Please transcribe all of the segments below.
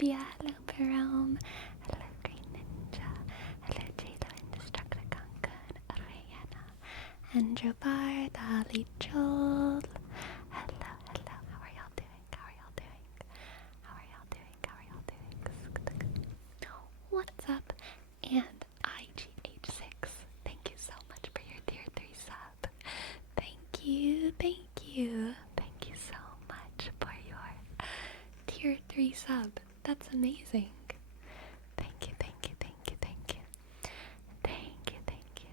Olivia. Hello, Perome. Hello, Green Ninja. Hello, Jaylo, Indestructiconka, and Ariana. And Jobar, Dali, Joel. Hello, hello. How are y'all doing? How are y'all doing? How are y'all doing? How are y'all doing? What's up? And IGH6. Thank you so much for your tier 3 sub. Thank you, thank you. Thank you so much for your tier 3 sub. That's amazing. Thank you, thank you, thank you, thank you. Thank you, thank you.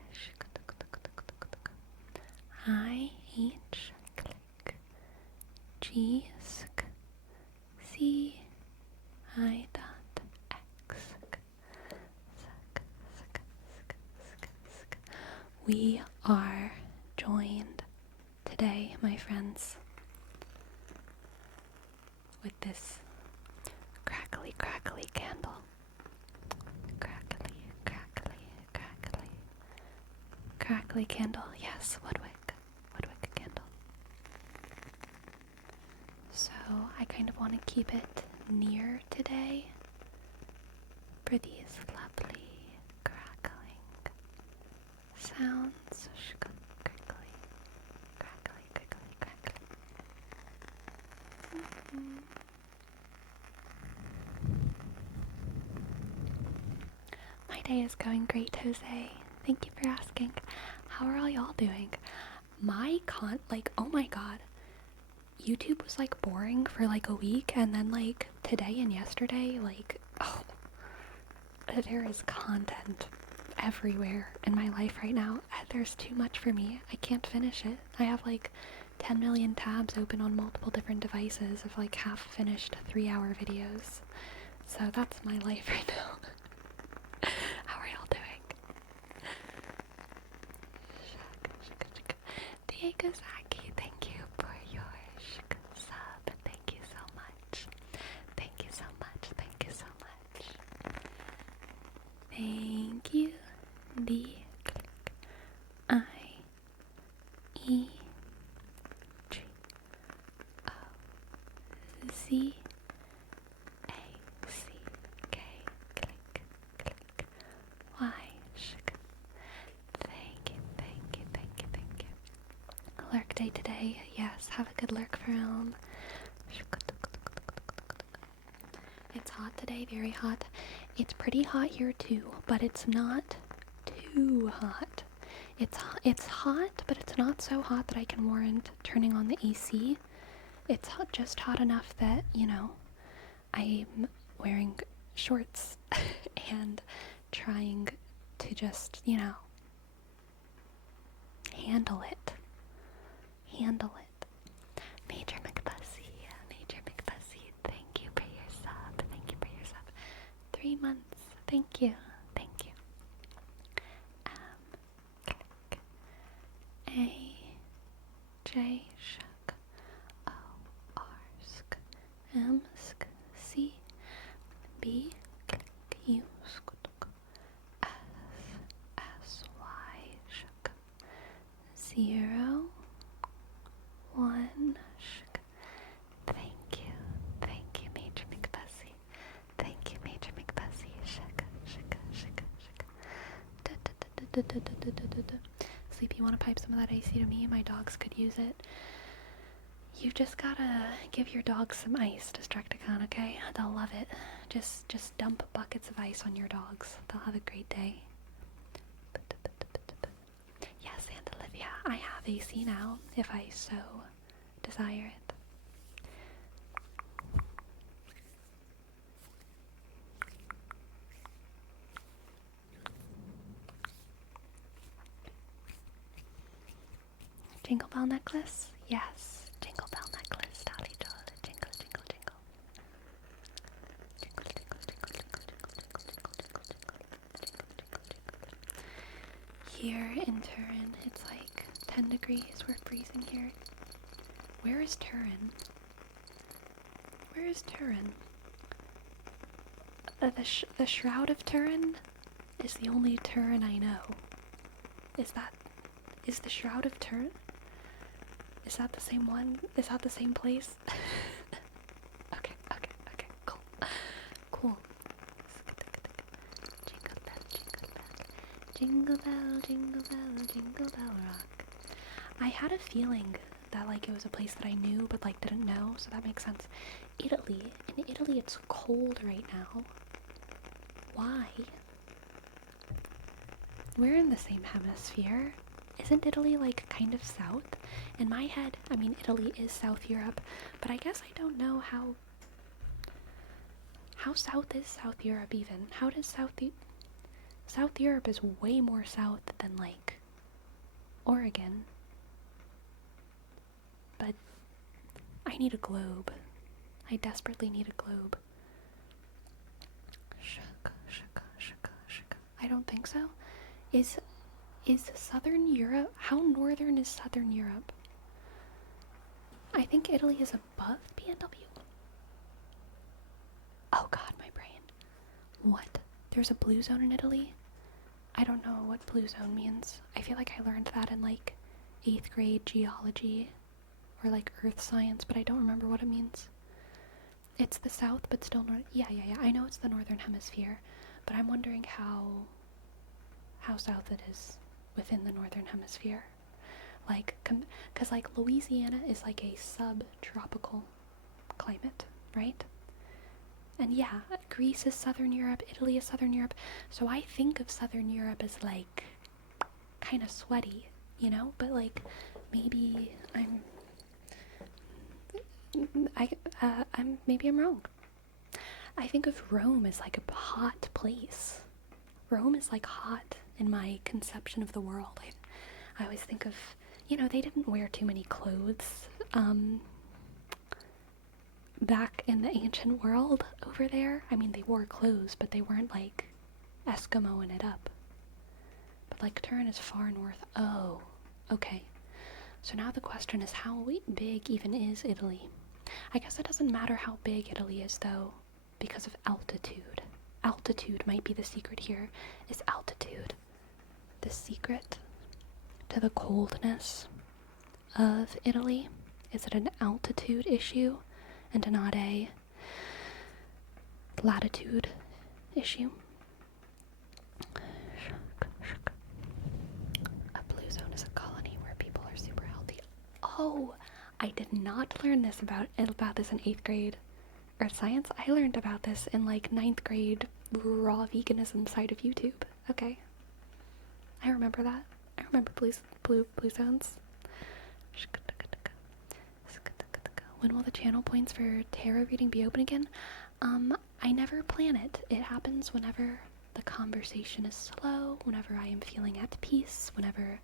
I H click G sk C I dot X. We are joined today, my friends, with this crackly candle. Crackly candle. Yes, Woodwick candle. So I kind of want to keep it near today for these lovely crackling sounds. Crackly. My day is going great, Jose. Thank you for asking. How are all y'all doing? Oh my god. YouTube was like boring for like a week, and then like today and yesterday, there is content everywhere in my life right now. There's too much for me. I can't finish it. I have like 10 million tabs open on multiple different devices of like half finished 3-hour videos. So that's my life right now. How are y'all doing? Diego Zaki, thank you for your sub. Thank you so much. Thank you so much. Thank you so much. Thank you. D I E G O Z A C K click Y shk. Thank you, thank you, thank you, thank you. Lurk day today. Yes, have a good lurk film. It's hot today, very hot. It's pretty hot here too, but it's not too hot. It's hot, but it's not so hot that I can warrant turning on the AC. It's just hot enough that, I'm wearing shorts and trying to just, handle it. Major McBussy, thank you for your sub. 3 months. Thank you. Click A J shk O R sk M sk C B click U sk S S Y shk 0 1 shk. Thank you, Major McBussy. Thank you, Major McBussy. Shk. Sleepy, you want to pipe some of that AC to me? My dogs could use it. You just gotta give your dogs some ice, Destructicon, okay? They'll love it. Just dump buckets of ice on your dogs. They'll have a great day. Yes, Aunt Olivia, I have AC now, if I so desire it. Jingle bell necklace? Yes, jingle bell necklace, Dolly Joel, jingle, jingle, jingle. Jingle, jingle, jingle, jingle, jingle, jingle, jingle, jingle, jingle, jingle. Here in Turin, it's like 10 degrees. We're freezing here. Where is Turin? The Shroud of Turin is the only Turin I know. Is the Shroud of Turin? Is that the same one? Is that the same place? Okay, cool. Jingle bell, jingle bell rock. I had a feeling that like it was a place that I knew but like didn't know, so that makes sense. Italy. In Italy it's cold right now. Why? We're in the same hemisphere. Isn't Italy like kind of south? In my head, I mean Italy is South Europe, but I guess I don't know how south is South Europe even? How does South Europe is way more south than like Oregon. But I need a globe. I desperately need a globe. I don't think so. Is Southern Europe, how northern is Southern Europe? I think Italy is above PNW. Oh god, my brain. What? There's a blue zone in Italy? I don't know what blue zone means. I feel like I learned that in like 8th grade geology or like earth science, but I don't remember what it means. It's the south, but still north. Yeah. I know it's the northern hemisphere, but I'm wondering how south it is within the northern hemisphere. Like, because like Louisiana is like a subtropical climate, right? And yeah, Greece is Southern Europe, Italy is Southern Europe, so I think of Southern Europe as like kind of sweaty, you know? But like maybe maybe I'm wrong. I think of Rome as like a hot place. Rome is like hot in my conception of the world. I always think of, they didn't wear too many clothes back in the ancient world over there. I mean, they wore clothes, but they weren't like Eskimoing it up. But like Turin is far north. Oh, okay. So now the question is, how big even is Italy? I guess it doesn't matter how big Italy is though, because of altitude. Altitude might be the secret here. Is altitude the secret to the coldness of Italy? Is it an altitude issue and not a latitude issue? A blue zone is a colony where people are super healthy. Oh, I did not learn this about this in 8th grade earth science. I learned about this in like 9th grade raw veganism side of YouTube. Okay. I remember that. I remember blue zones. When will the channel points for tarot reading be open again? I never plan it. It happens whenever the conversation is slow, whenever I am feeling at peace, whenever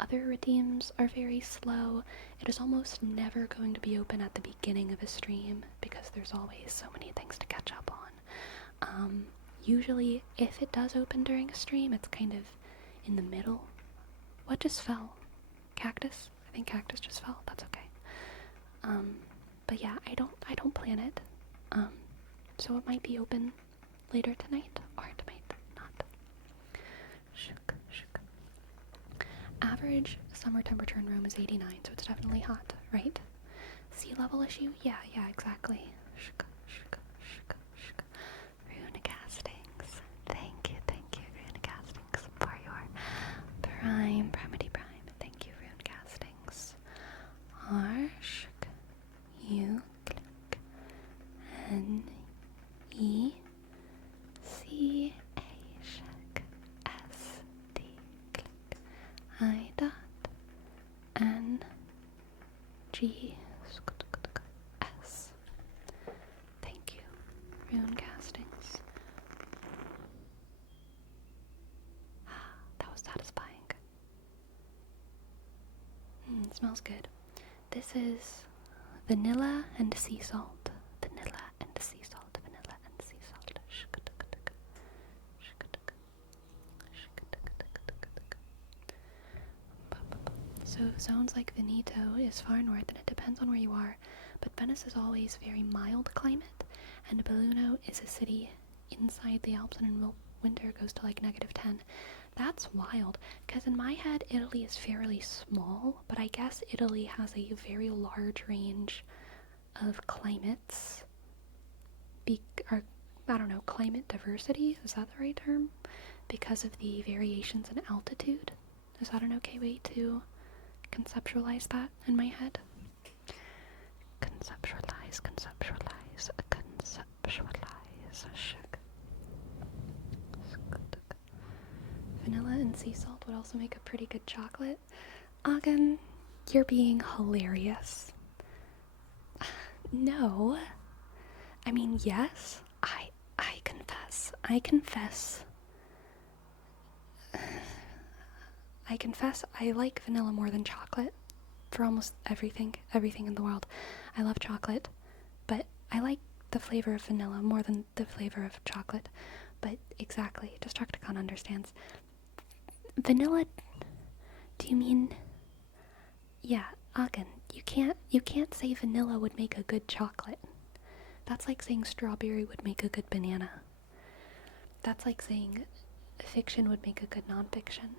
other redeems are very slow. It is almost never going to be open at the beginning of a stream because there's always so many things to catch up on. Usually, if it does open during a stream, it's kind of in the middle. What just fell? Cactus? I think cactus just fell. That's okay. But yeah, I don't plan it. So it might be open later tonight, or it might not. Average summer temperature in Rome is 89, so it's definitely hot, right? Sea level issue? Yeah, exactly. Rune Castings. Thank you, Rune Castings, for your Primity Prime. Thank you, Rune Castings. Arsh, you click, N-E, C-A, shek, S-D, click, I dot, N-G, S. Thank you, Rune Castings. That was satisfying. It smells good. This is vanilla and sea salt. Vanilla and sea salt. Vanilla and sea salt. So zones like Veneto is far north and it depends on where you are, but Venice is always very mild climate, and Belluno is a city inside the Alps and in winter goes to like -10. That's wild, because in my head Italy is fairly small, but I guess Italy has a very large range of climates. I don't know, climate diversity, is that the right term? because of the variations in altitude. Is that an okay way to conceptualize that in my head? Conceptualize, conceptualize, conceptualize. Vanilla and sea salt would also make a pretty good chocolate. Again, you're being hilarious. No. I mean, yes. I confess I like vanilla more than chocolate for almost everything in the world. I love chocolate, but I like the flavor of vanilla more than the flavor of chocolate. But exactly, Destructicon understands. Vanilla, do you mean... Yeah, Agen, you can't say vanilla would make a good chocolate. That's like saying strawberry would make a good banana. That's like saying fiction would make a good nonfiction.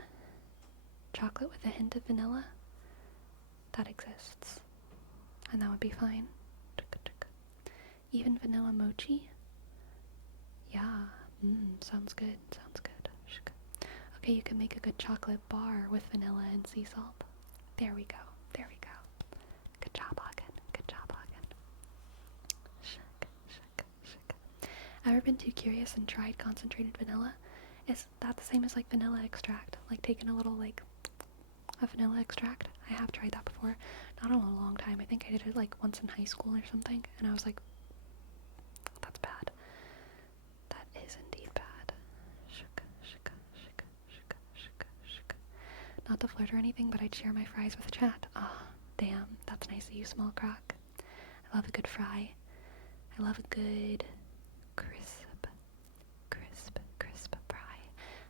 Chocolate with a hint of vanilla? That exists. And that would be fine. Even vanilla mochi? Yeah, sounds good, sounds good. Okay, you can make a good chocolate bar with vanilla and sea salt. There we go, there we go. Good job, Hagen, good job, Hagen. Ever been too curious and tried concentrated vanilla? Is that the same as like vanilla extract? Like taking a little like a vanilla extract? I have tried that before. Not in a long time. I think I did it like once in high school or something, and I was like, that's bad. That is indeed bad. Not to flirt or anything, but I'd share my fries with chat. Ah, damn, that's nice of you, small croc. I love a good fry. I love a good crisp fry.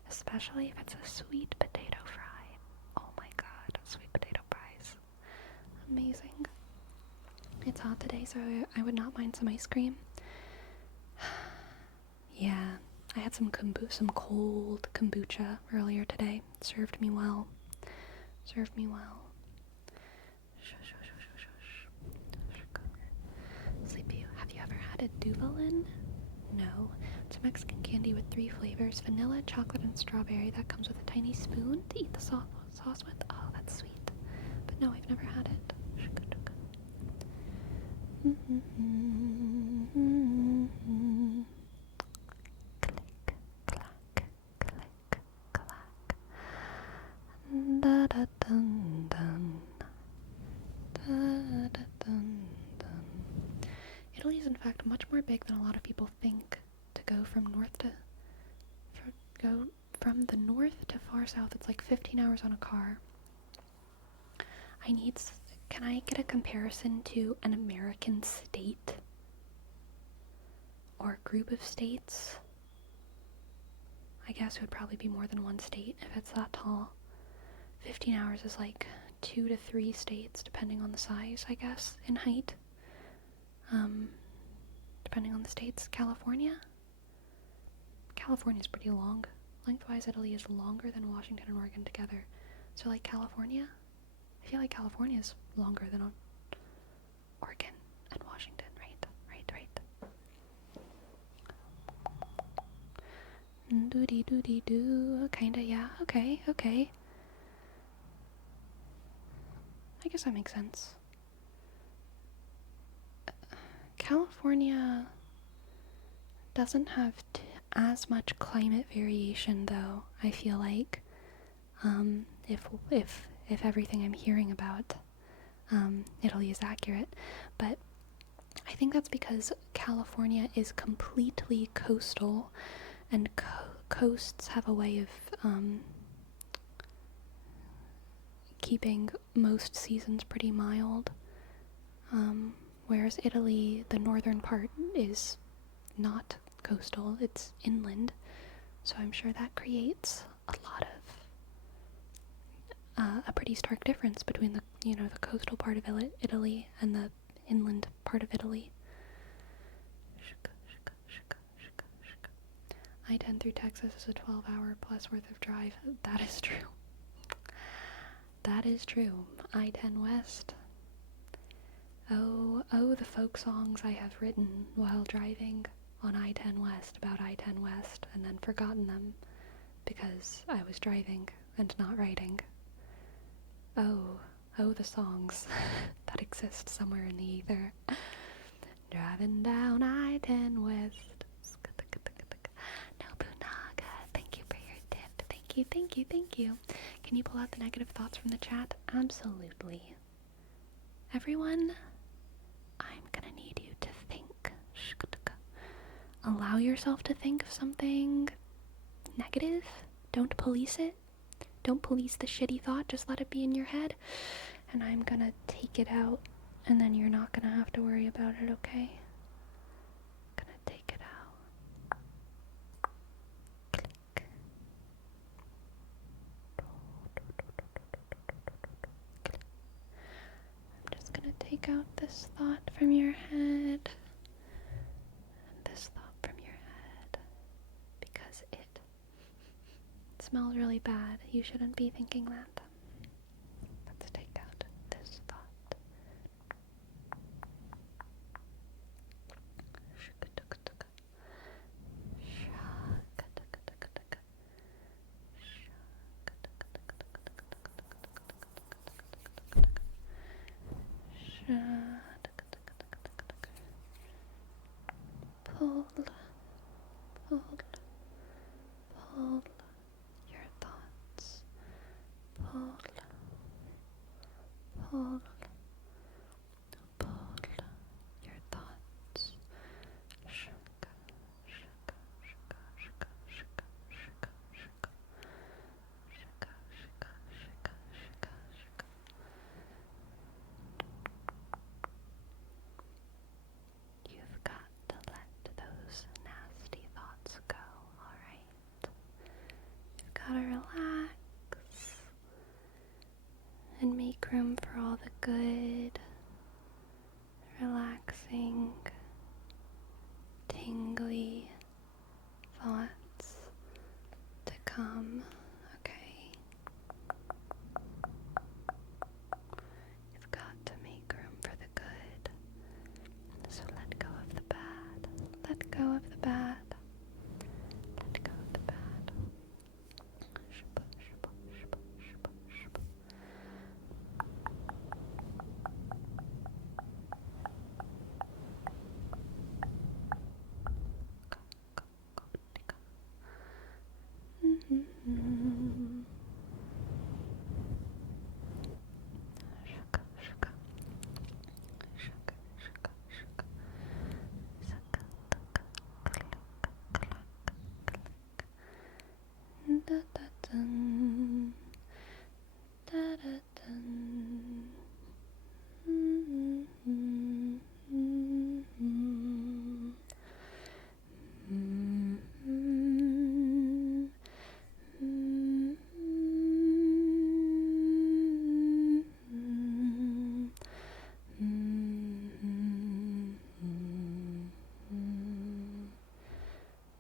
Especially if it's a sweet potato fry. Oh my god, sweet potato fries. Amazing. It's hot today, so I would not mind some ice cream. Yeah, I had some cold kombucha earlier today. Served me well. Sleepy, have you ever had a Duvalin? No. It's a Mexican candy with 3 flavors: vanilla, chocolate, and strawberry that comes with a tiny spoon to eat the sauce with. Oh, that's sweet. But no, I've never had it. Click, clack, click, clack. Da da dun dun. Da da dun dun. Italy is in fact much more big than a lot of people think. To go from the north to far south, it's like 15 hours on a car. Can I get a comparison to an American state? Or a group of states? I guess it would probably be more than one state if it's that tall. 15 hours is like 2 to 3 states, depending on the size, I guess, in height. Depending on the states. California's pretty long. Lengthwise, Italy is longer than Washington and Oregon together. So, like, California? I feel like California is longer than Oregon and Washington, right? Doody doody doo. Kinda, yeah. Okay. I guess that makes sense. California doesn't have as much climate variation, though. I feel like, if everything I'm hearing about Italy is accurate, but I think that's because California is completely coastal, and coasts have a way of keeping most seasons pretty mild, whereas Italy, the northern part, is not coastal, it's inland, so I'm sure that creates a lot of a pretty stark difference between the coastal part of Italy and the inland part of Italy. I-10 through Texas is a 12-hour plus worth of drive. That is true. That is true. I-10 West. Oh, the folk songs I have written while driving on I-10 West about I-10 West and then forgotten them because I was driving and not writing. Oh, the songs that exist somewhere in the ether. Driving down I-10 West. Nobunaga, thank you for your tip. Thank you. Can you pull out the negative thoughts from the chat? Absolutely. Everyone, I'm gonna need you to think. Allow yourself to think of something negative. Don't police it. Don't police the shitty thought. Just let it be in your head. And I'm gonna take it out. And then you're not gonna have to worry about it, okay? Gonna take it out. Click. I'm just gonna take out this thought from your head. And this thought from your head. Because it smells really bad. You shouldn't be thinking that. Let's take out this thought. Pull your thoughts. Pull your thoughts. You've got to let those nasty thoughts go, alright? You've got to relax and make room for all the good, relaxing, tingly thoughts to come, okay? You've got to make room for the good. So let go of the bad. Let go of the bad. Let go of the bad. Da-da-dun, da-da-dun, mm-hmm, mm-hmm, mm-hmm,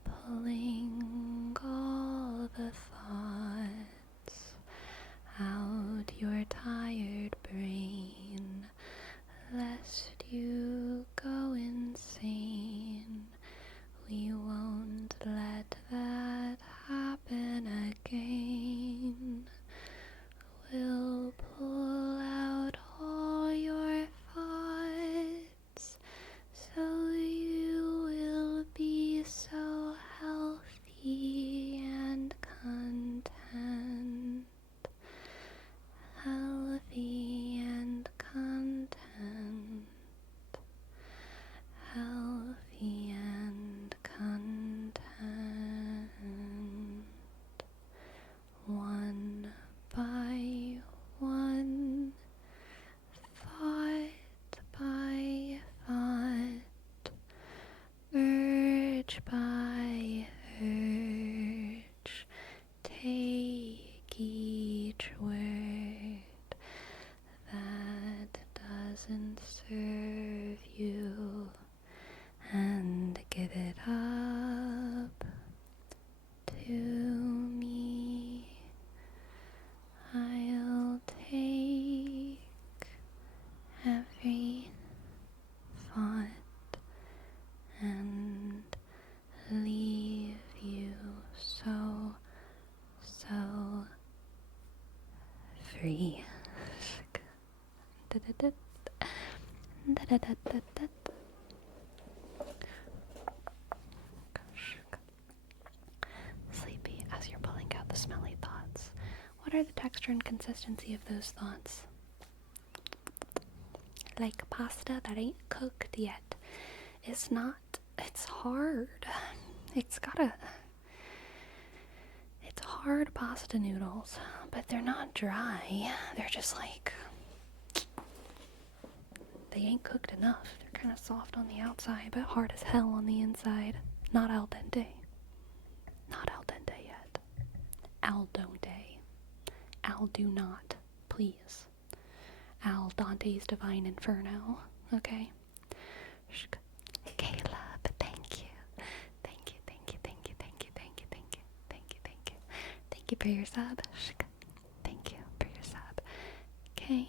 pulling all the thoughts out your tired brain, lest you go insane. We won't let that happen again. We'll pull out all your thoughts, so you will be so healthy and content. Healthy and content. Healthy and content. One by one, thought by thought, urge by urge, take each word that doesn't serve you and give it up to me. I'll take every thought and leave you so Sleepy as you're pulling out the smelly thoughts. What are the texture and consistency of those thoughts? Like pasta that ain't cooked yet. It's hard. It's hard pasta noodles, but they're not dry. They're just like, they ain't cooked enough. They're kind of soft on the outside, but hard as hell on the inside. Not al dente. Not al dente yet. Al dente. Al do not, please. Al Dante's Divine Inferno, okay? Caleb, thank you. Thank you, thank you, thank you, thank you, thank you, thank you, thank you, thank you. Thank you for your sub. Thank you for your sub. Okay,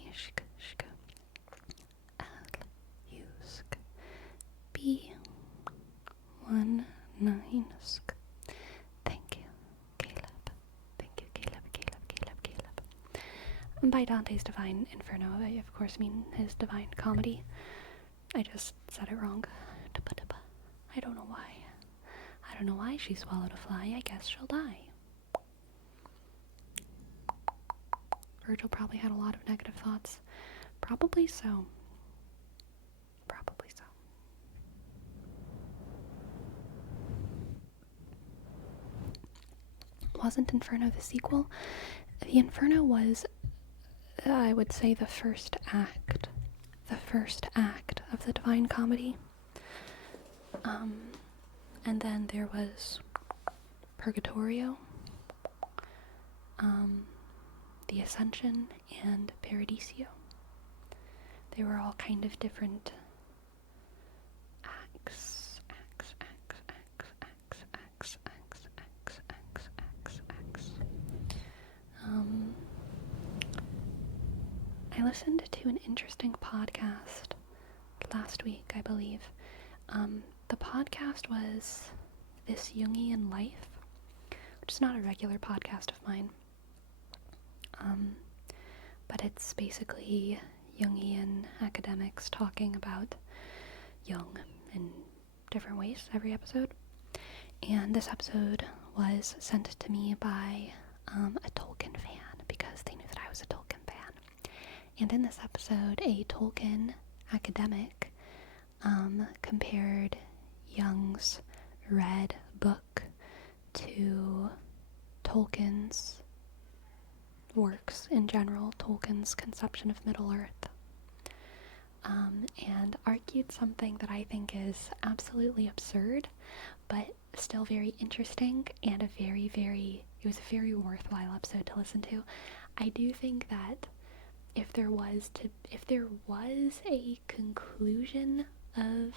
L-U-S-K B19 sk. Thank you, Caleb. Thank you, Caleb. By Dante's Divine Inferno, I of course mean his Divine Comedy. I just said it wrong. I don't know why. I don't know why she swallowed a fly. I guess she'll die. Virgil probably had a lot of negative thoughts. Probably so. Probably so. Wasn't Inferno the sequel? The Inferno was, I would say, the first act of the Divine Comedy. And then there was Purgatorio, the Ascension, and Paradiso. They were all kind of different acts. I listened to an interesting podcast last week, I believe. The podcast was This Jungian Life, which is not a regular podcast of mine. But it's basically Jungian academics talking about Jung in different ways every episode. And this episode was sent to me by a Tolkien fan, because they knew that I was a Tolkien fan. And in this episode, a Tolkien academic compared Jung's Red Book to Tolkien's works in general, Tolkien's conception of Middle-earth, and argued something that I think is absolutely absurd, but still very interesting, and it was a very worthwhile episode to listen to. I do think that if there was a conclusion of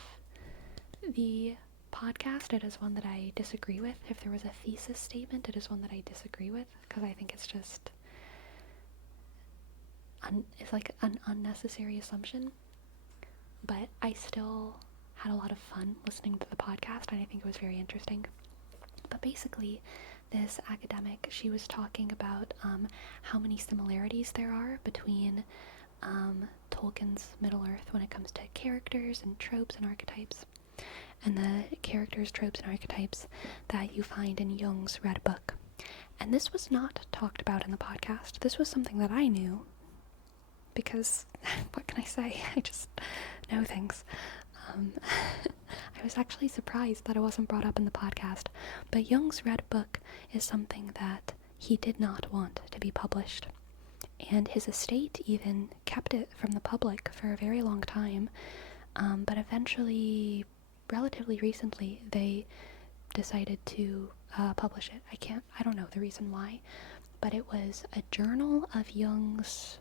the podcast, it is one that I disagree with. If there was a thesis statement, it is one that I disagree with, because I think it's just it's like an unnecessary assumption. But I still had a lot of fun listening to the podcast, and I think it was very interesting. But basically, this academic, she was talking about how many similarities there are between Tolkien's Middle-earth when it comes to characters and tropes and archetypes, and the characters, tropes, and archetypes that you find in Jung's Red Book. And this was not talked about in the podcast. This was something that I knew, because, what can I say? I just know things. I was actually surprised that it wasn't brought up in the podcast, but Jung's Red Book is something that he did not want to be published, and his estate even kept it from the public for a very long time, but eventually, relatively recently, they decided to publish it. I don't know the reason why, but it was a journal of Jung's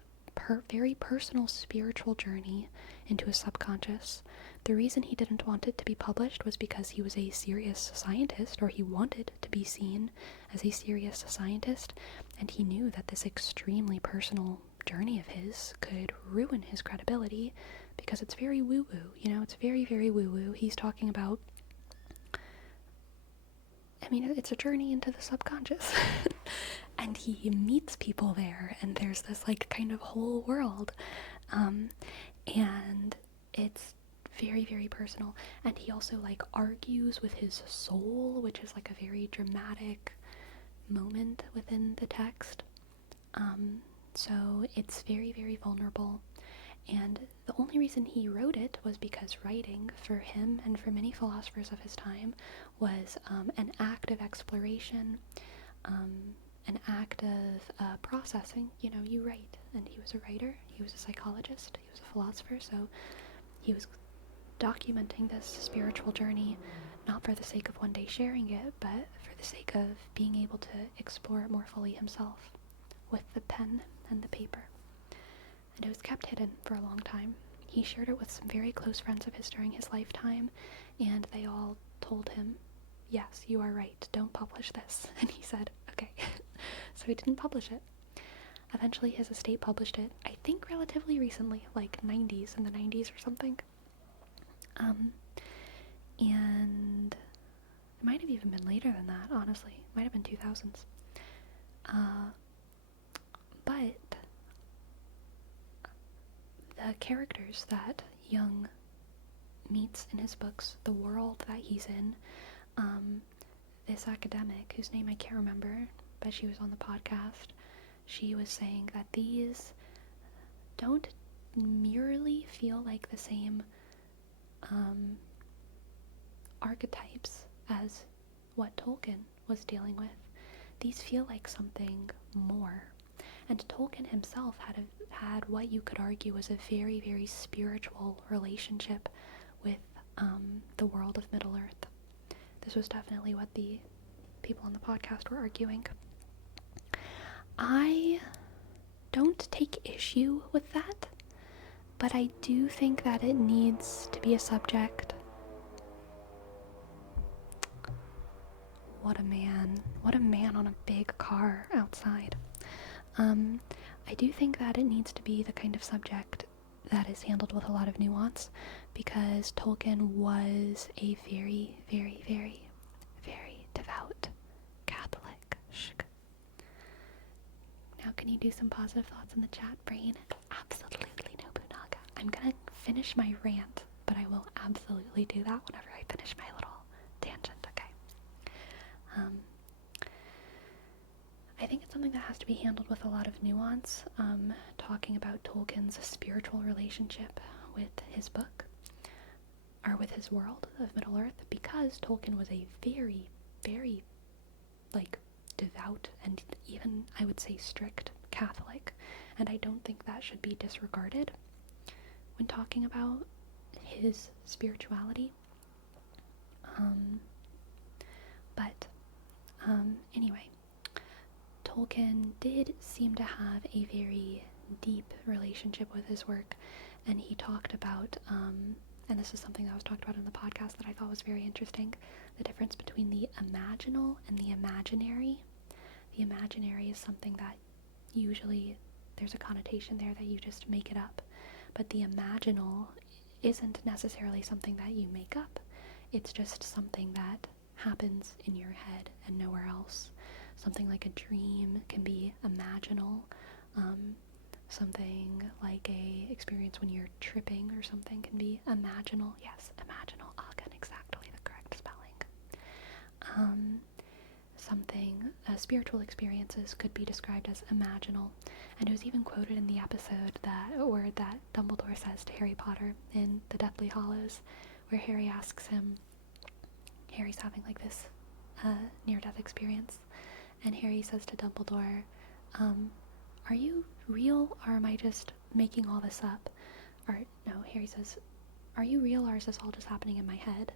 very personal spiritual journey into his subconscious. The reason he didn't want it to be published was because he was a serious scientist, or he wanted to be seen as a serious scientist, and he knew that this extremely personal journey of his could ruin his credibility, because it's very woo-woo, it's very, very woo-woo. He's talking about, it's a journey into the subconscious. And he meets people there, and there's this, kind of whole world. personal. And he also like argues with his soul, which is like a very dramatic moment within the text. So it's very, very vulnerable. And the only reason he wrote it was because writing, for him and for many philosophers of his time, was an act of exploration, an act of processing. You know, you write, and he was a writer, he was a psychologist, he was a philosopher, so he was documenting this spiritual journey, not for the sake of one day sharing it, but for the sake of being able to explore it more fully himself with the pen and the paper. And it was kept hidden for a long time. He shared it with some very close friends of his during his lifetime, and they all told him, yes, you are right, don't publish this. And he said, okay. So he didn't publish it. Eventually his estate published it, I think relatively recently, like in the 90s or something. And it might have even been later than that, honestly. It might have been 2000s. But the characters that Jung meets in his books, the world that he's in, this academic, whose name I can't remember, but she was on the podcast, she was saying that these don't merely feel like the same archetypes as what Tolkien was dealing with. These feel like something more. And Tolkien himself had what you could argue was a very, very spiritual relationship with the world of Middle-earth. This was definitely what the people on the podcast were arguing. I don't take issue with that, but I do think that it needs to be a subject. What a man. What a man on a big car outside. I do think that it needs to be the kind of subject that is handled with a lot of nuance, because Tolkien was a very, very, very, very devout Catholic. Now can you do some positive thoughts in the chat, brain? Absolutely, Nobunaga. I'm gonna finish my rant, but I will absolutely do that whenever I finish my little tangent, okay? I think it's something that has to be handled with a lot of nuance, talking about Tolkien's spiritual relationship with his book, or with his world of Middle-earth, because Tolkien was a very, very, devout and even, I would say, strict Catholic, and I don't think that should be disregarded when talking about his spirituality. Anyway, Tolkien did seem to have a very deep relationship with his work, and he talked about, and this is something that was talked about in the podcast that I thought was very interesting, the difference between the imaginal and the imaginary. The imaginary is something that usually there's a connotation there that you just make it up, but the imaginal isn't necessarily something that you make up. It's just something that happens in your head and nowhere else. Something like a dream can be imaginal. Something like a experience when you're tripping or something can be imaginal. Yes, imaginal. Again, exactly the correct spelling. Spiritual experiences could be described as imaginal, and it was even quoted in the episode that Dumbledore says to Harry Potter in the Deathly Hallows, where Harry asks him, Harry's having like this near-death experience, and Harry says to Dumbledore, are you real, or am I just making all this up? Or, no, Harry says, are you real, or is this all just happening in my head?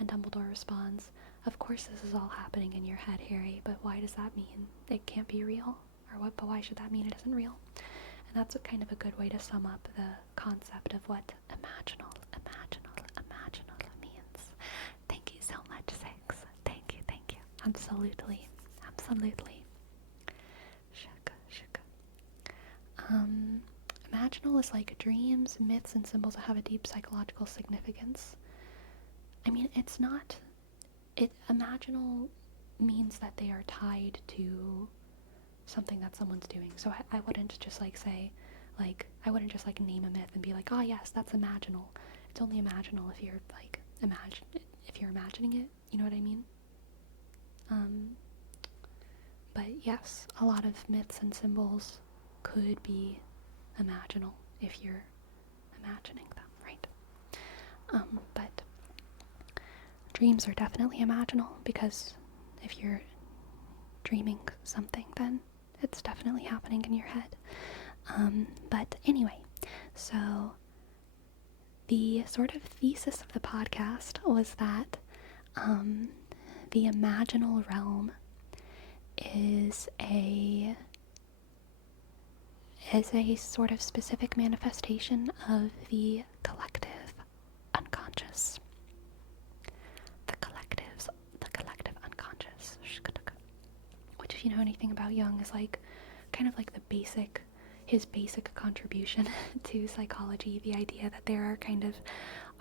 And Dumbledore responds, of course this is all happening in your head, Harry, but why does that mean it can't be real? Or what? But why should that mean it isn't real? And that's kind of a good way to sum up the concept of what imaginal means. Thank you so much, Six. Thank you. Absolutely. Imaginal is like dreams, myths, and symbols that have a deep psychological significance. I mean, imaginal means that they are tied to something that someone's doing. So I wouldn't just say, I wouldn't just name a myth and be like, oh yes, that's imaginal. it's only imaginal if you're like if you're imagining it, you know what I mean? But yes, a lot of myths and symbols could be imaginal if you're imagining them, right? But dreams are definitely imaginal, because if you're dreaming something, then it's definitely happening in your head. But anyway, so the sort of thesis of the podcast was that the imaginal realm is a sort of specific manifestation of the collective unconscious. The collective unconscious. Which, if you know anything about Jung, is like kind of like his basic contribution to psychology, the idea that there are kind of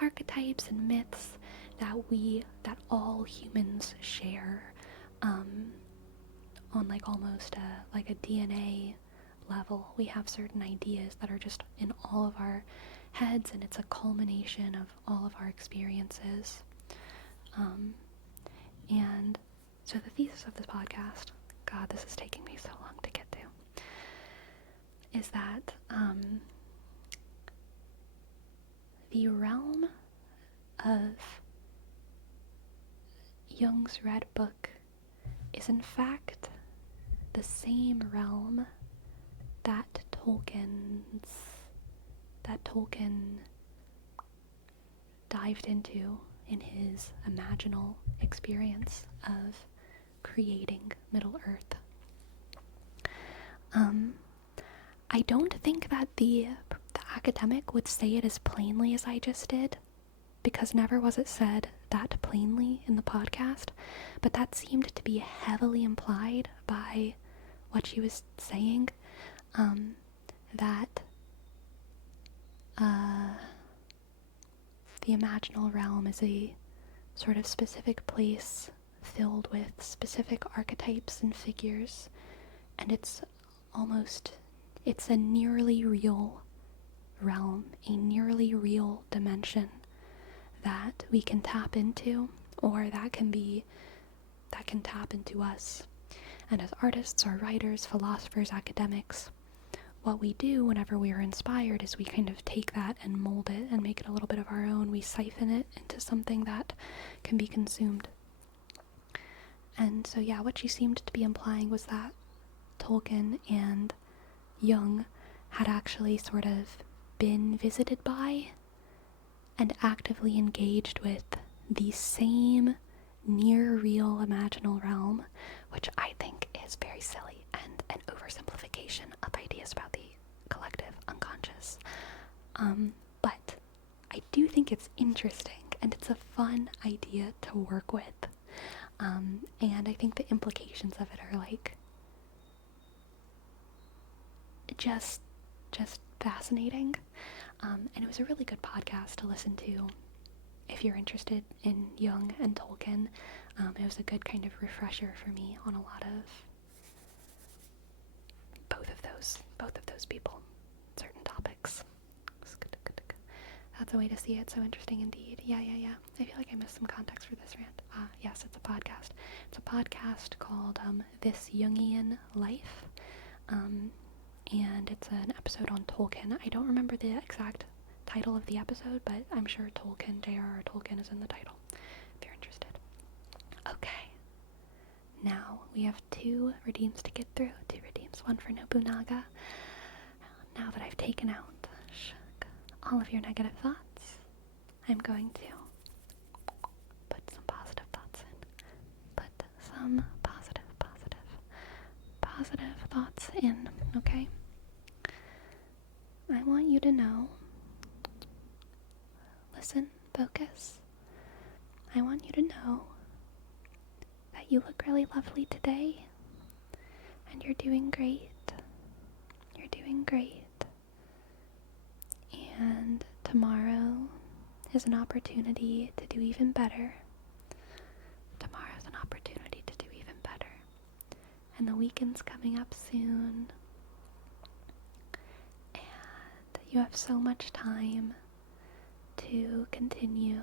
archetypes and myths that all humans share, on like almost a DNA level. We have certain ideas that are just in all of our heads, and it's a culmination of all of our experiences. And so the thesis of this podcast, God, this is taking me so long to get to, is that the realm of Jung's Red Book is in fact the same realm that Tolkien dived into in his imaginal experience of creating Middle-earth. I don't think that the academic would say it as plainly as I just did, because never was it said that plainly in the podcast, but that seemed to be heavily implied by what she was saying, that the imaginal realm is a sort of specific place filled with specific archetypes and figures, and it's a nearly real realm, a nearly real dimension that we can tap into, or that can tap into us. And as artists or writers, philosophers, academics, what we do whenever we are inspired is we kind of take that and mold it and make it a little bit of our own. We siphon it into something that can be consumed. And so yeah, what she seemed to be implying was that Tolkien and Jung had actually sort of been visited by and actively engaged with the same near real imaginal realm, which I think is very silly and an oversimplification of ideas about the collective unconscious. But I do think it's interesting, and it's a fun idea to work with. And I think the implications of it are like just fascinating. And it was a really good podcast to listen to if you're interested in Jung and Tolkien. It was a good kind of refresher for me on a lot of both of those people, certain topics. That's a way to see it. So interesting indeed. Yeah. I feel like I missed some context for this rant. Yes, it's a podcast. It's a podcast called This Jungian Life. And it's an episode on Tolkien. I don't remember the exact title of the episode, but I'm sure J.R.R. Tolkien is in the title, if you're interested. Okay. Now, we have 2 redeems to get through. 2 redeems. One for Nobunaga. Now that I've taken out all of your negative thoughts, I'm going to put some positive thoughts in. Put some positive thoughts in, okay? I want you to know, listen, focus. I want you to know that you look really lovely today, and you're doing great. You're doing great. And tomorrow is an opportunity to do even better. Tomorrow is an opportunity to do even better. And the weekend's coming up soon. And you have so much time to to continue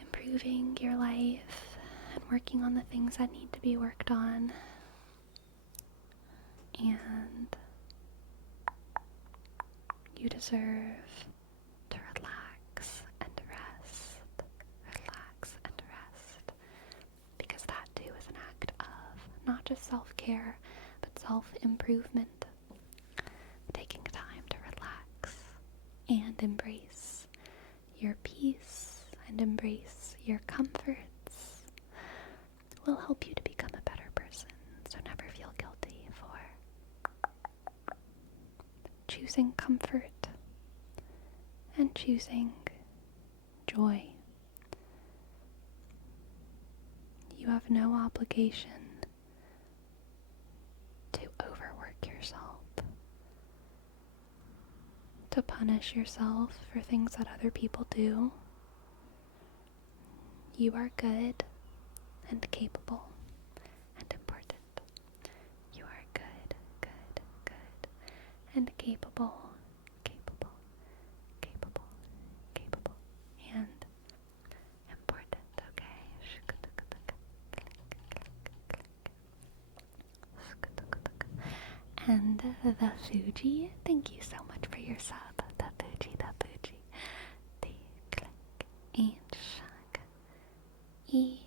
improving your life and working on the things that need to be worked on. And you deserve to relax and rest. Relax and rest. Because that too is an act of not just self-care, but self-improvement. Taking time to relax and embrace your peace and embrace your comforts will help you to become a better person. So never feel guilty for choosing comfort and choosing joy. You have no obligation to overwork yourself, to punish yourself for things that other people do. You are good and capable and important. You are good, good, good, and capable, capable, capable, capable, and important, okay? And the Fuji, thank you so much for your sub. The Fuji, the Fuji. The click, and shag. E,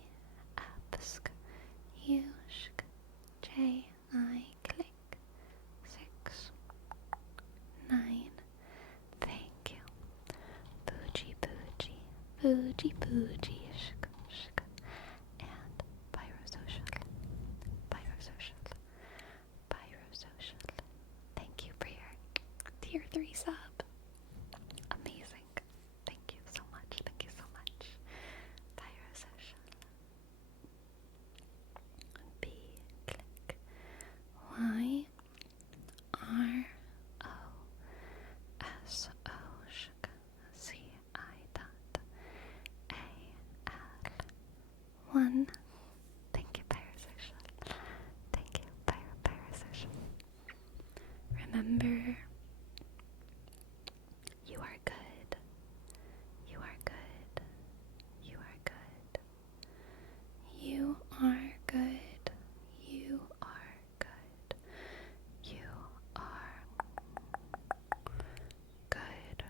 absk, U, shk, J, I, click. 6, 9. Thank you. Fuji, Fuji, Fuji, Fuji, shk, shk. And Pyrosocial, Pyrosocial, Pyrosocial. Thank you for your tier 3 sub. Amazing. Thank you so much. Thank you so much. Pyrosocial. B, click. Y, R, O, S, O, shk, C, I, dot, A, L, 1. Thank you, Pyrosocial. Thank you, Pyrosocial. Remember, you are good. You are good. You are good. You are good. You are good. You are good.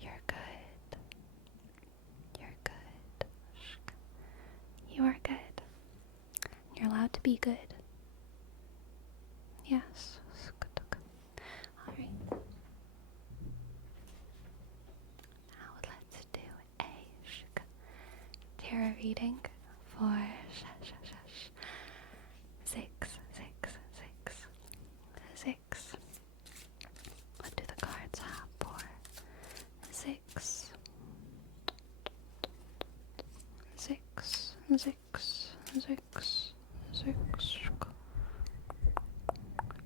You're good. You're good. You are good. You're allowed to be good. Yes. Alright. Now let's do a tarot reading for 6. What do the cards have for 6? 6. I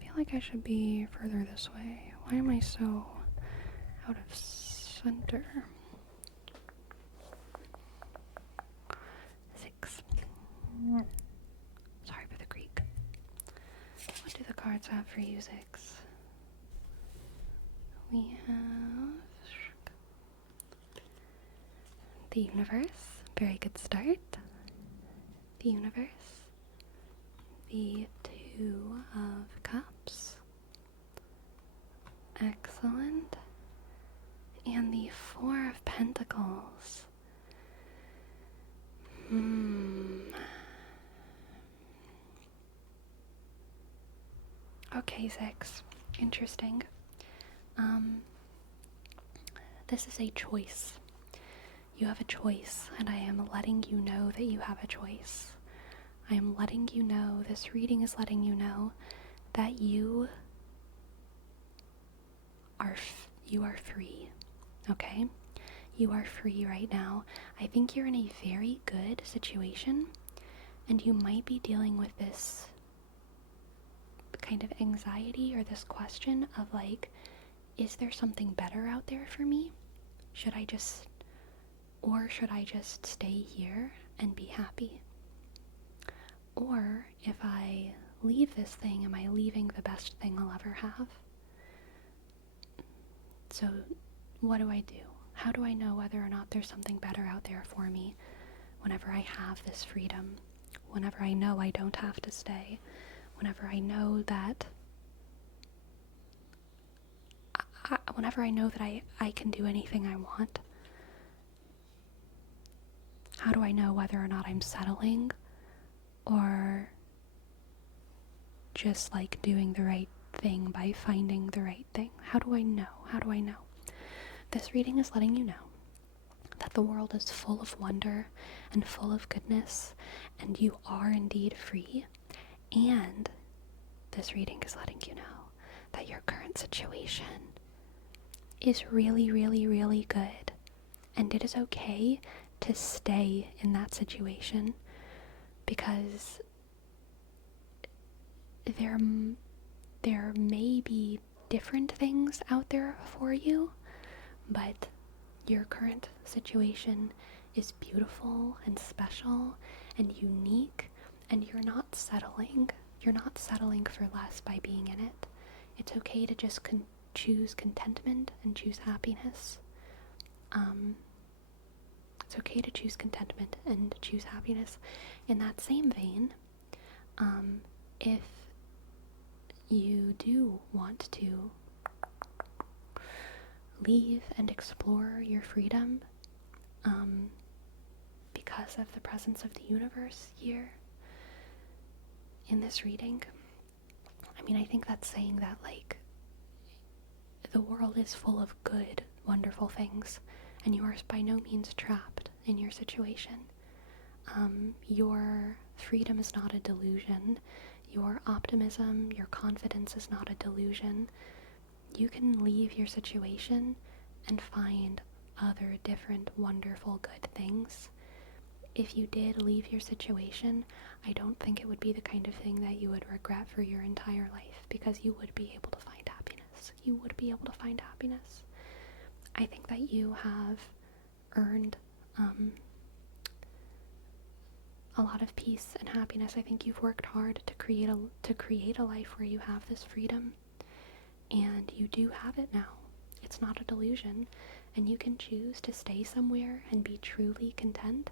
feel like I should be further this way. Why am I so out of center? 6. Sorry for the creak. What do the cards have for you, 6? We have the Universe. Very good start. The Universe. The 2 of Cups. Excellent. And the 4 of Pentacles. Okay, 6. Interesting. This is a choice. You have a choice, and I am letting you know that you have a choice. I am letting you know, this reading is letting you know that you are free, okay? You are free right now. I think you're in a very good situation, and you might be dealing with this kind of anxiety or this question of like, is there something better out there for me? Should I just stay here and be happy? Or if I leave this thing, am I leaving the best thing I'll ever have? So what do I do? How do I know whether or not there's something better out there for me whenever I have this freedom? Whenever I know I don't have to stay? Whenever I know that I can do anything I want? How do I know whether or not I'm settling or just like doing the right thing by finding the right thing? How do I know? How do I know? This reading is letting you know that the world is full of wonder and full of goodness, and you are indeed free. And this reading is letting you know that your current situation is really, really, really good, and it is okay to stay in that situation, because there may be different things out there for you, but your current situation is beautiful and special and unique, and you're not settling. You're not settling for less by being in it. It's okay to just choose contentment and choose happiness. It's okay to choose contentment and choose happiness. In that same vein, if you do want to leave and explore your freedom, because of the presence of the universe here in this reading, I mean, I think that's saying that, like, the world is full of good, wonderful things, and you are by no means trapped in your situation. Your freedom is not a delusion. Your optimism, your confidence is not a delusion. You can leave your situation and find other different, wonderful, good things. If you did leave your situation, I don't think it would be the kind of thing that you would regret for your entire life, because you would be able to find happiness. You would be able to find happiness. I think that you have earned a lot of peace and happiness. I think you've worked hard to create a life where you have this freedom, and you do have it now. It's not a delusion, and you can choose to stay somewhere and be truly content.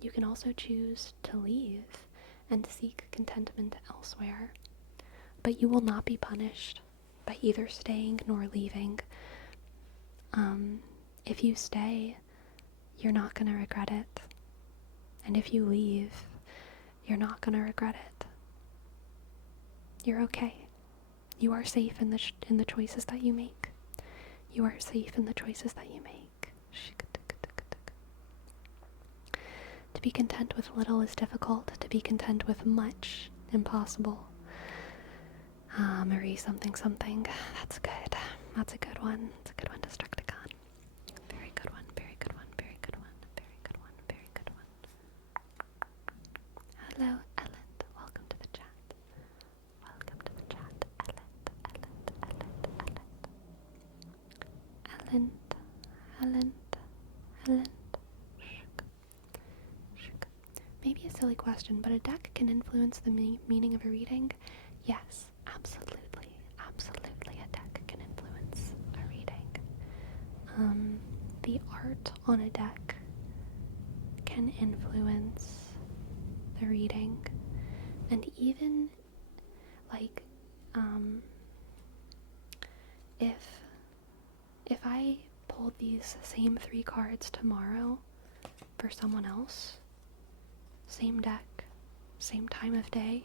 You can also choose to leave and seek contentment elsewhere, but you will not be punished by either staying nor leaving. If you stay, you're not going to regret it, and if you leave, you're not going to regret it. You're okay. You are safe in the choices that you make. You are safe in the choices that you make. To be content with little is difficult. To be content with much, impossible. Marie something. That's good. That's a good one. It's a good one to struck to con. Very good one. Very good one. Very good one. Very good one. Very good one. Hello, Ellen. Welcome to the chat. Welcome to the chat, Ellen. Maybe a silly question, but a deck can influence the meaning of a reading? Yes, absolutely. Absolutely, a deck can influence a reading. The art on a deck can influence the reading, and even, like, if I pulled these same 3 cards tomorrow for someone else, same deck, same time of day,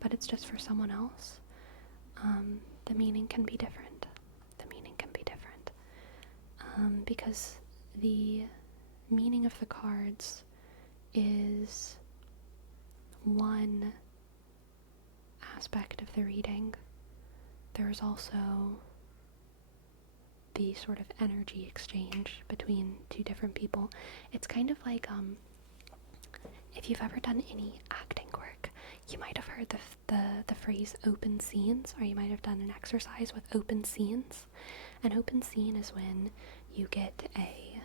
but it's just for someone else, the meaning can be different. Because the meaning of the cards is one aspect of the reading. There's also the sort of energy exchange between 2 different people. It's kind of like, if you've ever done any acting work, you might have heard the phrase open scenes, or you might have done an exercise with open scenes. An open scene is when you get a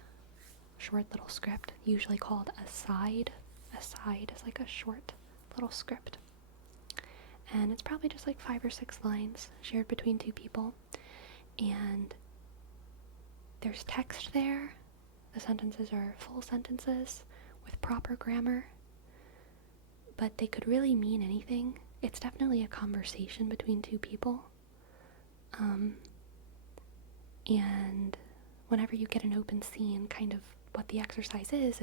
short little script, usually called a side. A side is like a short little script, and it's probably just like 5 or 6 lines shared between 2 people, and there's text there. The sentences are full sentences with proper grammar, but they could really mean anything. It's definitely a conversation between two people. And whenever you get an open scene, kind of what the exercise is,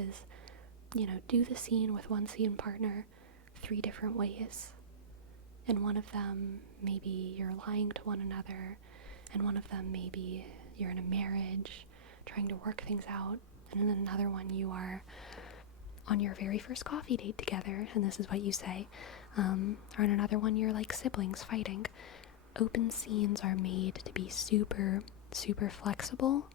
do the scene with one scene partner 3 different ways. And one of them, maybe you're lying to one another, and one of them, maybe you're in a marriage trying to work things out, and in another one you are on your very first coffee date together, and this is what you say, or in another one you're like siblings fighting. Open scenes are made to be super, super flexible,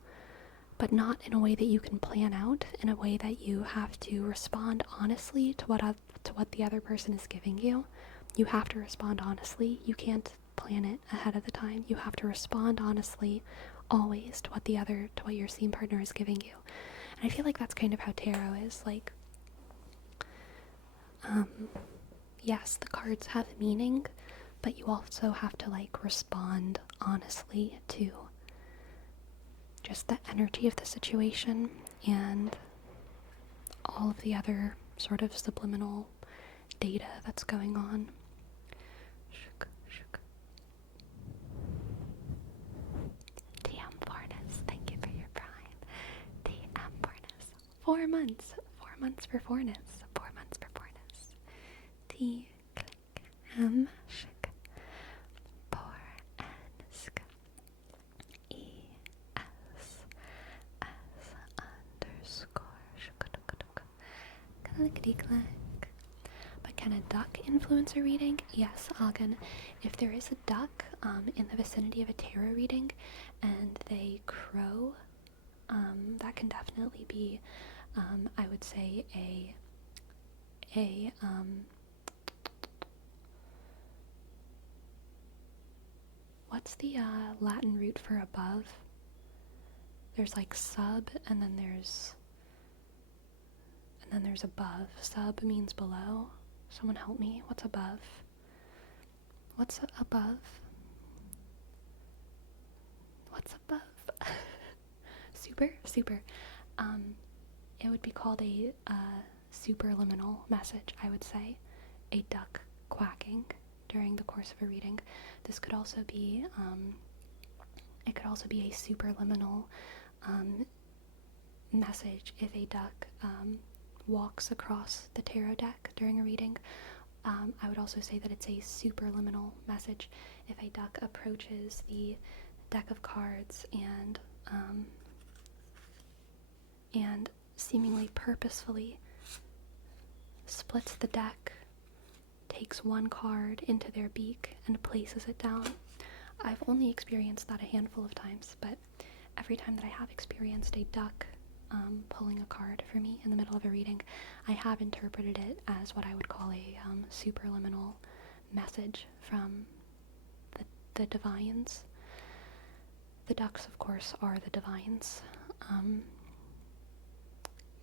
but not in a way that you can plan out, in a way that you have to respond honestly to what the other person is giving you. You have to respond honestly. You can't plan it ahead of the time. You have to respond honestly always to what your scene partner is giving you. And I feel like that's kind of how tarot is. Like, yes, the cards have meaning, but you also have to like respond honestly to just the energy of the situation and all of the other sort of subliminal data that's going on. TM Fornus, thank you for your prime. TM Fornus. 4 months. 4 months for Fornus. 4 months for Fornus. T click M shik. Por N sk. E S S underscore shukadukaduk. Clickety clack. But can a duck influence a reading? Yes, Agan. If there is a duck in the vicinity of a tarot reading and they crow, that can definitely be, I would say, what's the Latin root for above? There's like sub, and then there's above. Sub means below. Someone help me. What's above? What's above? What's above? Super. It would be called a superliminal message, I would say. A duck quacking during the course of a reading. This could also be, it could also be a superliminal message if a duck walks across the tarot deck during a reading. I would also say that it's a superliminal message if a duck approaches the deck of cards and seemingly purposefully splits the deck, takes one card into their beak, and places it down. I've only experienced that a handful of times, but every time that I have experienced a duck pulling a card for me in the middle of a reading, I have interpreted it as what I would call a superliminal message from the divines. The ducks, of course, are the divines.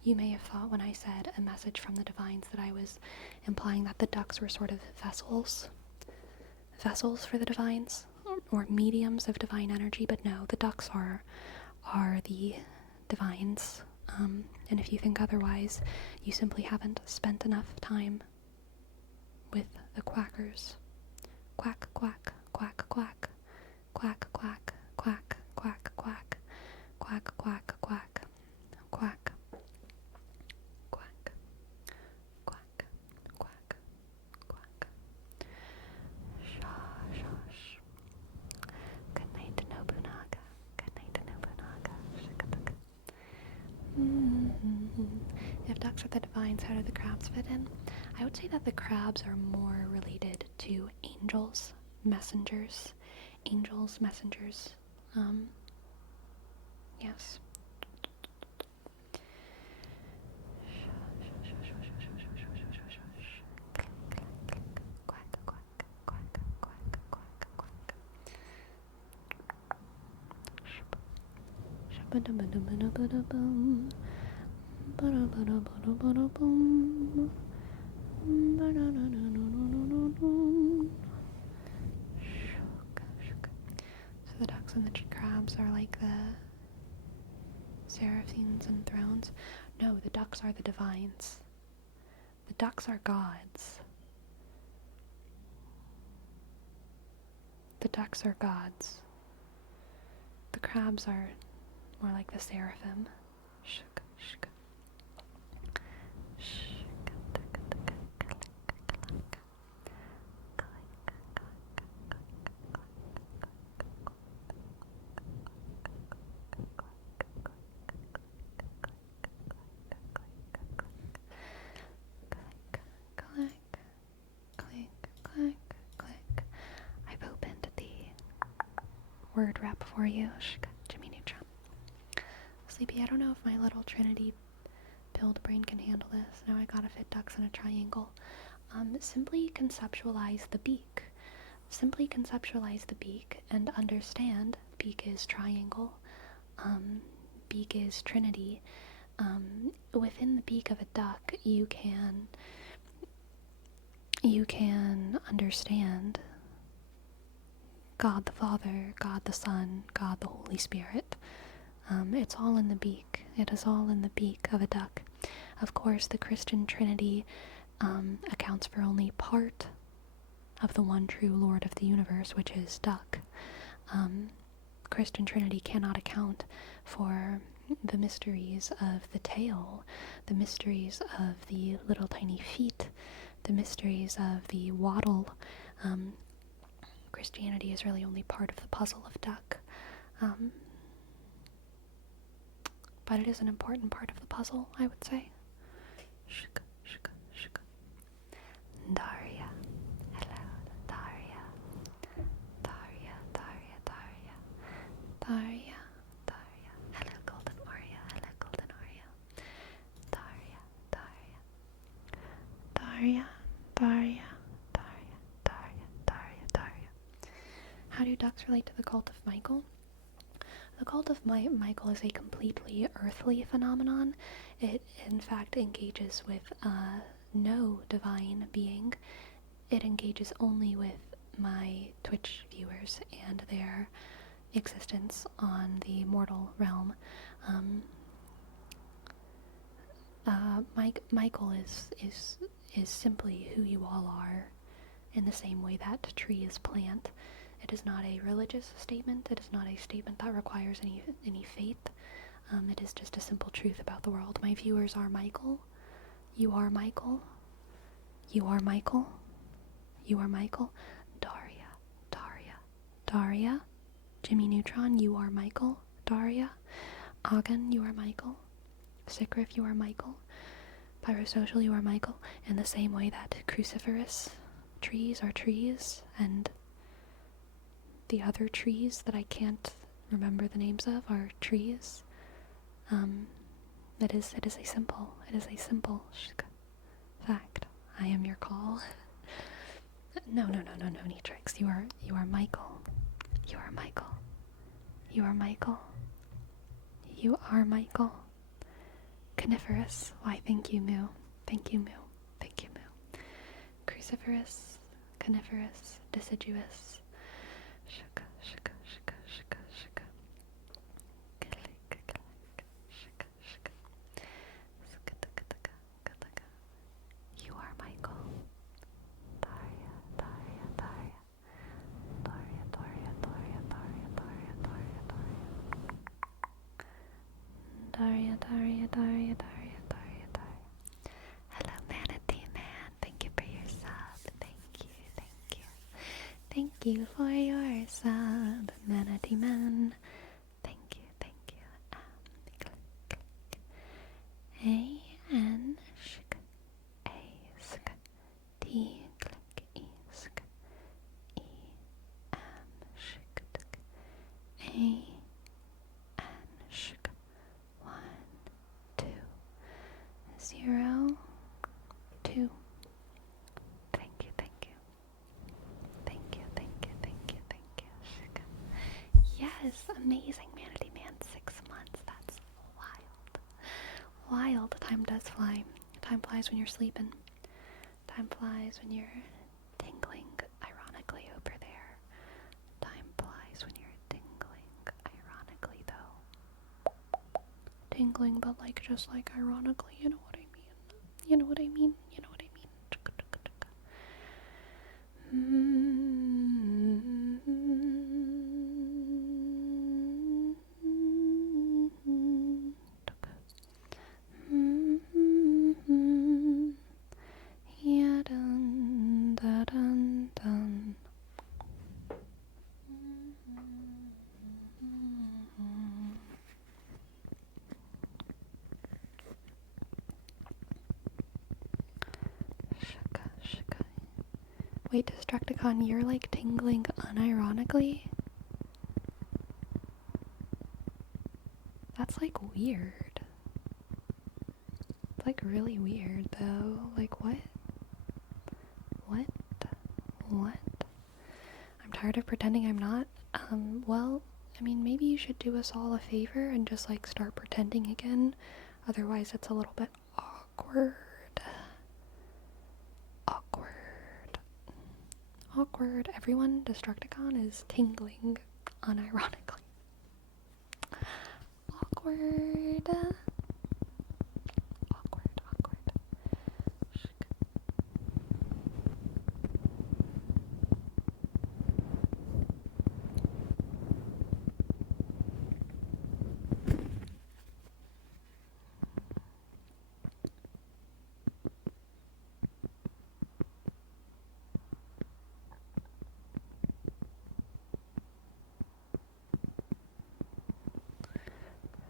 You may have thought when I said a message from the divines that I was implying that the ducks were sort of vessels for the divines, or mediums of divine energy, but no, the ducks are the divines. And if you think otherwise, you simply haven't spent enough time with the quackers. Quack, quack, quack, quack, quack, quack, quack, quack, quack, quack, quack, quack, quack, quack, quack, quack, quack. Shush. Good night, Nobunaga. Good night, Nobunaga. If ducks are the divines, how do the crabs fit in? I would say that the crabs are more related to angels, messengers. Angels, messengers. Yes. So the ducks and the crabs are like Seraphins and thrones. No, the ducks are the divines. The ducks are gods. The ducks are gods. The crabs are more like the seraphim. Click, click, click, click. I've opened the word wrap for you. Jimmy Neutron. Sleepy, I don't know if my little Trinity build brain can handle this. Now I gotta fit ducks in a triangle. Simply conceptualize the beak. Simply conceptualize the beak and understand beak is triangle. Beak is Trinity. Within the beak of a duck, you can understand God the Father, God the Son, God the Holy Spirit. It's all in the beak. It is all in the beak of a duck. Of course, the Christian Trinity accounts for only part of the one true Lord of the universe, which is duck. Christian Trinity cannot account for the mysteries of the tail, the mysteries of the little tiny feet, the mysteries of the waddle. Christianity is really only part of the puzzle of duck. But it is an important part of the puzzle, I would say. Daria. Hello, Daria. Daria, Daria, Daria. Daria, Daria. Hello, Golden Oreo. Hello, Golden Oreo. Daria, Daria. Daria, Daria, Daria, Daria, Daria, Daria. How do ducks relate to the cult of Michael? The cult of Michael is a completely earthly phenomenon. It, in fact, engages with no divine being. It engages only with my Twitch viewers and their existence on the mortal realm. Michael is simply who you all are, in the same way that tree is plant. It is not a religious statement. It is not a statement that requires any faith. It is just a simple truth about the world. My viewers are Michael. You are Michael. You are Michael. You are Michael. Daria. Daria. Daria. Jimmy Neutron, you are Michael. Daria. Agan, you are Michael. Sicriff, you are Michael. Pyrosocial, you are Michael. In the same way that cruciferous trees are trees, and the other trees that I can't remember the names of are trees. It is a simple fact. I am your call. No, Neatrix. You are Michael. You are Michael. You are Michael. You are Michael. Coniferous. Why, thank you, Moo. Thank you, Moo. Thank you, Moo. Cruciferous, coniferous, deciduous. Shuka, shuka, shuka, shuka, shuka. Click, click, shuka, shuka. Skutaka, skutaka. You are Michael. Daria, Daria, Daria. Daria, Daria, Daria, Daria, Daria, Daria, Daria. Daria, Daria, Daria, Daria, Daria, Daria. Hello, Manatee Man. Thank you for your sub. Thank you, thank you. Thank you for your sub, Manatee Man. Thank you, thank you. Click, click. A-N, shk, A-sk, T, click, E-sk, E-M, shk, sk, A-N, shk, 1, 2, 0, 2. Thank you, thank you. Thank you, thank you, thank you, thank you. Yes, amazing, Manatee Man. 6 months. That's wild. Wild. Time does fly. Time flies when you're sleeping. Time flies when you're tingling, ironically, over there. Time flies when you're tingling, ironically, though. tingling, but like just like ironically, you know what I mean? You know what I mean? You know what I mean? Yeah, dun, da, dun, dun. Shaka, shaka. Wait, Destructicon, you're like tingling unironically? That's like weird. It's like really weird though. Like what? What? What? I'm tired of pretending I'm not. Well, I mean, maybe you should do us all a favor and just like start pretending again. Otherwise, it's a little bit awkward. Awkward. Awkward. Everyone, Destructicon is tingling unironically. Awkward. Awkward, awkward.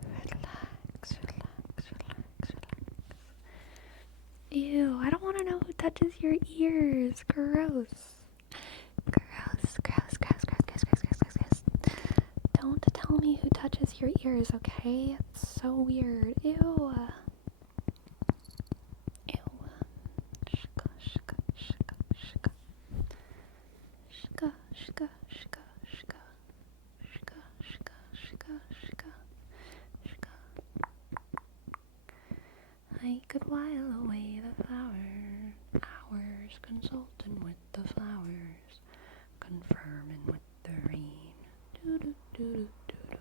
Relax, relax, relax, relax. Ew, I don't want to know who touches your ears. Gross. Gross, gross, gross, gross, gross, gross, gross, gross, gross. Don't tell me who touches your ears, okay? It's so weird. Ew. Ew. Shka, shka, shka, shka. Shka, shka, shka, shka. Shka, shka, shka, shka. Shka. I could while away the hours, consulting with the flowers, confirming with the rain. Do-do-do-do-do-do.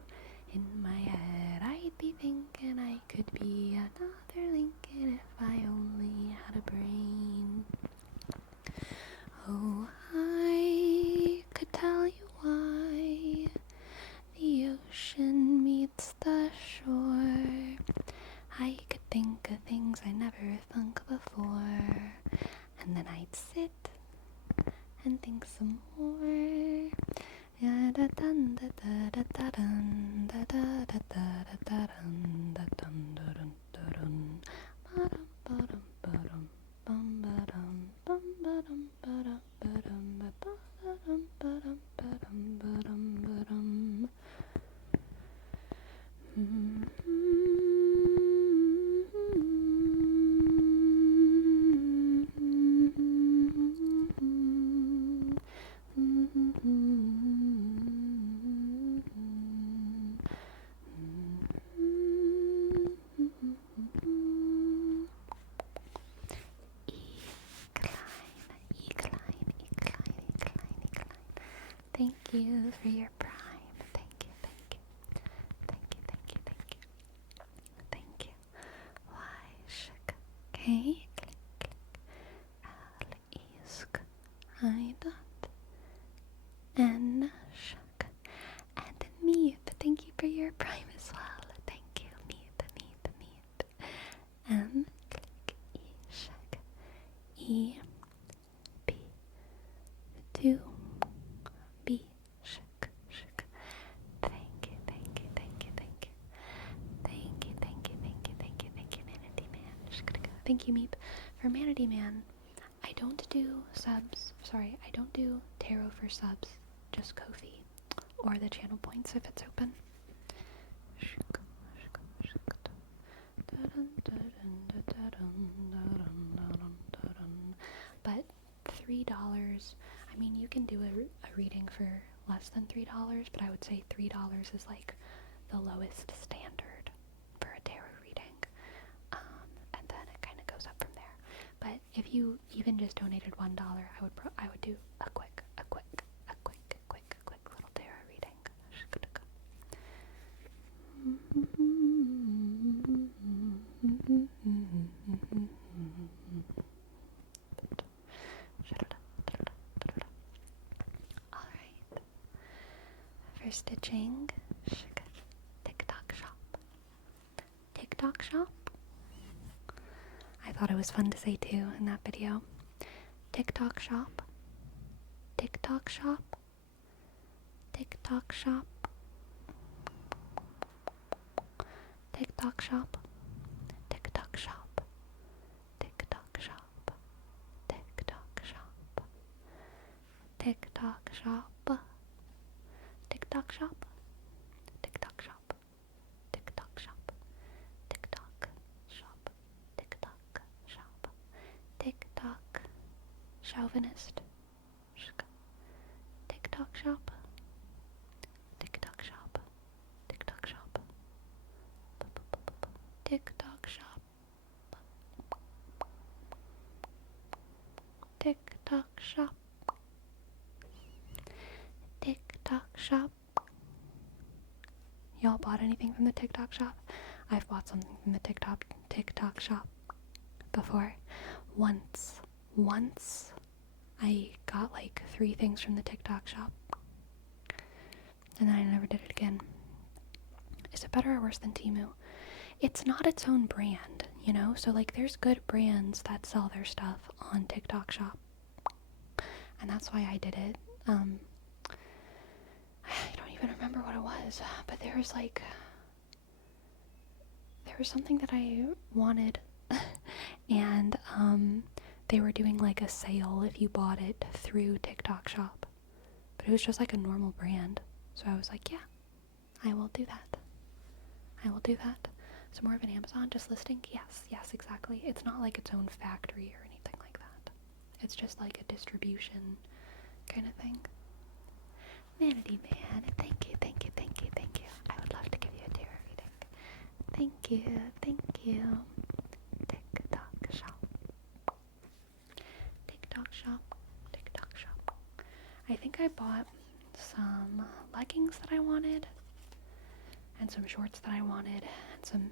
In my head, I'd be thinking I could be another Lincoln if I only had a brain. Oh, I could tell you why the ocean meets the shore. I could think of things I never thunk before, and then I'd sit and think some more. Da da dun da da da da dun da da da da da dun da dun da dun da dun. Ba-dum ba-dum ba-dum bum ba-dum bum ba-dum ba-dum ba-dum ba-dum ba-dum ba-dum ba-dum ba-dum. Thank you for your prime. Thank you, thank you. Thank you, thank you, thank you. Thank you. Why, shik, K, click, click, L, isk, I dot, N, shak, and Meep. Thank you for your prime as well. Thank you, Meep, Meep, Meep. M, click, E, shak, E, B, 2, B, shak, shak. Thank you, thank you, thank you, thank you. Thank you, thank you, thank you, thank you, thank you, Manatee Man. Thank you, Meep. For Manatee Man, I don't do subs. Sorry, I don't do tarot for subs. Just Ko-fi. Or the channel points if it's open. But $3, I mean, you can do a reading for less than $3, but I would say $3 is like the lowest standard for a tarot reading. And then it kind of goes up from there. But if you even just donated $1, I would do a quick little tarot reading. watching TikTok shop. TikTok shop? I thought it was fun to say too in that video. TikTok shop. TikTok shop. TikTok shop. TikTok shop. TikTok shop. TikTok shop. TikTok shop. TikTok shop. TikTok shop. TikTok shop. TikTok shop. TikTok shop. TikTok shop. TikTok chauvinist. TikTok shop. TikTok shop. TikTok shop. TikTok shop. TikTok shop. TikTok shop. Y'all bought anything from the TikTok shop? I've bought something from the TikTok shop before. Once I got like 3 things from the TikTok shop, and then I never did it again. Is it better or worse than Temu? It's not its own brand, you know? So like there's good brands that sell their stuff on TikTok shop. And that's why I did it. I don't even remember what it was, but there was something that I wanted and they were doing like a sale if you bought it through TikTok shop. But it was just like a normal brand. So I was like, yeah, I will do that. I will do that. So more of an Amazon just listing? Yes, exactly. It's not like its own factory or anything like that. It's just like a distribution kind of thing. Manatee Man, thank you. I would love to give you a tarot reading. Thank you. TikTok shop. TikTok shop. TikTok shop. I think I bought some leggings that I wanted, and some shorts that I wanted, and some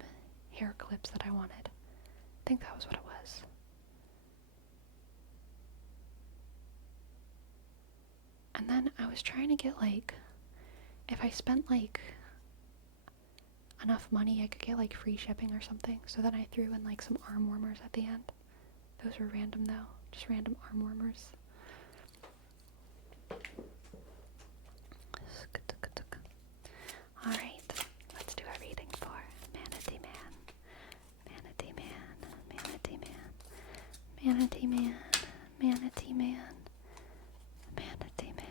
hair clips that I wanted. I think that was what it was. And then I was trying to get like, if I spent like enough money, I could get like free shipping or something. So then I threw in like some arm warmers at the end. Those were random though, just random arm warmers. Alright, let's do a reading for Manatee Man. Manatee Man, Manatee Man, Manatee Man, Manatee Man, Manatee Man,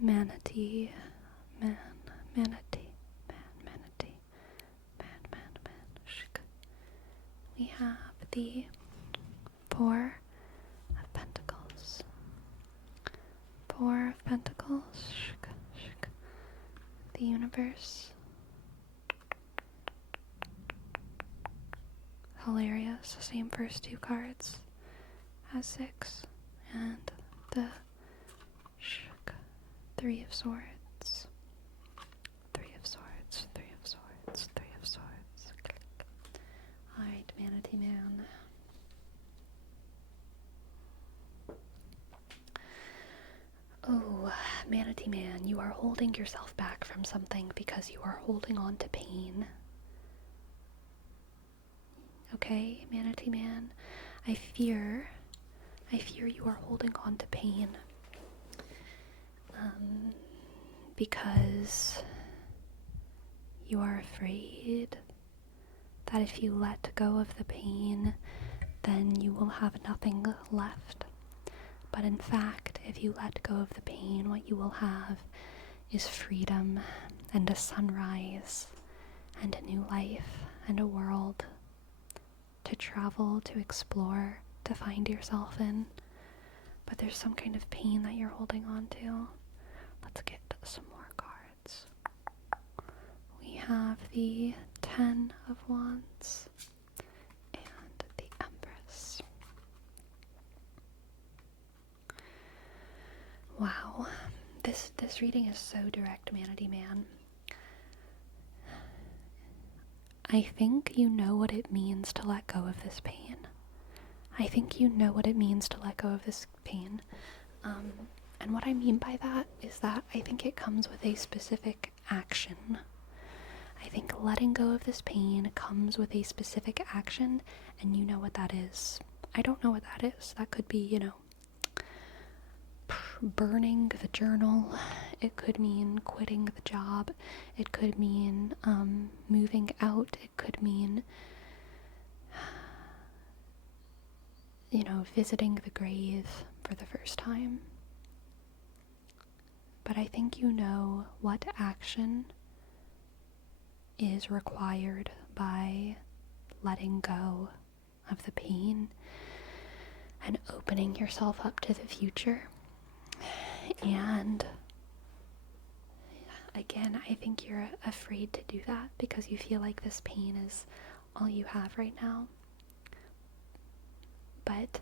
Manatee Man, Manatee Man, Manatee Man, Shk. We have the 4 of Pentacles. 4 of Pentacles. Shk, shk. The Universe. Hilarious. Same first 2 cards as 6. And the shk, 3 of Swords. 3 of Swords. 3 of Swords. 3 of Swords. Click. Alright, Manatee Man. Oh, Manatee Man, you are holding yourself back from something because you are holding on to pain. Okay, Manatee Man, I fear you are holding on to pain. Because you are afraid that if you let go of the pain, then you will have nothing left. But in fact, if you let go of the pain, what you will have is freedom and a sunrise and a new life and a world to travel, to explore, to find yourself in. But there's some kind of pain that you're holding on to. Let's get some more cards. We have the 10 of Wands and the Empress. Wow, this reading is so direct, Manatee Man. I think you know what it means to let go of this pain. I think you know what it means to let go of this pain. And what I mean by that is that I think it comes with a specific action. I think letting go of this pain comes with a specific action, and you know what that is. I don't know what that is. That could be, burning the journal. It could mean quitting the job. It could mean moving out. It could mean, visiting the grave for the first time. But I think you know what action is required by letting go of the pain and opening yourself up to the future. And again, I think you're afraid to do that because you feel like this pain is all you have right now. But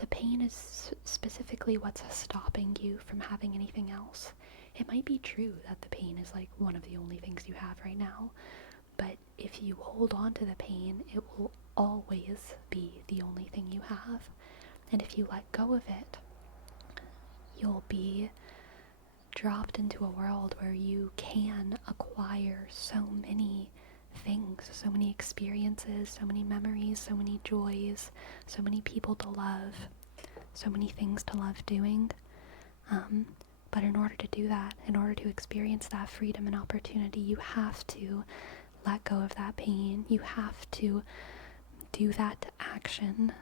the pain is specifically what's stopping you from having anything else. It might be true that the pain is like one of the only things you have right now, but if you hold on to the pain, it will always be the only thing you have. And if you let go of it, you'll be dropped into a world where you can acquire so many things, so many experiences, so many memories, so many joys, so many people to love, so many things to love doing. But in order to do that, in order to experience that freedom and opportunity, you have to let go of that pain. You have to do that action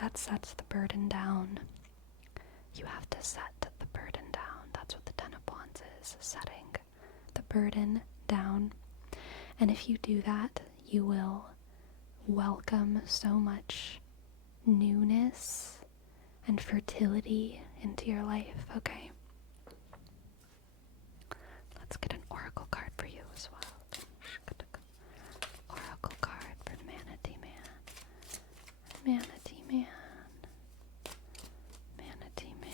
that sets the burden down. You have to set the burden down. That's what the Ten of Wands is, setting the burden down. And if you do that, you will welcome so much newness and fertility into your life, okay? Let's get an oracle card for you as well. Oracle card for Manatee Man. Manatee Man. Manatee Man.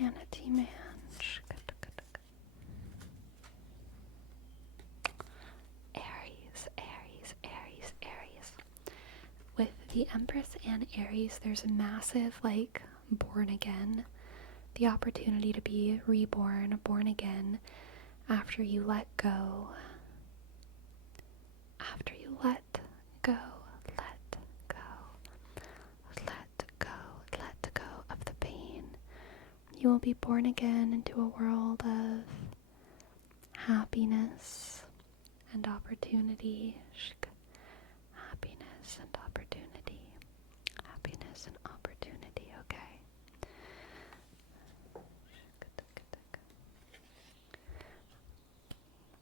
Manatee Man. Aries, Aries, Aries, Aries. With the Empress and Aries, there's a massive, born again. The opportunity to be reborn, born again, after you let go. After you let go, let go, let go, let go of the pain. You will be born again into a world of happiness and opportunity. Happiness and opportunity. Happiness and opportunity, okay?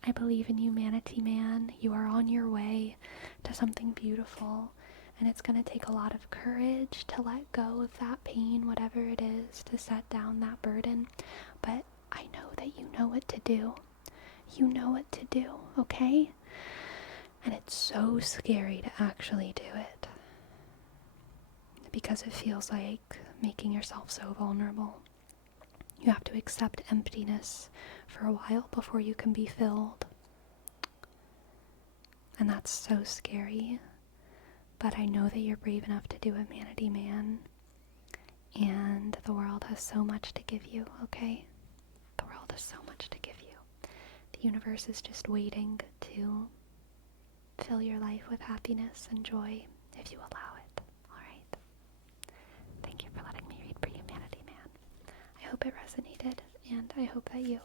I believe in you, Manatee Man. You are on your way to something beautiful, and it's going to take a lot of courage to let go of that pain, whatever it is, to set down that burden. But I know that you know what to do. You know what to do, okay? And it's so scary to actually do it, because it feels like making yourself so vulnerable. You have to accept emptiness for a while before you can be filled. And that's so scary. But I know that you're brave enough to do it, Manatee Man. And the world has so much to give you, okay? The world has so much to give you. The universe is just waiting to fill your life with happiness and joy if you allow it. Alright? Thank you for letting me read for you, Manatee Man. I hope it resonated, and I hope that you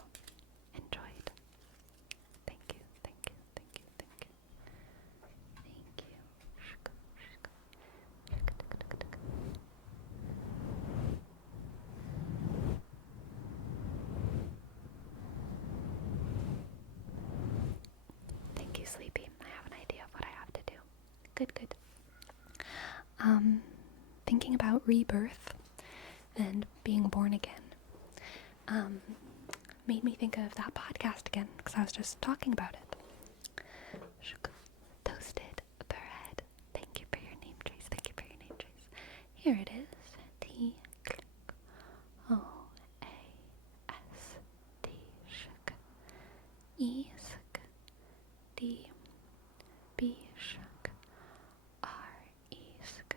enjoyed. Thank you, thank you, thank you, thank you. Thank you. Thank you, Sleepy. I have an idea of what I have to do. Good, good. Thinking about rebirth and being born again made me think of that podcast again, because I was just talking about it. Toasted bread. Thank you for your name, Trace. Thank you for your name, Trace. Here it is. T O A S T shk E sk D B shk R E sk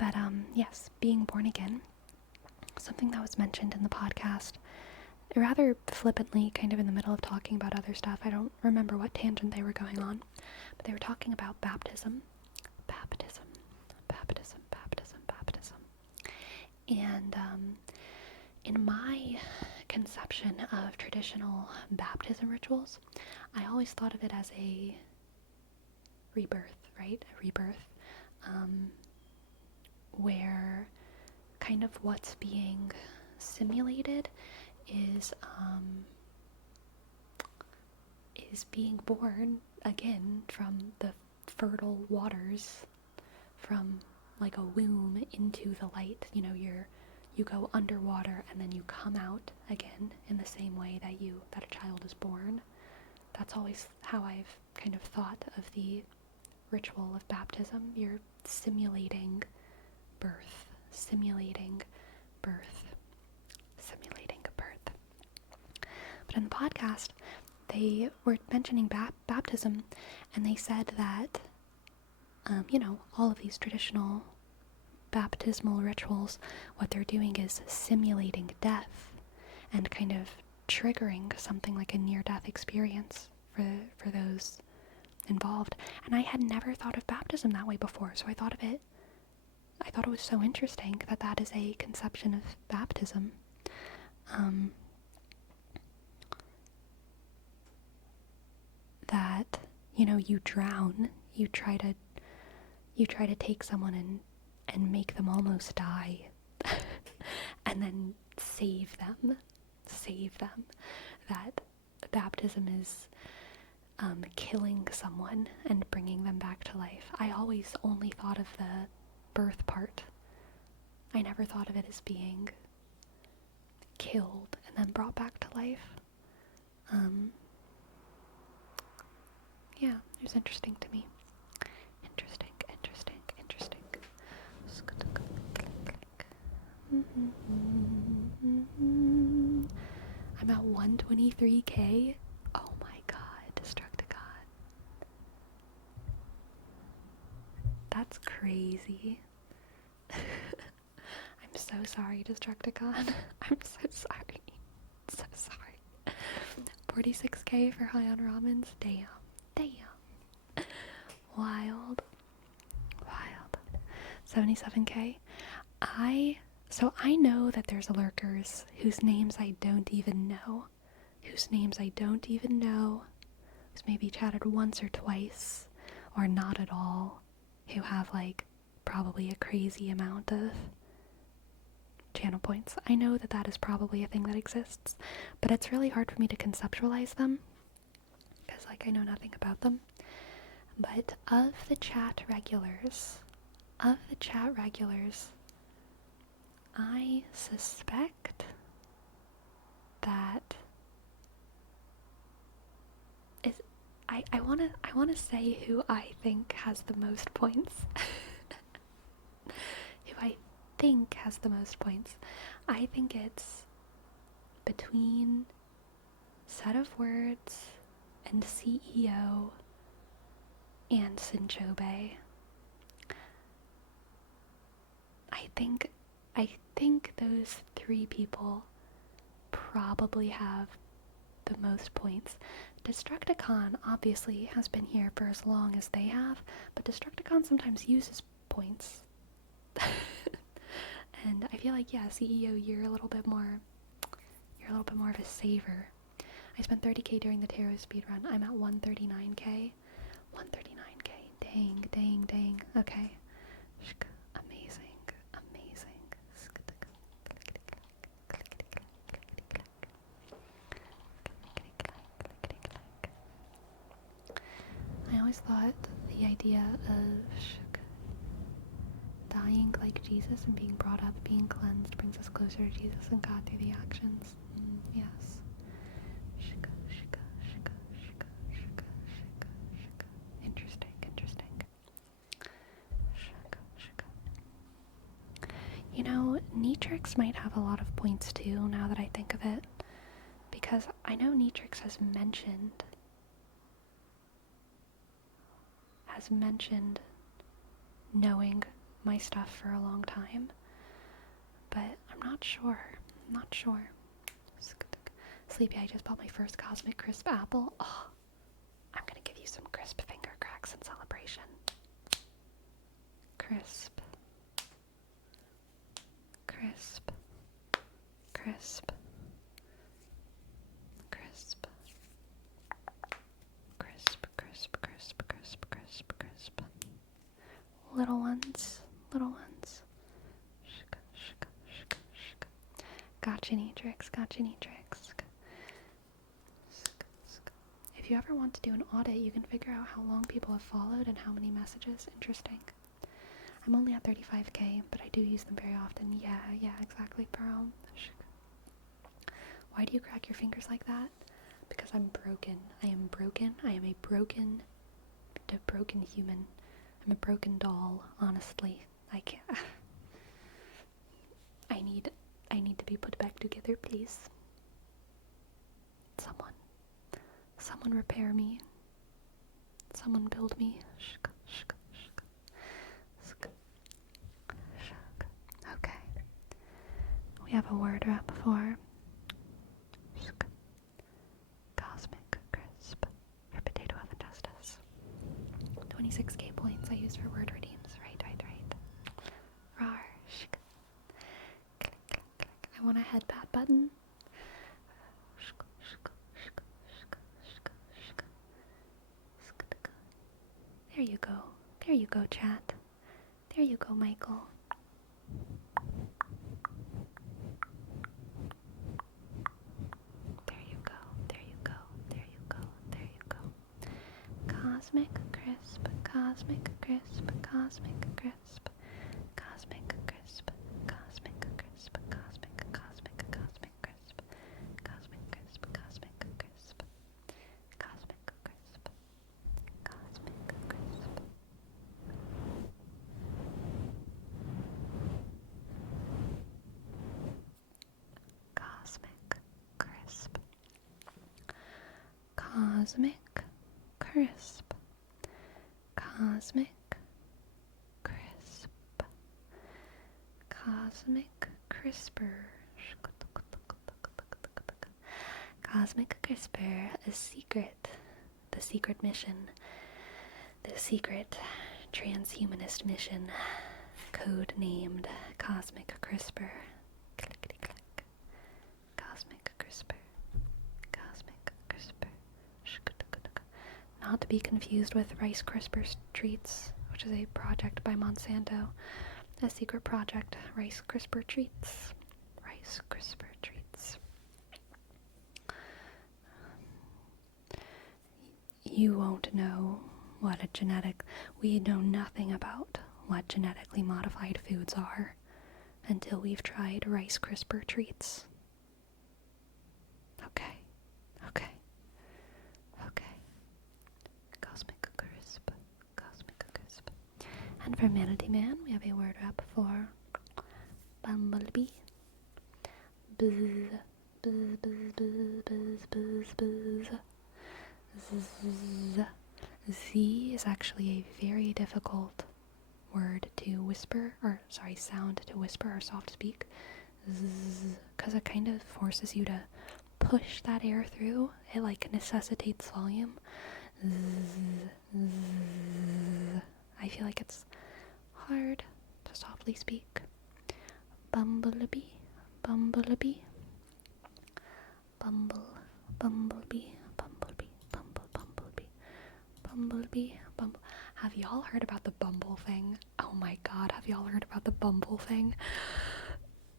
But yes, being born again, something that was mentioned in the podcast, rather flippantly, kind of in the middle of talking about other stuff. I don't remember what tangent they were going on, but they were talking about baptism. Baptism. Baptism. Baptism. Baptism. And in my conception of traditional baptism rituals, I always thought of it as a rebirth, right? A rebirth, where kind of what's being simulated is being born again from the fertile waters, from like a womb into the light. You know, you go underwater and then you come out again in the same way that a child is born. That's always how I've kind of thought of the ritual of baptism. You're simulating birth, simulating birth, simulating birth. But in the podcast, they were mentioning baptism, and they said that, all of these traditional baptismal rituals, what they're doing is simulating death and kind of triggering something like a near-death experience for those involved. And I had never thought of baptism that way before, so I thought it was so interesting that is a conception of baptism. That, you drown, you try to take someone and make them almost die, and then save them. That baptism is killing someone and bringing them back to life. I always only thought of the birth part. I never thought of it as being killed and then brought back to life. Yeah, it was interesting to me. Interesting. I'm at 123k. Oh my god, Destructicon. That's crazy. I'm so sorry, Destructicon. I'm so sorry. So sorry. 46k for High on Ramens. Damn. Wild. 77k. I know that there's lurkers whose names I don't even know. Whose maybe chatted once or twice, or not at all, who have like probably a crazy amount of channel points. I know that is probably a thing that exists, but it's really hard for me to conceptualize them, because I know nothing about them. But of the chat regulars, I suspect that I wanna say who I think has the most points. I think it's between Set of Words and CEO and Sinchobe. I think those three people probably have the most points. Destructicon obviously has been here for as long as they have, but Destructicon sometimes uses points. And I feel like, CEO, you're a little bit more of a saver. I spent 30k during the tarot speedrun. I'm at 139k. Dang. Okay. Amazing. I always thought the idea of dying like Jesus and being brought up, being cleansed, brings us closer to Jesus and God through the actions. Yes. Interesting. Neetrix might have a lot of points too, now that I think of it. Because I know Neetrix has mentioned knowing my stuff for a long time, but I'm not sure. Sleepy, I just bought my first Cosmic Crisp apple. Oh, I'm gonna give you some crisp finger cracks in celebration. Crisp. Crisp. Crisp. Crisp. Crisp, crisp, crisp, crisp, crisp, crisp. Little ones. Shka, shka, shka, shka. Gotcha, Neatrix. If you ever want to do an audit, you can figure out how long people have followed and how many messages. Interesting. I'm only at 35k, but I do use them very often. Yeah, exactly, Pearl. Why do you crack your fingers like that? Because I'm broken. I am a broken human. I'm a broken doll, honestly. I can't. I need to be put back together, please. Someone repair me. Someone build me. Okay. We have a word wrap for Cosmic Crisp for Potato Oven Justice. 26k points I use for word redeems. Right. Rar. Click. I want a headpad button. There you go, chat. There you go, Michael. There you go. Cosmic Crisp. Cosmic Crisp. Cosmic Crisp. Cosmic Crisp. Cosmic Crisp. Cosmic Crisp. Cosmic Crisp. Cosmic Crisp. Cosmic Crisp. Cosmic Crisp. Cosmic Crisp. Cosmic Crisp. Cosmic Crisper. Cosmic Crisper, a secret. The secret mission. The secret transhumanist mission. Code named Cosmic Crisper. Clickety click. Cosmic Crisper. Cosmic Crisper. Not to be confused with Rice Krispers Treats, which is a project by Monsanto. A secret project, Rice Crisper Treats. Rice Crisper Treats. You won't know what a we know nothing about what genetically modified foods are until we've tried Rice Crisper Treats. Okay. Cosmic Crisp. And for Manatee Man, we have a word wrap for Bumblebee. Buzz, buzz, buzz. Z is actually a very difficult sound to whisper or soft speak. Because it kind of forces you to push that air through. It necessitates volume. I feel like it's hard to softly speak. Bumblebee. Bumblebee. Have y'all heard about the Bumble thing? Oh my god, have y'all heard about the Bumble thing?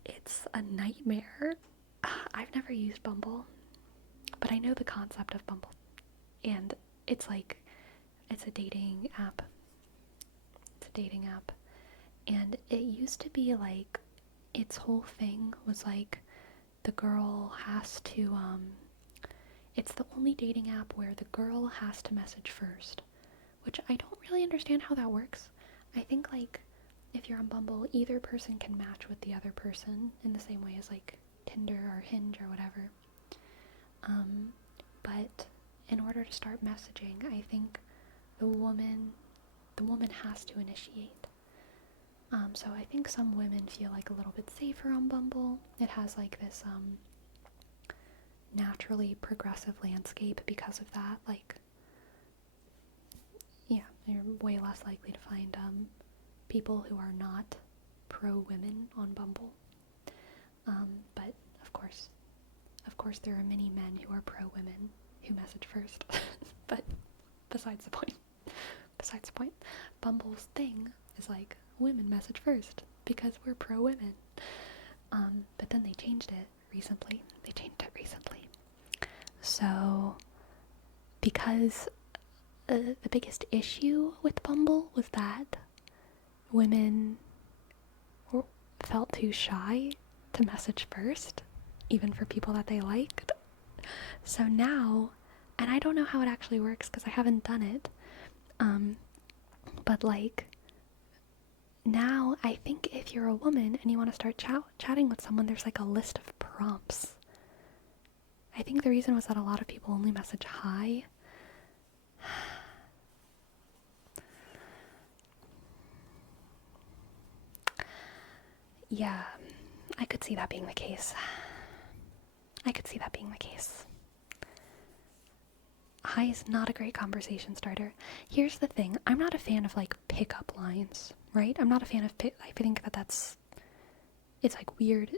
It's a nightmare. I've never used Bumble, but I know the concept of Bumble. And it's a dating app. And it used to be its whole thing was the girl has to, it's the only dating app where the girl has to message first, which I don't really understand how that works. I think if you're on Bumble, either person can match with the other person in the same way as Tinder or Hinge or whatever. But in order to start messaging, I think the woman has to initiate. So I think some women feel like a little bit safer on Bumble. It has like this naturally progressive landscape because of that. Like, yeah, you're way less likely to find people who are not pro-women on Bumble. But of course, there are many men who are pro-women who message first. But besides the point. Besides the point. Bumble's thing is like, women message first because we're pro-women. But then they changed it recently. So, because the biggest issue with Bumble was that women felt too shy to message first, even for people that they liked. So now, and I don't know how it actually works because I haven't done it, but like, now I think if you're a woman and you want to start chatting with someone, there's like a list of prompts. I think the reason was that a lot of people only message hi. Yeah, I could see that being the case. Hi is not a great conversation starter. Here's the thing. I'm not a fan of like pickup lines, right? I'm not a fan of I think that's it's like weird.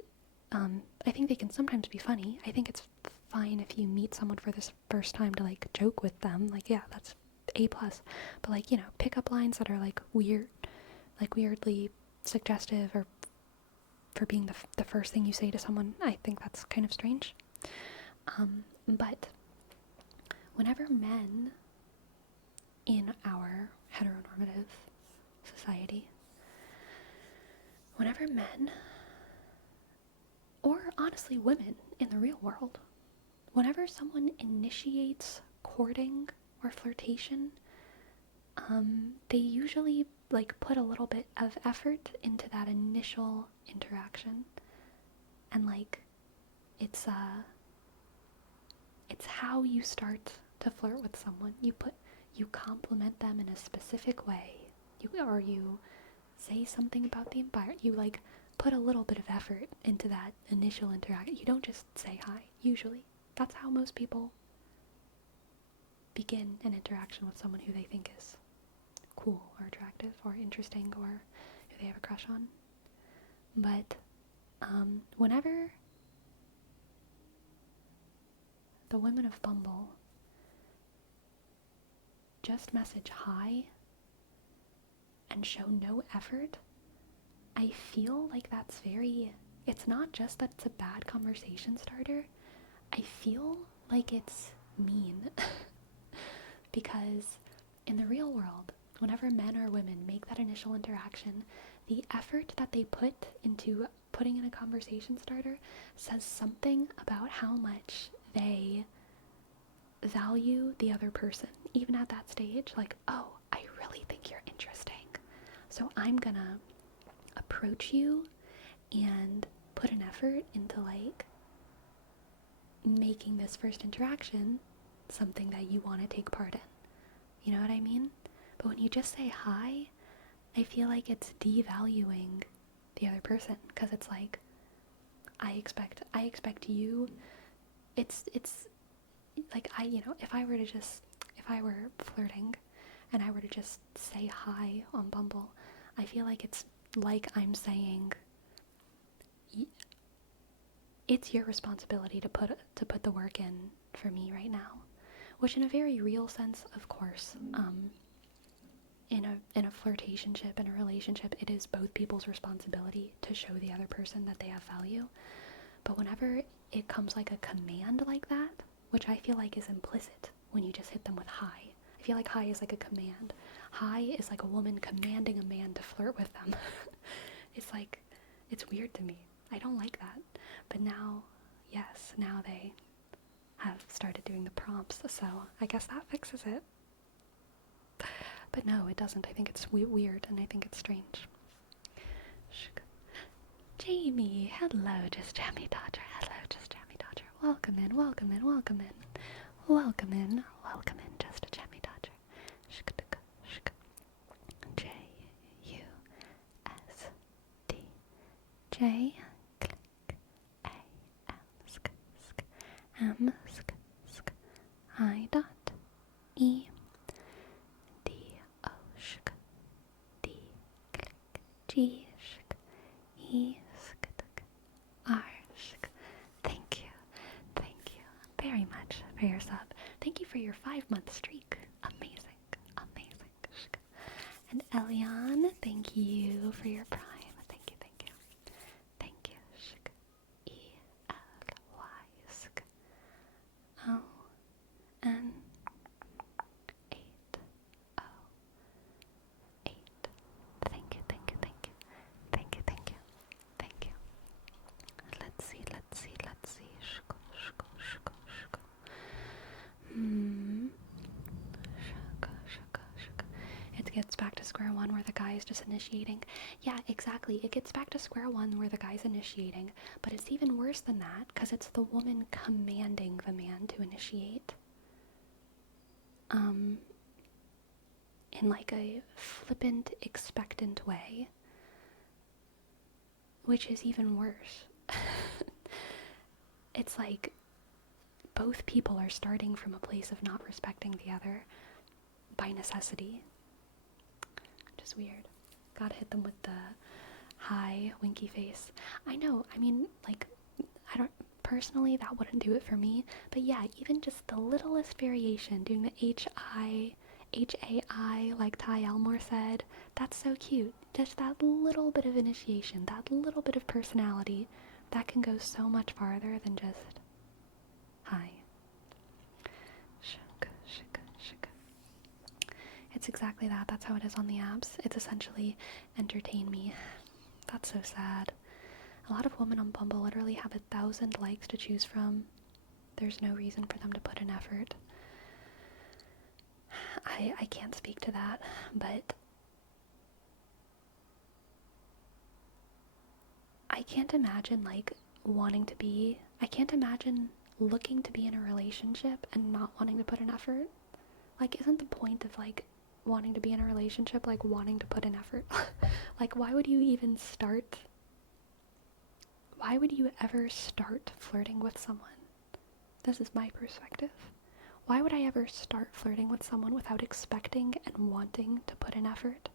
I think they can sometimes be funny. I think it's fine if you meet someone for this first time to like joke with them. Like, yeah, that's A+. But like, you know, pickup lines that are like weird, like weirdly suggestive or for being the first thing you say to someone, I think that's kind of strange. But whenever men in our heteronormative society, whenever men, or honestly women in the real world, whenever someone initiates courting or flirtation, they usually like put a little bit of effort into that initial interaction, and like it's how you start to flirt with someone. You compliment them in a specific way, you say something about the environment. You like put a little bit of effort into that initial interaction. You don't just say hi. Usually, that's how most people begin an interaction with someone who they think is cool or attractive or interesting or who they have a crush on. But whenever the women of Bumble just message hi and show no effort, I feel like that's it's not just that it's a bad conversation starter, I feel like it's mean. Because in the real world, whenever men or women make that initial interaction, the effort that they put into putting in a conversation starter says something about how much they value the other person, even at that stage. Like, oh, I really think you're interesting, so I'm gonna approach you and put an effort into like making this first interaction something that you want to take part in. You know what I mean? But when you just say hi, I feel like it's devaluing the other person, because it's like, I expect you, it's like, if I were flirting and I were to just say hi on Bumble, I feel like it's like I'm saying, it's your responsibility to put the work in for me right now, which in a very real sense, of course, in a flirtationship, in a relationship, it is both people's responsibility to show the other person that they have value. But whenever it comes like a command like that, which I feel like is implicit when you just hit them with hi. I feel like hi is like a command. Hi is like a woman commanding a man to flirt with them. It's like, it's weird to me. I don't like that. But now, yes, now they have started doing the prompts, so I guess that fixes it. But no, it doesn't. I think it's weird, and I think it's strange. Jamie, hello, Just Jammy Dodger. Hello, Just Jammy Dodger. Welcome in, welcome in, welcome in. Welcome in, welcome in, Just a Jammy Dodger. J-U-S-T. J, click, A, L, sk, sk, M, sk, sk, I dot, E, D, O, sk, D, click, G, sk, E, sk, R, sk. Thank you very much for your sub. Thank you for your 5-month streak. Amazing, amazing. Sk. And Elion, thank you for your prime. Thank you, thank you. Thank you. Sk. E-L-Y. Sk. O-N. 8. O. 8. Thank you, thank you, thank you. Thank you, thank you. Thank you. Let's see. Shko, shko, shko, shko. Shaka. It gets back to square one where the guy is just initiating. Yeah, exactly. It gets back to square one where the guy's initiating, but it's even worse than that because it's the woman commanding the man to initiate. In like a flippant, expectant way, which is even worse. It's like both people are starting from a place of not respecting the other by necessity. Just weird. Gotta hit them with the hi winky face. I know, I mean, like, I don't, personally that wouldn't do it for me, but yeah, even just the littlest variation, doing the H-A-I, like Ty Elmore said, that's so cute. Just that little bit of initiation, that little bit of personality, that can go so much farther than just hi. Shaka. It's exactly that. That's how it is on the apps. It's essentially entertain me. That's so sad. A lot of women on Bumble literally have 1,000 likes to choose from. There's no reason for them to put in effort. I can't speak to that, but I can't imagine I can't imagine looking to be in a relationship and not wanting to put in effort. Like, isn't the point of like wanting to be in a relationship like wanting to put in effort? Like, why would you even start? Why would you ever start flirting with someone? This is my perspective. Why would I ever start flirting with someone without expecting and wanting to put in effort?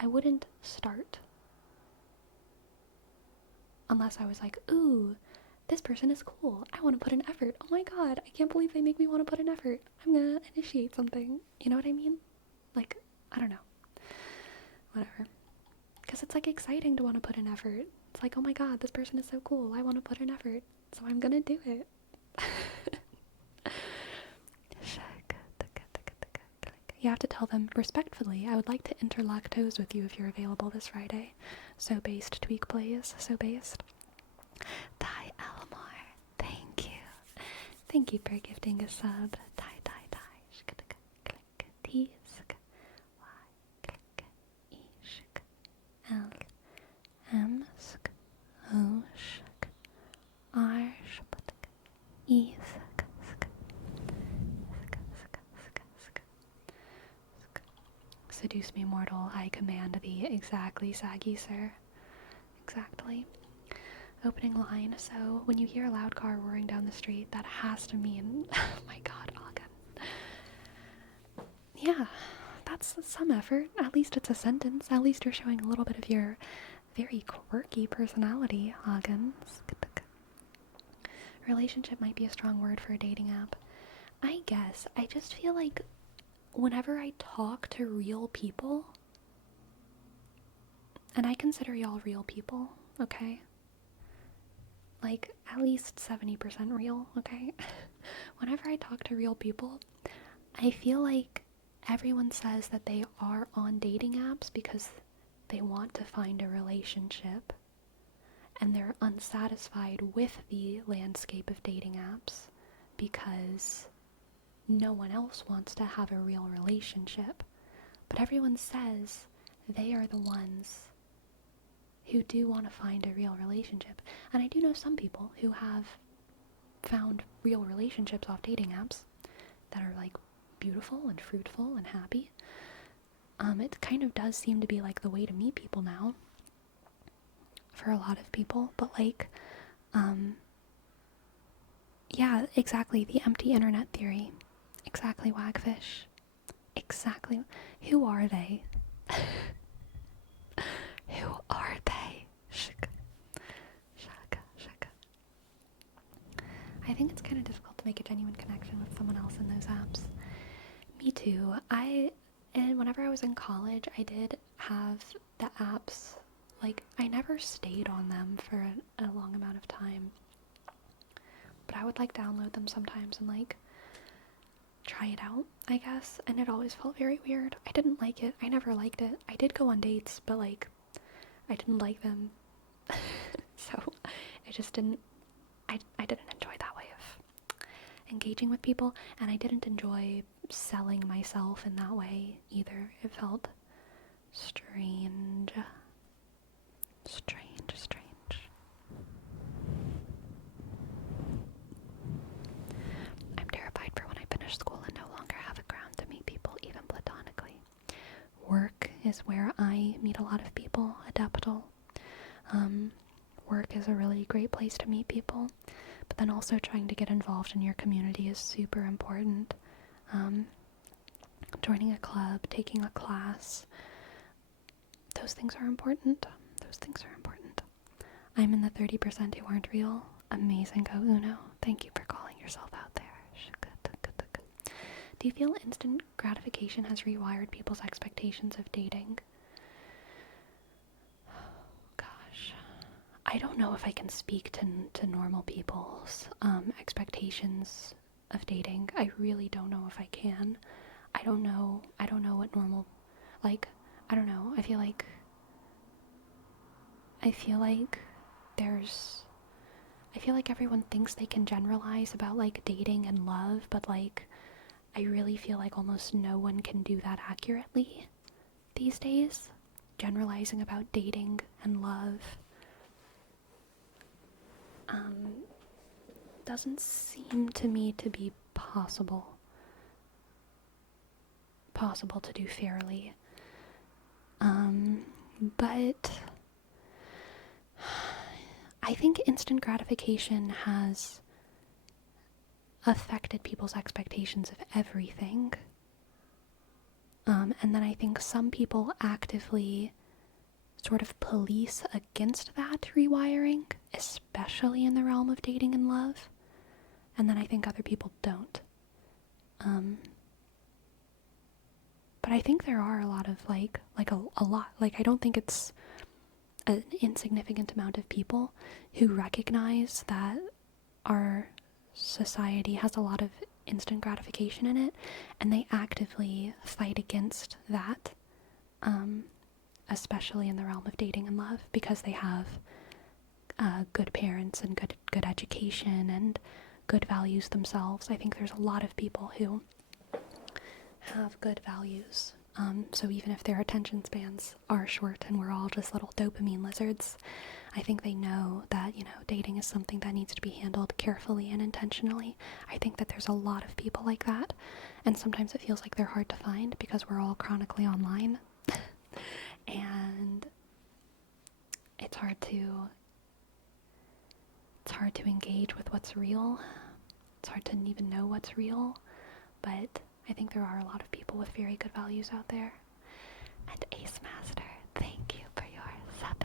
I wouldn't start. Unless I was like, ooh, this person is cool. I want to put in effort. Oh my god, I can't believe they make me want to put in effort. I'm gonna initiate something. You know what I mean? Like, I don't know. Whatever. Because it's like exciting to want to put in effort. It's like, oh my god, this person is so cool. I want to put in effort. So I'm gonna do it. You have to tell them respectfully, I would like to interlock toes with you if you're available this Friday. So based tweak plays. So based. Ty Elmore, thank you. Thank you for gifting a sub. Ty. Click T sk Y click E sk L M sk O sk R sk E sk sk. Seduce me, mortal, I command thee. Exactly, saggy sir. Exactly. Opening line, so when you hear a loud car roaring down the street, that has to mean, oh my god, Agan. Yeah, that's some effort. At least it's a sentence. At least you're showing a little bit of your very quirky personality, Agan. Relationship might be a strong word for a dating app. I guess. I just feel like whenever I talk to real people, and I consider y'all real people, okay? Like, at least 70% real, okay? Whenever I talk to real people, I feel like everyone says that they are on dating apps because they want to find a relationship, and they're unsatisfied with the landscape of dating apps because no one else wants to have a real relationship. But everyone says they are the ones who do want to find a real relationship. And I do know some people who have found real relationships off dating apps that are like beautiful and fruitful and happy. It kind of does seem to be like the way to meet people now. for a lot of people, but like, yeah, exactly, the empty internet theory. Exactly, Wagfish. Exactly. Who are they? Who are they? Shaka, shaka, shaka. I think it's kind of difficult to make a genuine connection with someone else in those apps. Me too. And whenever I was in college, I did have the apps. Like, I never stayed on them for a long amount of time. But I would, like, download them sometimes and, like, try it out, I guess. And it always felt very weird. I didn't like it. I never liked it. I did go on dates, but, like, I didn't like them. So, I just didn't, I didn't enjoy that way of engaging with people. And I didn't enjoy selling myself in that way either. It felt strange. Strange, strange. I'm terrified for when I finish school and no longer have a ground to meet people, even platonically. Work is where I meet a lot of people, Adeptal. Work is a really great place to meet people, but then also trying to get involved in your community is super important. Joining a club, taking a class, those things are important. Those things are important. I'm in the 30% who aren't real. Amazing, Go Uno. Thank you for calling yourself out there. Do you feel instant gratification has rewired people's expectations of dating? Gosh. I don't know if I can speak to normal people's expectations of dating. I really don't know if I can. I don't know what normal, like, I don't know. I feel like everyone thinks they can generalize about, like, dating and love, but, like, I really feel like almost no one can do that accurately these days. Generalizing about dating and love doesn't seem to me to be possible to do fairly. But I think instant gratification has affected people's expectations of everything. And then I think some people actively sort of police against that rewiring, especially in the realm of dating and love. And then I think other people don't. But I think there are a lot of, a lot. Like, I don't think it's an insignificant amount of people who recognize that our society has a lot of instant gratification in it, and they actively fight against that, especially in the realm of dating and love, because they have good parents and good education and good values themselves. I think there's a lot of people who have good values. So even if their attention spans are short and we're all just little dopamine lizards, I think they know that, dating is something that needs to be handled carefully and intentionally. I think that there's a lot of people like that, and sometimes it feels like they're hard to find because we're all chronically online. And it's hard to engage with what's real. It's hard to even know what's real, but I think there are a lot of people with very good values out there. And Ace Master, thank you for your 7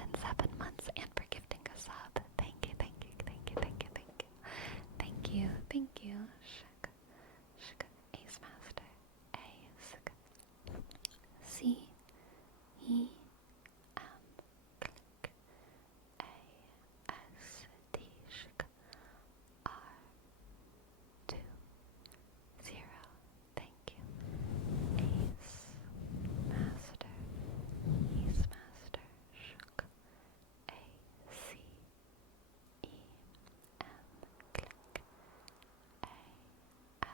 months and for gifting a sub. Thank you, thank you, thank you, thank you, thank you. Thank you, thank you. Shuk, shuk, Ace Master. Ace. C, E, M, click. A, S, T, shuk, R, 2, 0. Thank you. Ace Master. Ace Master. Shuk. A, C, E, M, click. A, S,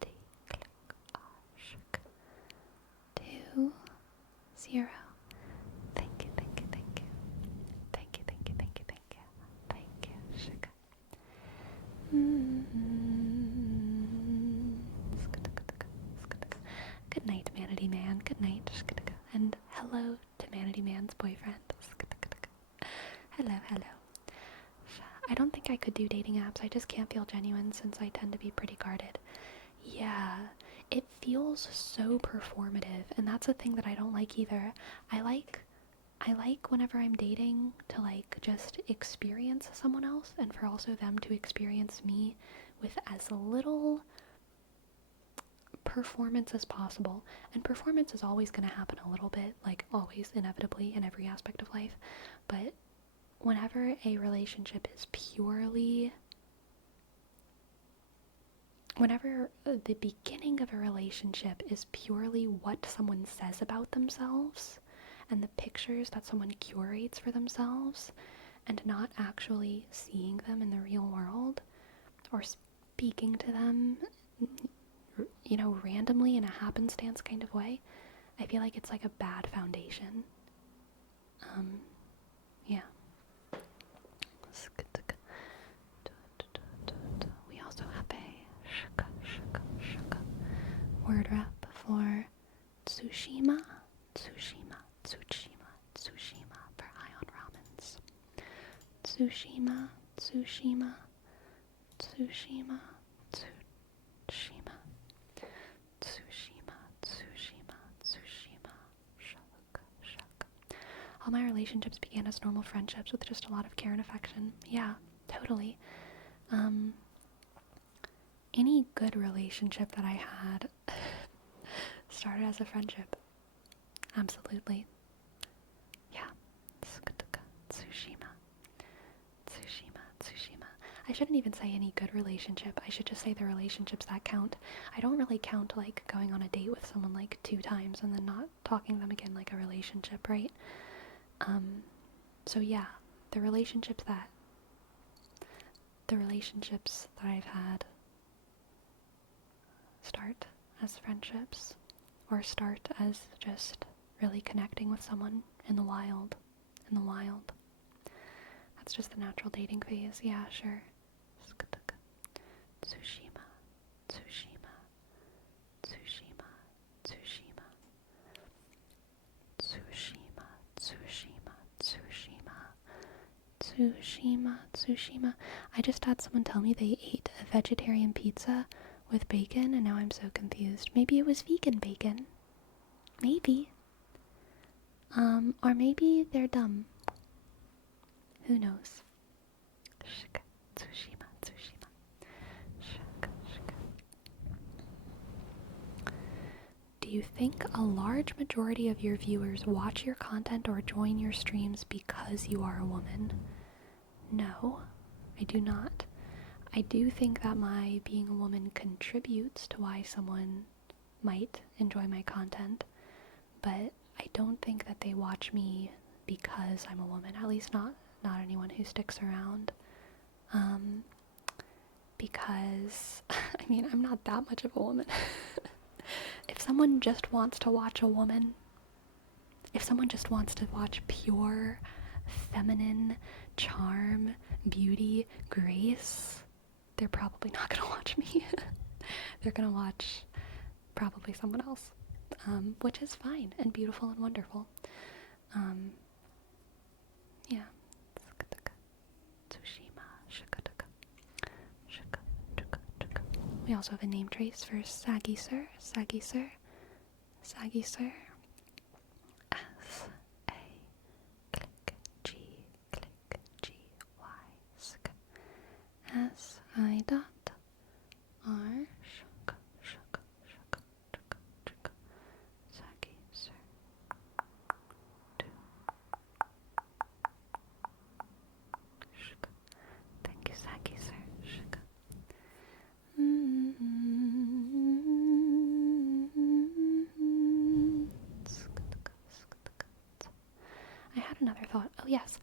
T, click. R, shuk. 2, 0. Thank you, thank you, thank you. Thank you, thank you, thank you, thank you. Thank you, shuk. Good night, Manatee Man. Good night. And hello to Manatee Man's boyfriend. I could do dating apps. I just can't feel genuine since I tend to be pretty guarded. Yeah, it feels so performative, and that's a thing that I don't like either. I like whenever I'm dating to like just experience someone else and for also them to experience me with as little performance as possible. And performance is always going to happen a little bit, like always, inevitably, in every aspect of life. But whenever a relationship is purely, whenever the beginning of a relationship is purely what someone says about themselves and the pictures that someone curates for themselves, and not actually seeing them in the real world or speaking to them, randomly in a happenstance kind of way, I feel like it's like a bad foundation. Yeah. We also have a word rep for Tsushima for Ion Ramens. Tsushima. All my relationships began as normal friendships with just a lot of care and affection. Yeah, totally. Any good relationship that I had started as a friendship. Absolutely. Yeah. Tsushima. I shouldn't even say any good relationship. I should just say the relationships that count. I don't really count like going on a date with someone like 2 times and then not talking to them again like a relationship, right? So yeah, the relationships that I've had start as friendships or start as just really connecting with someone in the wild. That's just the natural dating phase. Yeah, sure. Tsushima. I just had someone tell me they ate a vegetarian pizza with bacon, and now I'm so confused. Maybe it was vegan bacon. Maybe. Or maybe they're dumb. Who knows? Tsushima. Do you think a large majority of your viewers watch your content or join your streams because you are a woman? No, I do not. I do think that my being a woman contributes to why someone might enjoy my content, but I don't think that they watch me because I'm a woman, at least not anyone who sticks around. Because, I mean, I'm not that much of a woman. If someone just wants to watch a woman, if someone just wants to watch pure, feminine, charm, beauty, grace, they're probably not gonna watch me. They're gonna watch probably someone else, which is fine and beautiful and wonderful. Yeah. We also have a name trace for Saggy Sir. S-I dot R Saggy Sir. Thank you, Saggy Sir. I had another thought. Oh yes.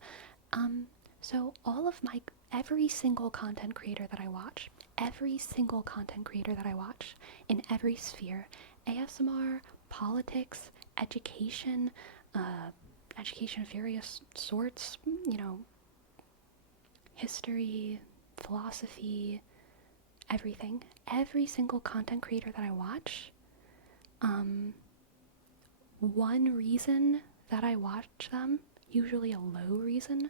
So every single content creator that I watch, in every sphere, ASMR, politics, education, education of various sorts, history, philosophy, everything. Every single content creator that I watch, one reason that I watch them, usually a low reason,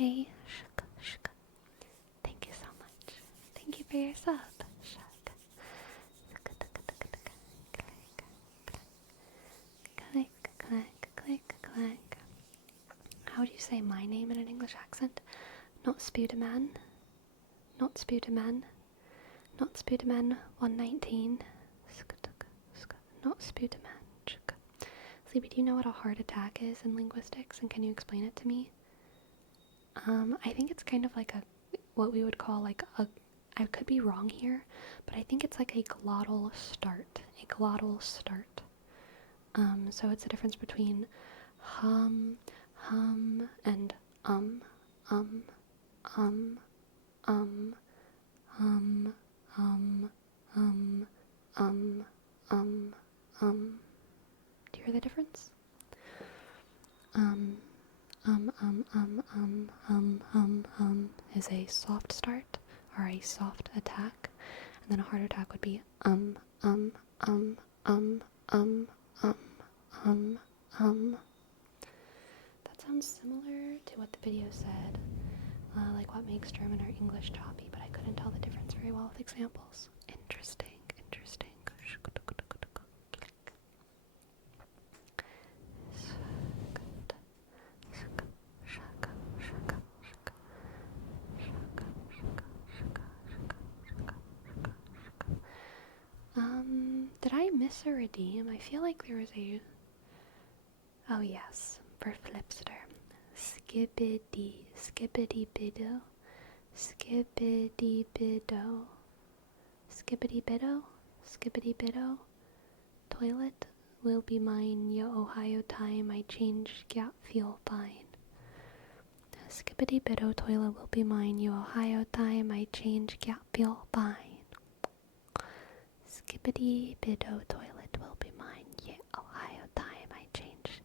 Hey, shuk, shuk. Thank you so much. Thank you for your sub. Shuk. Click, click, click, click. How would you say my name in an English accent? Not Spudaman. Not Spudaman. Not Spudaman 119. Not Spudaman. Sleepy, do you know what a heart attack is in linguistics, and can you explain it to me? I think it's kind of like what we would call like I could be wrong here, but I think it's like a glottal start. A glottal start. So it's the difference between hum, and um, um, um, um, um, um, um, um. Do you hear the difference? Is a soft start or a soft attack, and then a hard attack would be um. That sounds similar to what the video said, like what makes German or English choppy, but I couldn't tell the difference very well with examples. Interesting. Did I miss a redeem? I feel like there was a... Oh yes, for Flipster. Skibbity biddo. Skibbity biddo. Skibbity biddo. Skibbity biddo. Toilet will be mine, yo Ohio time. I changed, got feel fine. Skibbity biddo, toilet will be mine, yo Ohio time. I changed, got feel fine. Skibbity biddo, toilet will be mine, yeah, Ohio time. I changed,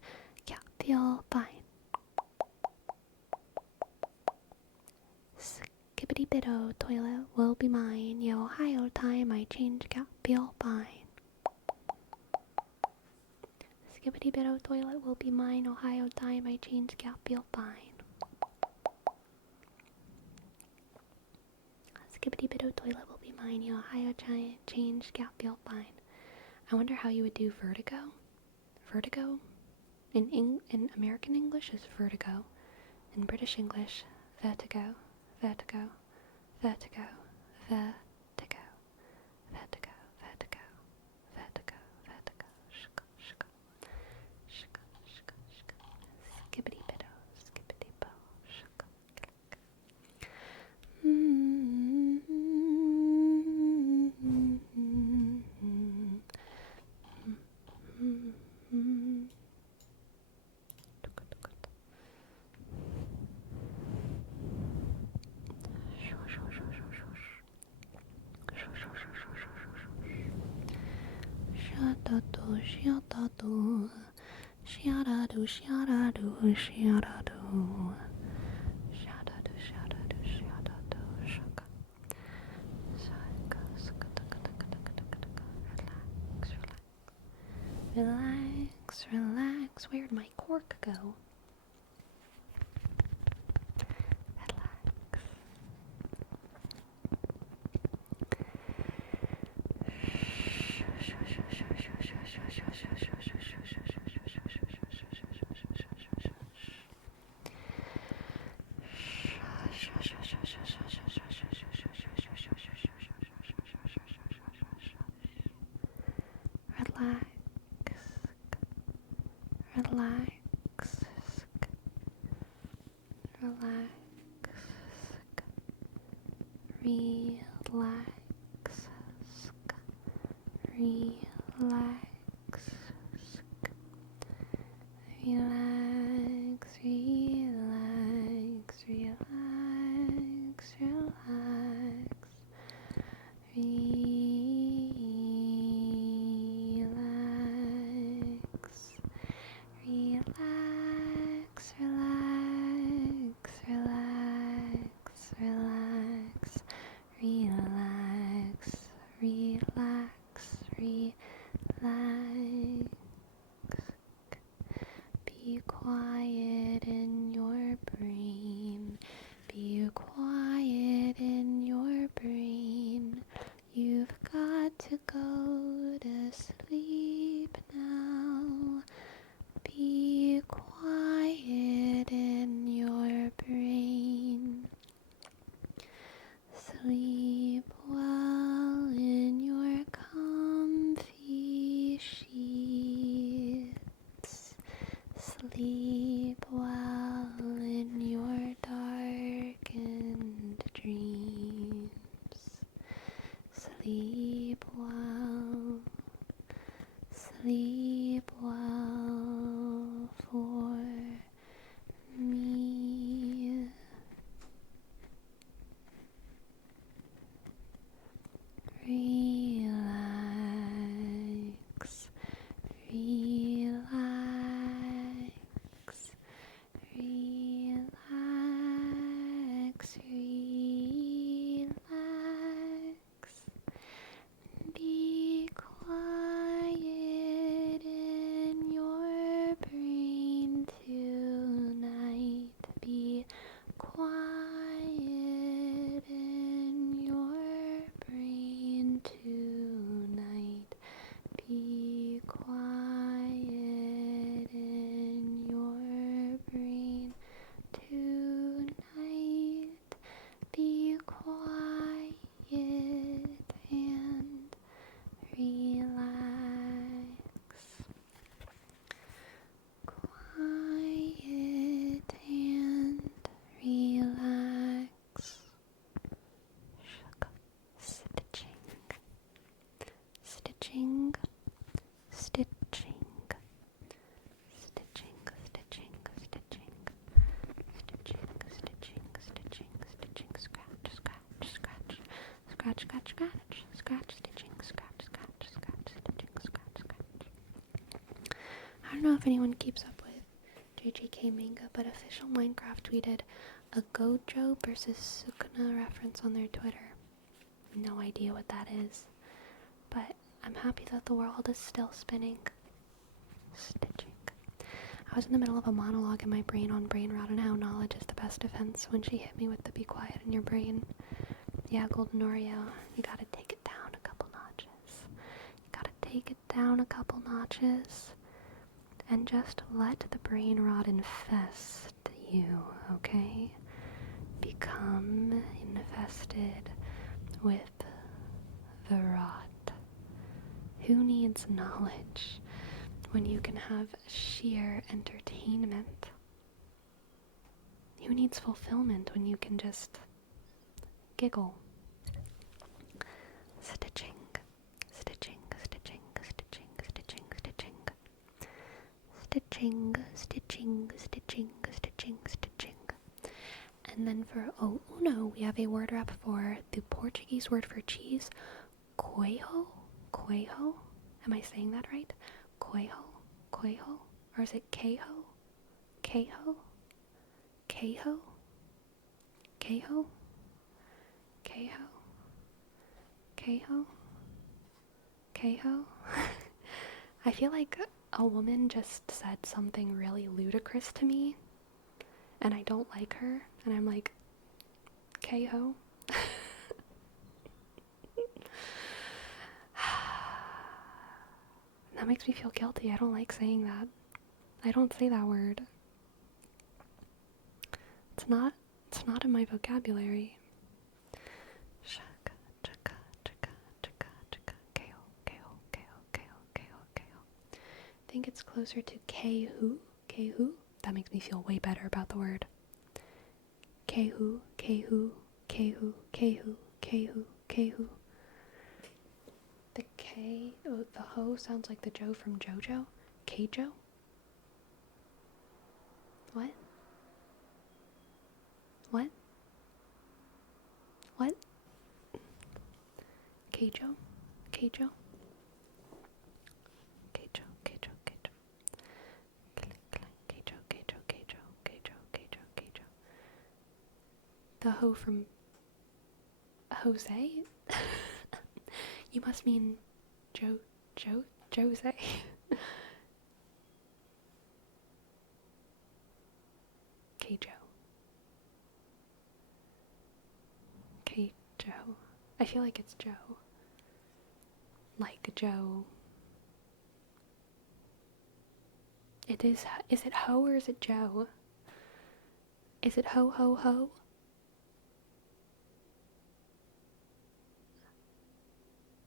got feel fine. Skibbity biddo, toilet will be mine, yeah, Ohio time. I changed, got feel fine. Skibbity biddo, toilet will be mine, Ohio time. I changed, got feel fine. Skibbity biddo, toilet will be mine, yeah, Ohio change, got feel fine. I wonder how you would do vertigo. Vertigo? In American English is vertigo. In British English, vertigo, vertigo, vertigo, vertigo, vertigo, vertigo, vertigo, vertigo, shka, shka, shka, shka, shka, skibbity biddo, skibbity bo, shka, click. Shadadu, shadadu, shadadu, shadadu, shadadu, shadadu, shadadu, shadadu, shaka, shaka, relax, relax. Where'd my cork go? Relax, relax, relax, relax, relax, relax, relax, relax, relax, relax, relax, relax, relax, relax, stitching, stitching, stitching, stitching, stitching, stitching, stitching, stitching, stitching, scratch, scratch, scratch, scratch, scratch, scratch, scratch, stitching, scratch, scratch, scratch, stitching, scratch, scratch. I don't know if anyone keeps up with JJK manga, but Official Minecraft tweeted a Gojo versus Sukuna reference on their Twitter. No idea what that is, but I'm happy that the world is still spinning. Stitching. I was in the middle of a monologue in my brain on brain rot and how knowledge is the best defense when she hit me with the be quiet in your brain. Yeah, Golden Oreo, you gotta take it down a couple notches. You gotta take it down a couple notches and just let the brain rot infest you, okay? Become infested with the rot. Who needs knowledge when you can have sheer entertainment? Who needs fulfillment when you can just giggle? Stitching, stitching, stitching, stitching, stitching, stitching. Stitching, stitching, stitching, stitching, stitching. And then for uno, we have a word wrap for the Portuguese word for cheese, coelho, coelho. Am I saying that right? Coelho, coelho, or is it queijo, queijo, queijo, queijo, queijo, queijo, queijo. I feel like a woman just said something really ludicrous to me, and I don't like her, and I'm like, K-ho. That makes me feel guilty. I don't like saying that. I don't say that word. It's not in my vocabulary. Shaka, chaka, chaka, chaka, chaka, K-ho, K-ho, K-ho, K-ho, K-ho, K-ho. I think it's closer to K-hu, K-hu. That makes me feel way better about the word. K-hu, K-hu, K-hu, K-hu, K-hu, K-hu. The K, the ho sounds like the Joe from JoJo. K-Jo? What? What? What? K-Jo? K-Jo? K-Jo, K-Jo, K-Jo. K-Jo, K-Jo, K-Jo, K-Jo, K-Jo, K-Jo. The ho from Jose? You must mean Jose. K-Jo. K-Jo. I feel like it's Joe. Like Joe. Is it ho or is it Joe? Is it ho ho ho?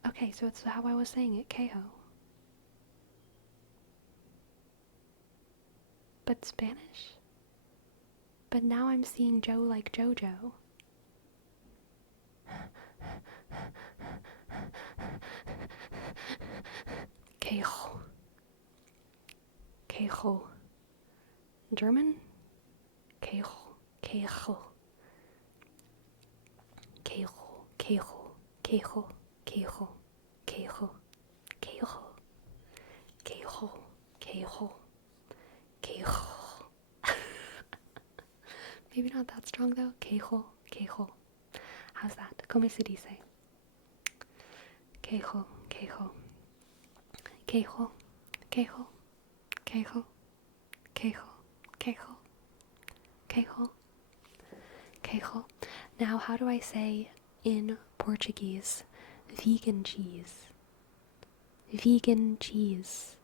Okay, so it's how I was saying it, K-ho. But Spanish? But now I'm seeing Joe like JoJo. Queijo. Queijo. German? Queijo. Queijo. Queijo. Queijo. Queijo. Queijo. Queijo. Queijo. Queijo. Queijo. Queijo. Maybe not that strong though. Queijo. Queijo. How's that? Como se dice? Queijo. Queijo. Queijo. Queijo. Queijo. Queijo. Queijo. Queijo. Queijo. Now, how do I say in Portuguese vegan cheese? Vegan cheese.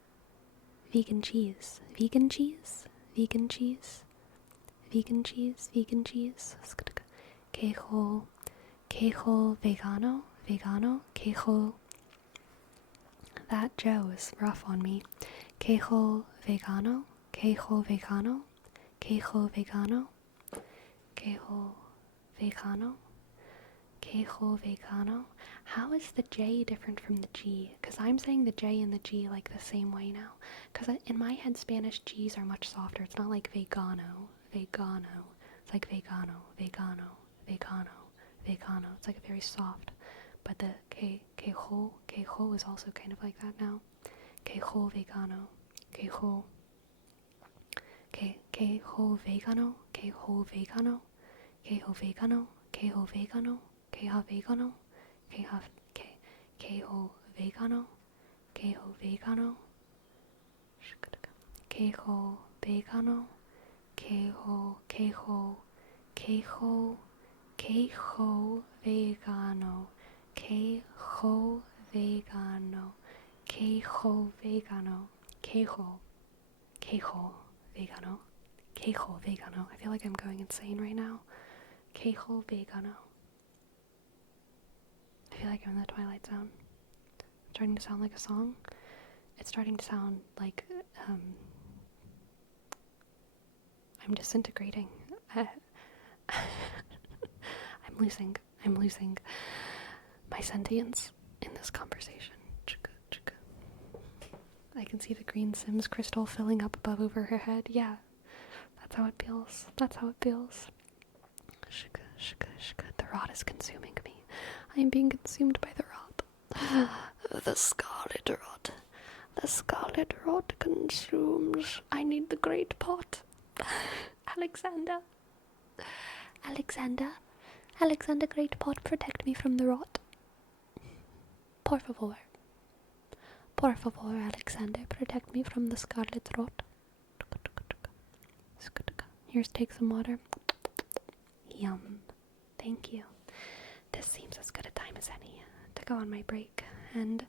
Vegan cheese. Vegan cheese. Vegan cheese. Vegan cheese. Vegan cheese. Queijo. Queijo vegano. Vegano. Queijo. That Joe is rough on me. Queijo vegano. Queijo vegano. Queijo vegano. Queijo vegano. Queijo vegano. How is the J different from the G? Because I'm saying the J and the G like the same way now. Because in my head, Spanish G's are much softer. It's not like vegano, vegano. It's like vegano, vegano, vegano, vegano. It's like very soft. But the quejo is also kind of like that now. Quejo vegano, quejo, quejo vegano, quejo vegano, quejo vegano, quejo vegano, queja vegano, queja, quejo vegano, quejo vegano, quejo vegano, quejo, quejo, quejo, quejo vegano, quejo vegano, quejo vegano, quejo, quejo vegano, quejo vegano. I feel like I'm going insane right now. Quejo vegano. I feel like I'm in the Twilight Zone. It's starting to sound like a song. It's starting to sound like I'm disintegrating. I'm losing my sentience in this conversation. I can see the green Sims crystal filling up above over her head. Yeah, that's how it feels. That's how it feels. The rot is consuming me. I am being consumed by the rot. The scarlet rot. The scarlet rot consumes. I need the great pot. Alexander. Alexander. Alexander Great Pot, protect me from the rot. Por favor. Por favor, Alexander, protect me from the scarlet rot. Here's take some water. Yum. Thank you. This seems as good a time as any to go on my break and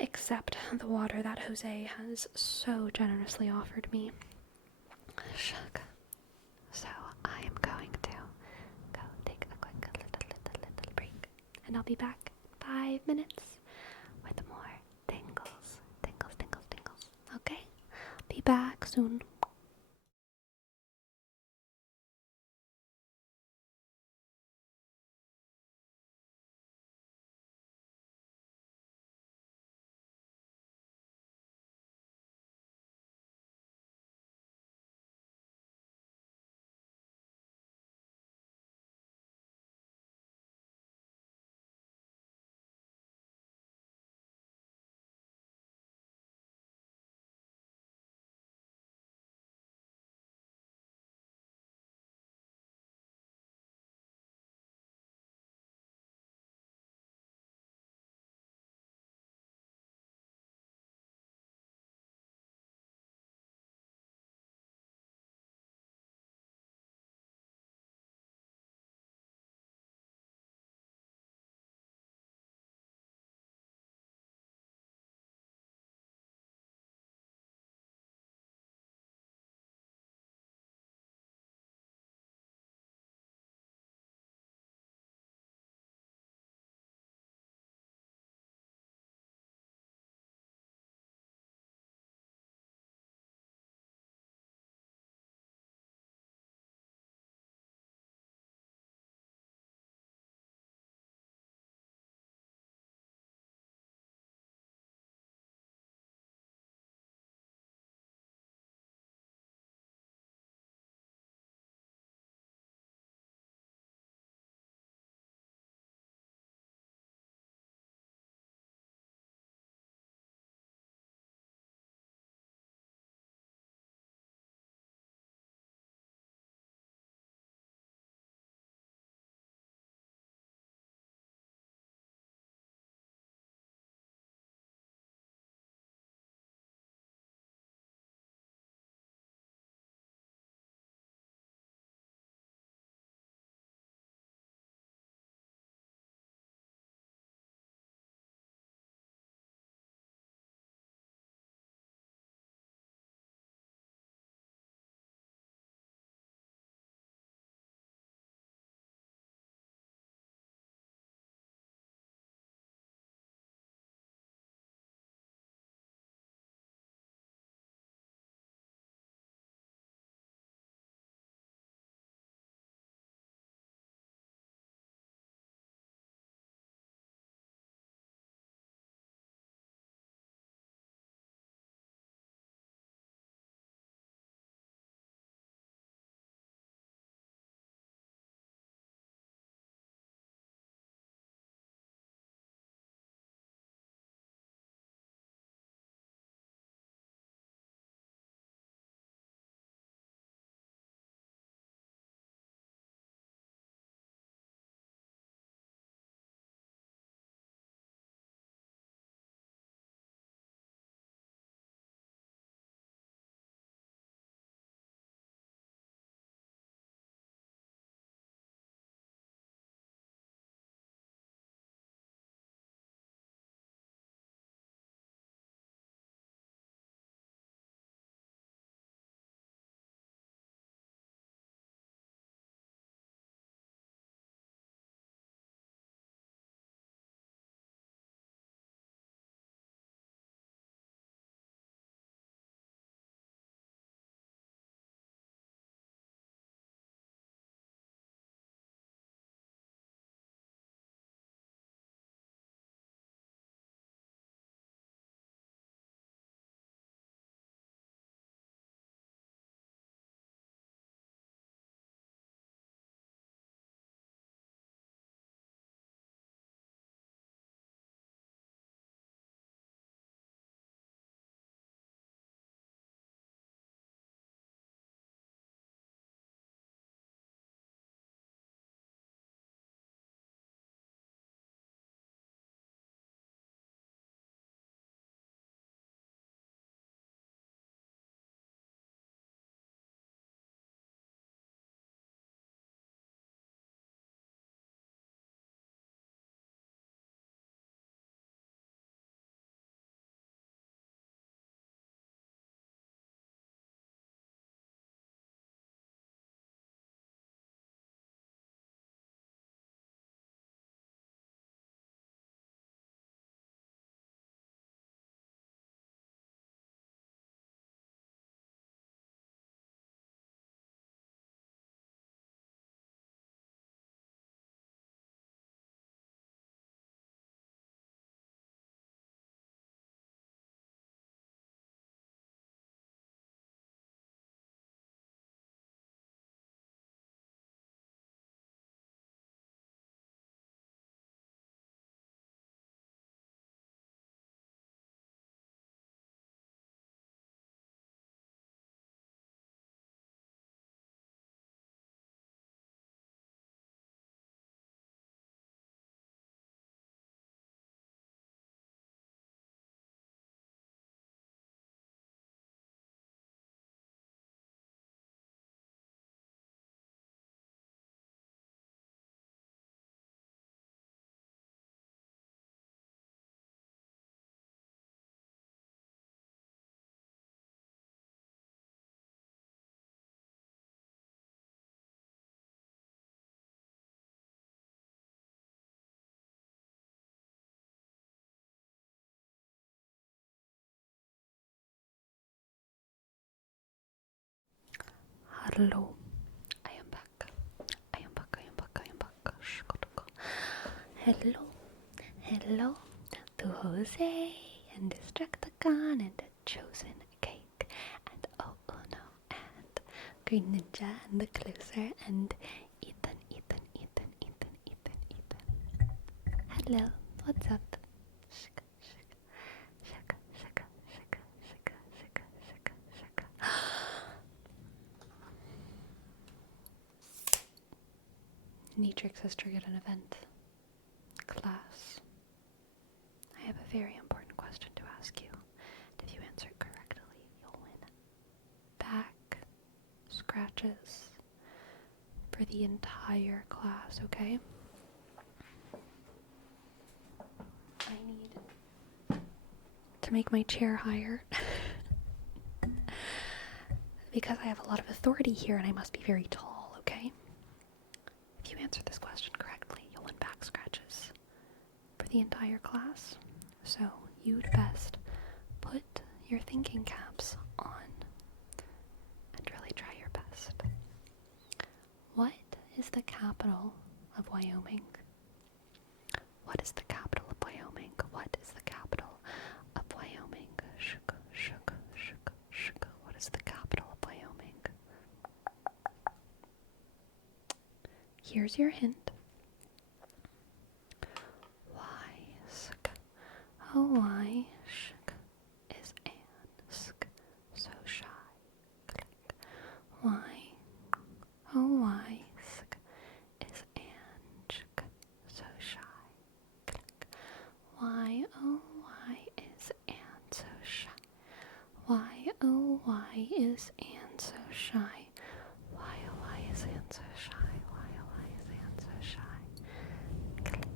accept the water that Jose has so generously offered me. Shug. So I am going to go take a quick little break, and I'll be back in 5 minutes with more tingles, tingles, tingles, tingles. Okay? Be back soon. Hello. I am back. I am back. I am back. I am back. Hello. Hello to Jose and Destructicon and the Chosen Cake and Oh Uno and Green Ninja and the Closer and Ethan. Hello. What's up? Neatrix has triggered an event. Class. I have a very important question to ask you. And if you answer it correctly, you'll win back scratches for the entire class, okay? I need to make my chair higher because I have a lot of authority here and I must be very tall, okay? If you answer this question correctly, you'll win back scratches for the entire class. So you'd best put your thinking caps on and really try your best. What is the capital of Wyoming? What is the capital of Wyoming? What is the capital of Wyoming? What is the capital of Wyoming? Here's your hint. Oh, why is Anne so shy? Click. Why? Oh, why is Anne so shy? Click. Why? Oh, why is Anne so shy? Why? Oh, why is Anne so shy? Why? Oh, why is Anne so shy? Why? Oh, why is Anne so shy? Click.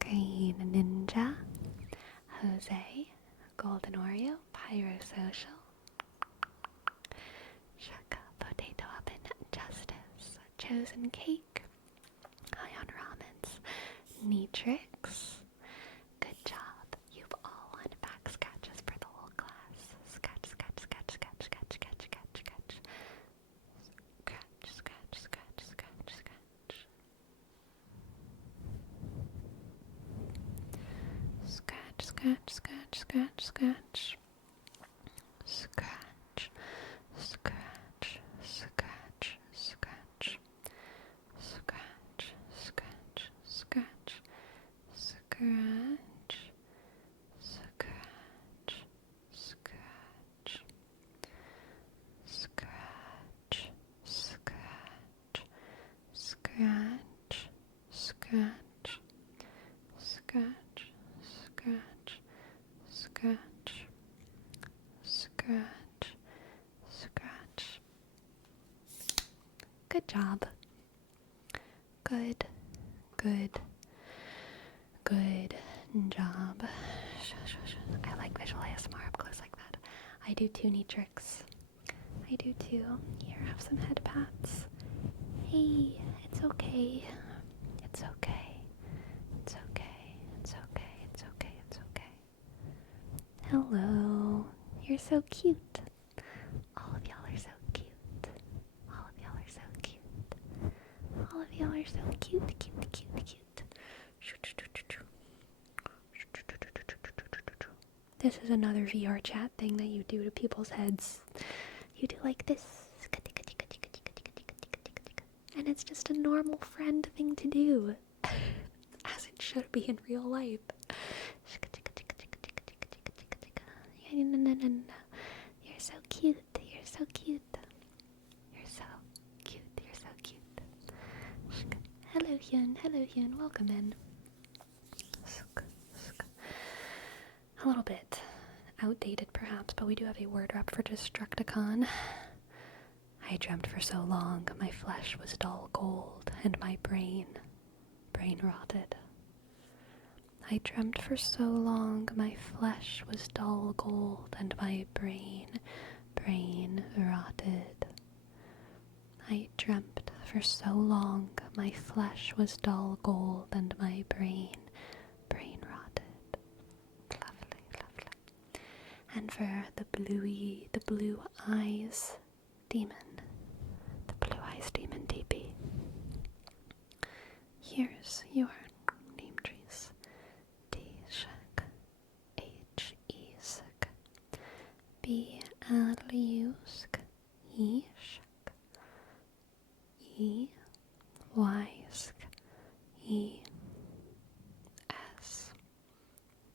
Green Ninja, Jose, Golden Oreo, Pyrosocial, Shaka, Potato Oven, Justice, Chosen Cake, Ion Ramens, Neatrix. Good job. You've all won back scratches for the whole class. Scratch, scratch, scratch, scratch, scratch, scratch, scratch, scratch. Scratch, scratch, scratch, scratch, scratch. Scratch, scratch, scratch, scratch, scratch. Scratch, scratch, scratch, scratch. Scratch, scratch, scratch. Scratch, scratch, scratch. Scratch, scratch, scratch, scratch. Scratch, scratch, scratch, scratch, scratch. Good job. Good, good, good job. I like visual ASMR up close like that. I do too, Neatrix. I do too. Here, have some head pats. Hey, it's okay. It's okay. It's okay. It's okay. It's okay. It's okay. Hello. You're so cute. All of y'all are so cute. All of y'all are so cute. All of y'all are so cute, cute, cute, cute. This is another VR chat thing that you do to people's heads. You do like this. And it's just a normal friend thing to do. As it should be in real life. You're so cute. You're so cute. You're so cute. You're so cute. Hello, Hyun. Hello, Hyun. Welcome in. A little bit outdated, perhaps, but we do have a word rep for Destructicon. I dreamt for so long, my flesh was dull gold, and my brain rotted. I dreamt for so long, my flesh was dull gold, and my brain rotted. I dreamt for so long, my flesh was dull gold, and my brain rotted. Lovely, lovely. And for the blue eyes demon. The blue eyes demon DB. Here's your name trees. D-Shak, H-E-Shak, B-L-U-Shak, E-Shak, E-Y-Shak, E-S,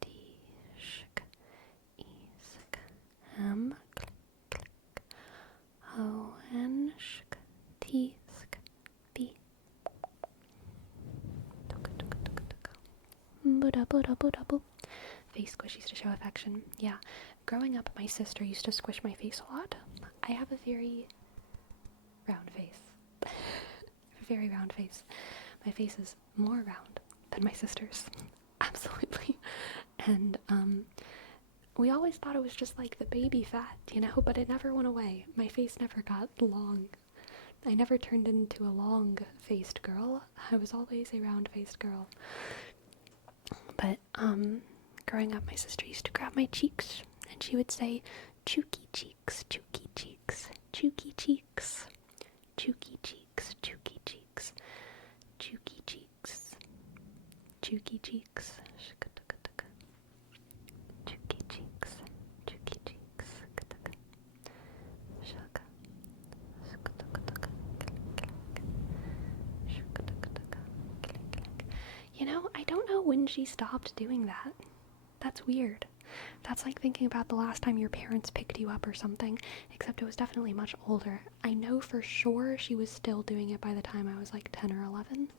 D-Shak, E-Shak, M, click, click, O-N-Shak, T-Shak, B. Buddha, Buddha, Buddha, boop. Face squishies to show affection. Yeah, growing up, my sister used to squish my face a lot. I have a very round face. Very round face. My face is more round than my sister's. Absolutely. And, we always thought it was just like the baby fat, but it never went away. My face never got long. I never turned into a long-faced girl. I was always a round-faced girl. But, growing up, my sister used to grab my cheeks, and she would say, "Chooky cheeks, chooky cheeks, chooky cheeks, chooky cheeks, chooky cheeks, chooky cheeks, chooky cheeks, chooky cheeks, chooky cheeks, I don't know when she stopped doing that. That's weird. That's like thinking about the last time your parents picked you up or something, except it was definitely much older. I know for sure she was still doing it by the time I was like 10 or 11.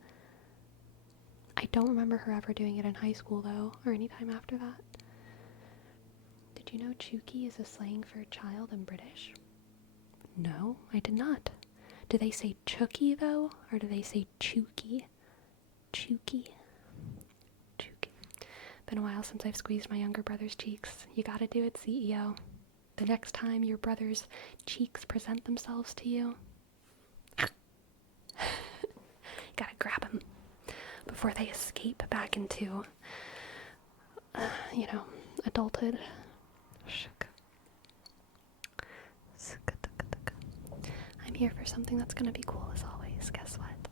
I don't remember her ever doing it in high school though, or any time after that. Did you know chooky is a slang for child in British? No, I did not. Do they say chooky though, or do they say chooky? Chooky. Chooky. Been a while since I've squeezed my younger brother's cheeks. You gotta do it, CEO. The next time your brother's cheeks present themselves to you, gotta grab him before they escape back into, adulthood. I'm here for something that's gonna be cool as always. Guess what?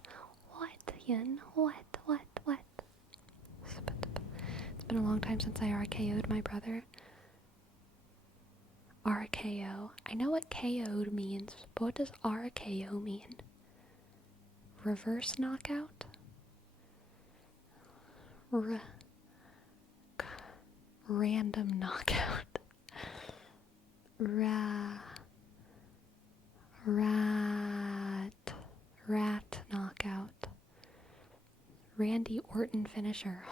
What, Yin? What? It's been a long time since I RKO'd my brother. RKO. I know what KO'd means, but what does RKO mean? Reverse knockout? Random knockout. Rat knockout. Randy Orton finisher.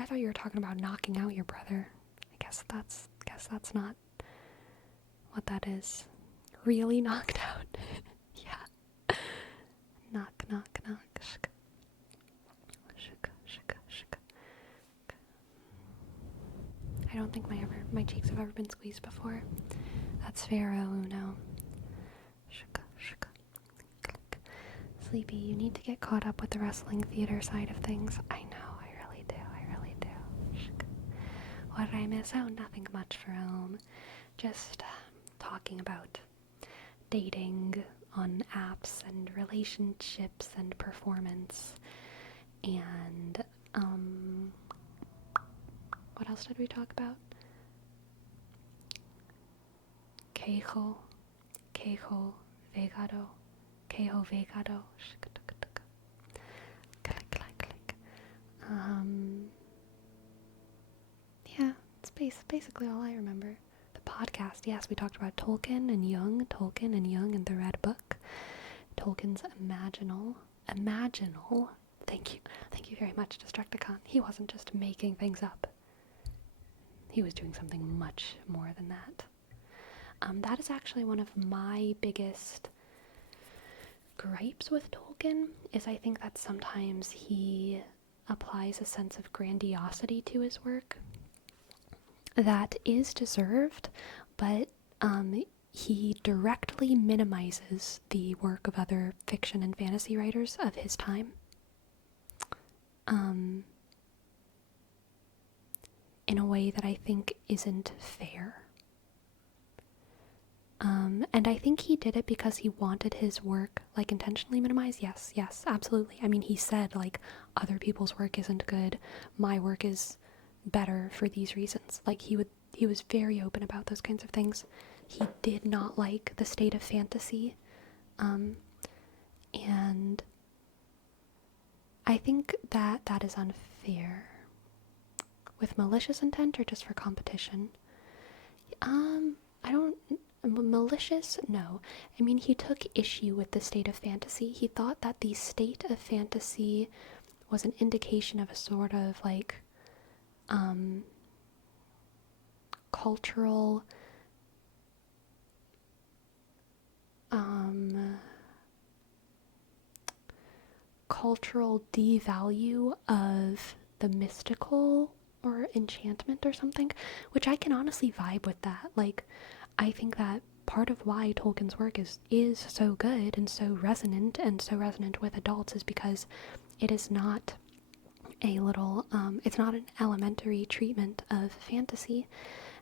I thought you were talking about knocking out your brother. I guess that's not what that is. Really knocked out. Yeah. Knock, knock, knock. I don't think my cheeks have ever been squeezed before. That's Pharaoh Uno. Sleepy, you need to get caught up with the wrestling theater side of things. I know, I really do. What did I miss? Oh, nothing much for just talking about dating on apps and relationships and performance. And, what else did we talk about? Queijo vegado. Yeah, it's basically all I remember. The podcast, yes, we talked about Tolkien and Jung and the Red Book. Tolkien's Imaginal. Thank you very much, Destructicon. He wasn't just making things up. He was doing something much more than that. That is actually one of my biggest gripes with Tolkien, is I think that sometimes he applies a sense of grandiosity to his work that is deserved, but he directly minimizes the work of other fiction and fantasy writers of his time. in a way that I think isn't fair. And I think he did it because he wanted his work, like, intentionally minimized. Yes, absolutely. I mean, he said, like, other people's work isn't good. My work is better for these reasons. Like, he was very open about those kinds of things. He did not like the state of fantasy. And I think that that is unfair. With malicious intent or just for competition? I don't. Malicious? No. I mean, he took issue with the state of fantasy. He thought that the state of fantasy was an indication of a sort of like cultural cultural devalue of the mystical or enchantment or something, which I can honestly vibe with that. Like, I think that part of why Tolkien's work is so good and so resonant with adults is because it is not a little it's not an elementary treatment of fantasy,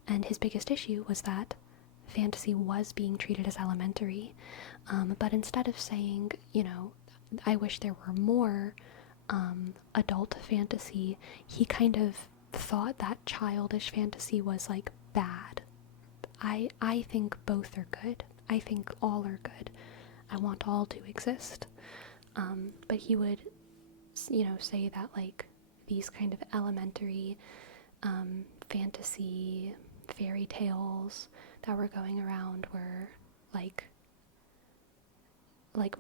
and his biggest issue was that fantasy was being treated as elementary. But instead of saying, I wish there were more adult fantasy, he kind of thought that childish fantasy was like bad. I think both are good. I think all are good. I want all to exist. But he would, say that like these kind of elementary fantasy fairy tales that were going around were like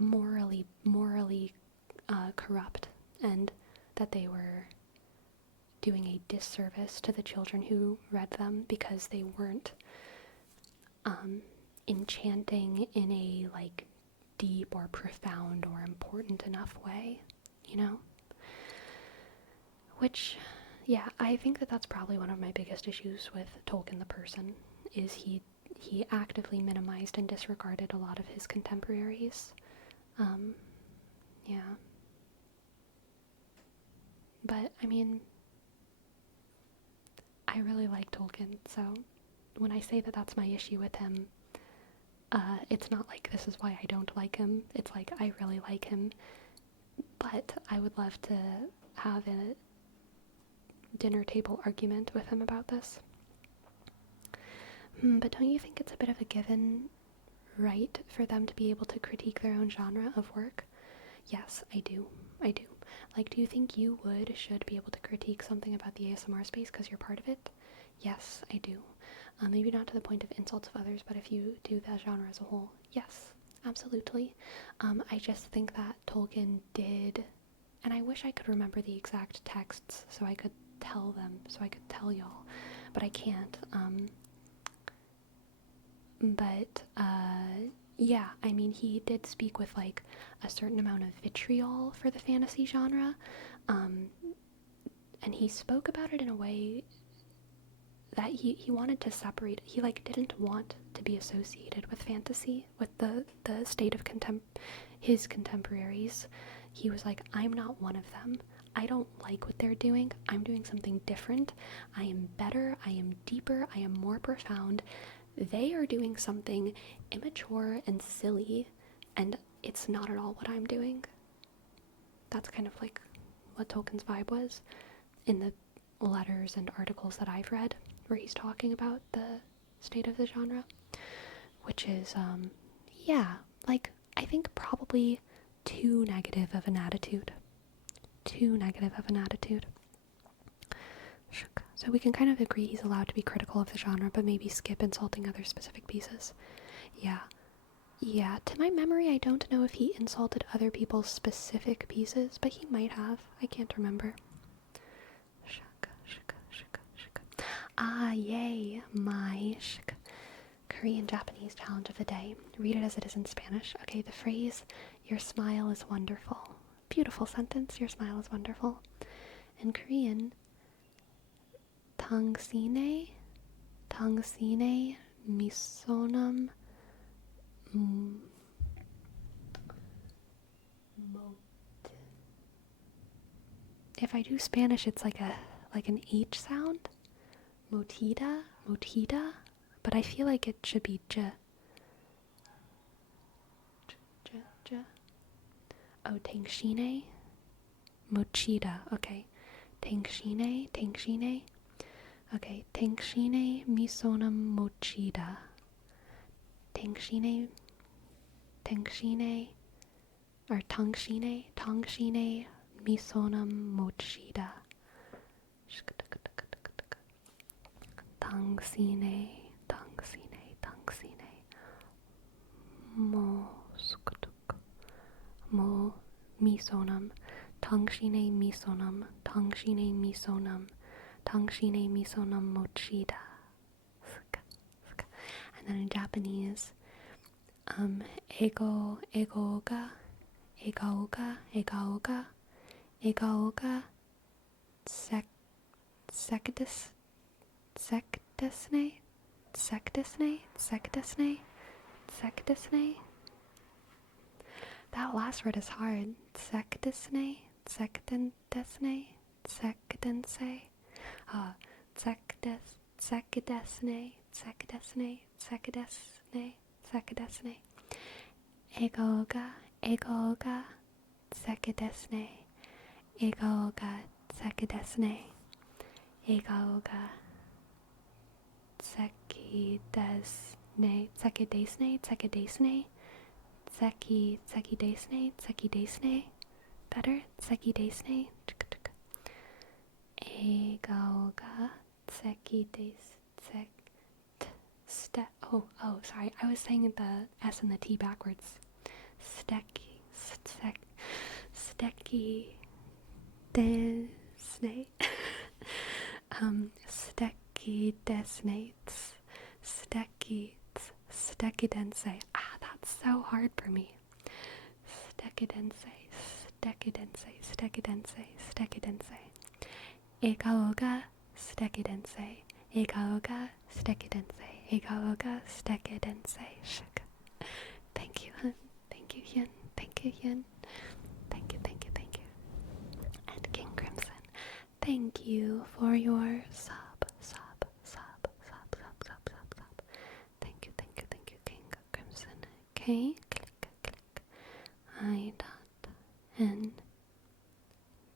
morally corrupt, and that they were doing a disservice to the children who read them because they weren't enchanting in a like deep or profound or important enough way, Which, yeah, I think that that's probably one of my biggest issues with Tolkien the person, is he actively minimized and disregarded a lot of his contemporaries. Yeah. But, I mean, I really like Tolkien, so when I say that that's my issue with him, it's not like this is why I don't like him. It's like I really like him, but I would love to have a dinner table argument with him about this. But don't you think it's a bit of a given right for them to be able to critique their own genre of work? Yes, I do. Like, do you think you should be able to critique something about the ASMR space because you're part of it? Yes, I do. Maybe not to the point of insults of others, but if you do that genre as a whole, yes, absolutely. I just think that Tolkien did, and I wish I could remember the exact texts so I could tell y'all, but I can't. But yeah, I mean, he did speak with like a certain amount of vitriol for the fantasy genre, and he spoke about it in a way that he wanted to separate. He like didn't want to be associated with fantasy, with the state of his contemporaries. He was like, I'm not one of them. I don't like what they're doing. I'm doing something different. I am better. I am deeper. I am more profound. They are doing something immature and silly, and it's not at all what I'm doing. That's kind of like what Tolkien's vibe was in the letters and articles that I've read, where he's talking about the state of the genre, which is, yeah, like, I think probably too negative of an attitude. So we can kind of agree he's allowed to be critical of the genre, but maybe skip insulting other specific pieces. Yeah, to my memory, I don't know if he insulted other people's specific pieces, but he might have. I can't remember. Ah, yay, my Korean Japanese challenge of the day. Read it as it is in Spanish. Okay, the phrase, your smile is wonderful. Beautiful sentence, your smile is wonderful. In Korean, 당신의 미소는 if I do Spanish, it's like an H sound. Motida, but I feel like it should be j. Oh, Tengshine, Mochida. Okay, Tengshine. Okay, Tengshine Misonam Mochida. Tengshine, or Tongshine Misonam Mochida. Tangsine. Mo misonam. Tongshine misonam mochida. And then in Japanese, egaoga, secdesne. That last word is hard. Secdesne. Egaoga, secdesne. Egaoga, sekidesne. Better? Sekidesne. Egaoga, sorry, I was saying the S and the T backwards. Steki desne. Stekidense. That's so hard for me. Stekidense. Egaoga stekidense. Thank you, Hun. Thank you, Hyun. Thank you. And King Crimson, thank you for your sub. Thank you, King Crimson. K, click. I dot N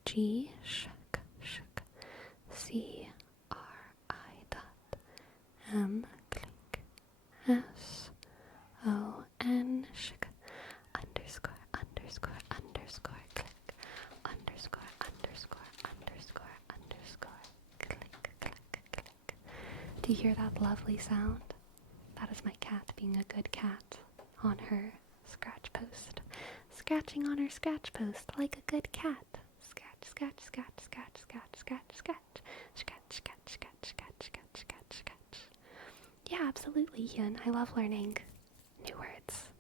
G shk C R I dot M click S O N shk underscore click underscore click. Do you hear that lovely sound? That is my cat being a good cat on her scratch post. Scratching on her scratch post like a good cat. Scratch. Yeah, absolutely, Hyun. I love learning new words.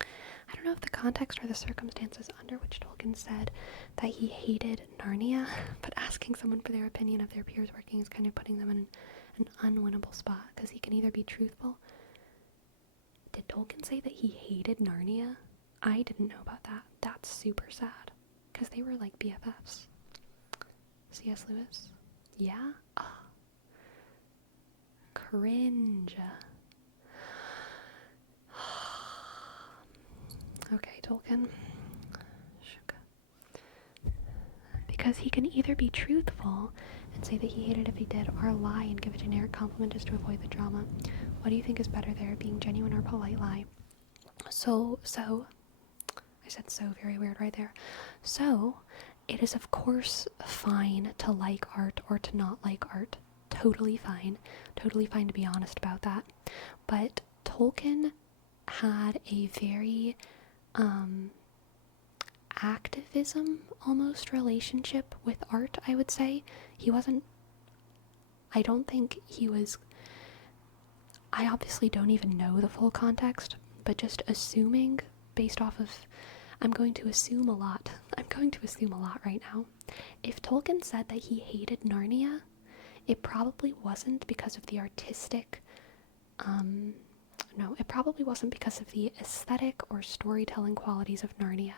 I don't know if the context or the circumstances under which Tolkien said that he hated Narnia, but asking someone for their opinion of their peers working is kind of putting them in an unwinnable spot, because he can either be truthful. Did Tolkien say that he hated Narnia? I didn't know about that. That's super sad, because they were like BFFs. C.S. Lewis? Yeah? Cringe. Okay, Tolkien. Because he can either be truthful and say that he hated if he did, or lie and give a generic compliment just to avoid the drama. What do you think is better there, being genuine or polite lie? So, I said so very weird right there. So, it is of course fine to like art or to not like art. Totally fine to be honest about that. But Tolkien had a very activism almost relationship with art, I would say. I don't think he was, I obviously don't even know the full context, but just assuming based off of, I'm going to assume a lot right now. If Tolkien said that he hated Narnia, it probably wasn't because of the artistic, it probably wasn't because of the aesthetic or storytelling qualities of Narnia.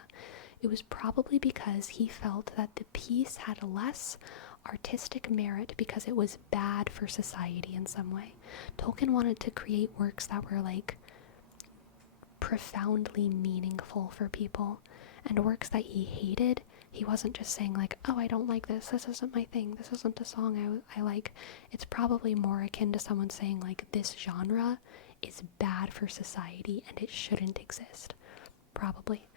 it was probably because he felt that the piece had less artistic merit because it was bad for society in some way. Tolkien wanted to create works that were like profoundly meaningful for people, and works that he hated, he wasn't just saying like, oh, I don't like this isn't my thing, this isn't a song I like. It's probably more akin to someone saying like, this genre is bad for society and it shouldn't exist, probably.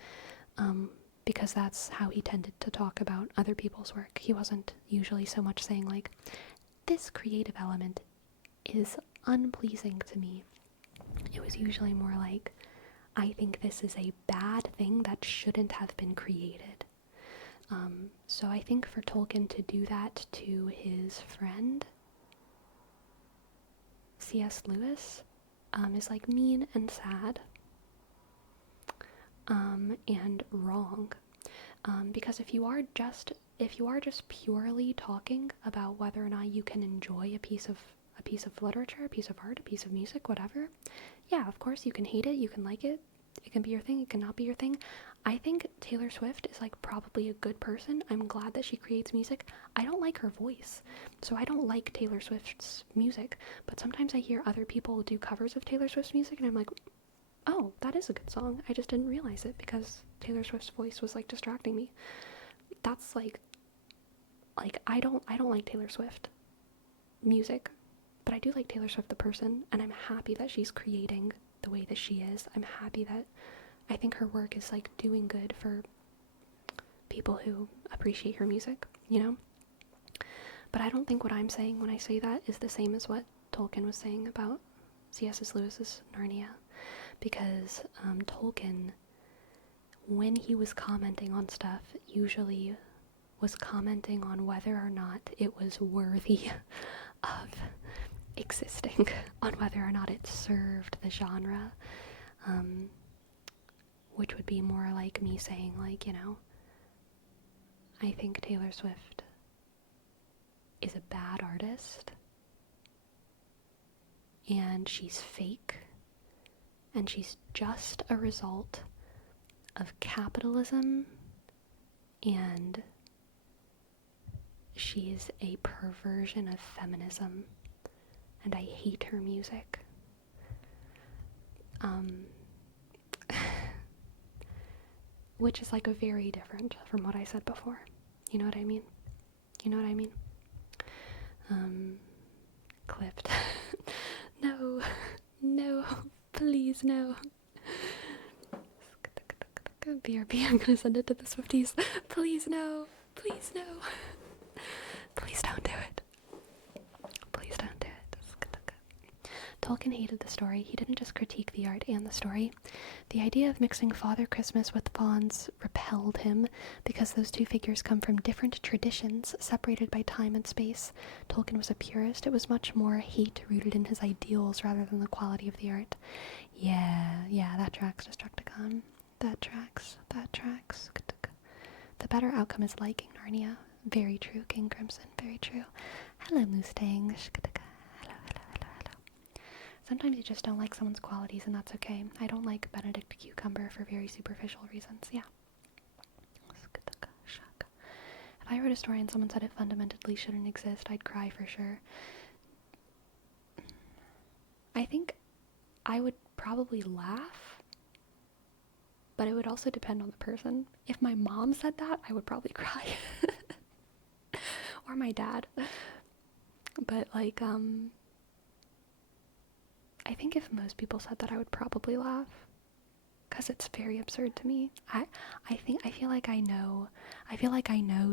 Because that's how he tended to talk about other people's work. He wasn't usually so much saying like, this creative element is unpleasing to me. It was usually more like, I think this is a bad thing that shouldn't have been created. So I think for Tolkien to do that to his friend, C.S. Lewis, is like mean and sad, and wrong. Because if you are just purely talking about whether or not you can enjoy a piece of literature, a piece of art, a piece of music, whatever, yeah, of course you can hate it, you can like it, it can be your thing, it cannot be your thing. I think Taylor Swift is like probably a good person. I'm glad that she creates music. I don't like her voice, so I don't like Taylor Swift's music, but sometimes I hear other people do covers of Taylor Swift's music and I'm like, oh, that is a good song. I just didn't realize it because Taylor Swift's voice was like distracting me. That's like I don't like Taylor Swift music, but I do like Taylor Swift the person, and I'm happy that she's creating the way that she is. I'm happy that I think her work is like doing good for people who appreciate her music, you know? But I don't think what I'm saying when I say that is the same as what Tolkien was saying about C.S. Lewis's Narnia, because Tolkien, when he was commenting on stuff, usually was commenting on whether or not it was worthy of existing, on whether or not it served the genre, which would be more like me saying like, you know, I think Taylor Swift is a bad artist and she's fake and she's just a result of capitalism, and she's a perversion of feminism, and I hate her music. Which is like a very different from what I said before. You know what I mean? You know what I mean? Clipped. No, no, please no. BRB, I'm gonna send it to the Swifties. Please no, please no. Please don't do it. Please don't do it. Tolkien hated the story. He didn't just critique the art and the story. The idea of mixing Father Christmas with fauns repelled him because those two figures come from different traditions, separated by time and space. Tolkien was a purist. It was much more hate rooted in his ideals rather than the quality of the art. Yeah, that tracks, Destructicon. That tracks. The better outcome is liking Narnia. Very true, King Crimson. Very true. Hello, Mustang. Hello. Sometimes you just don't like someone's qualities, and that's okay. I don't like Benedict Cucumber for very superficial reasons. Yeah. If I wrote a story and someone said it fundamentally shouldn't exist, I'd cry for sure. I think I would probably laugh, but it would also depend on the person. If my mom said that, I would probably cry. Or my dad. But like, I think if most people said that, I would probably laugh, because it's very absurd to me. I feel like I know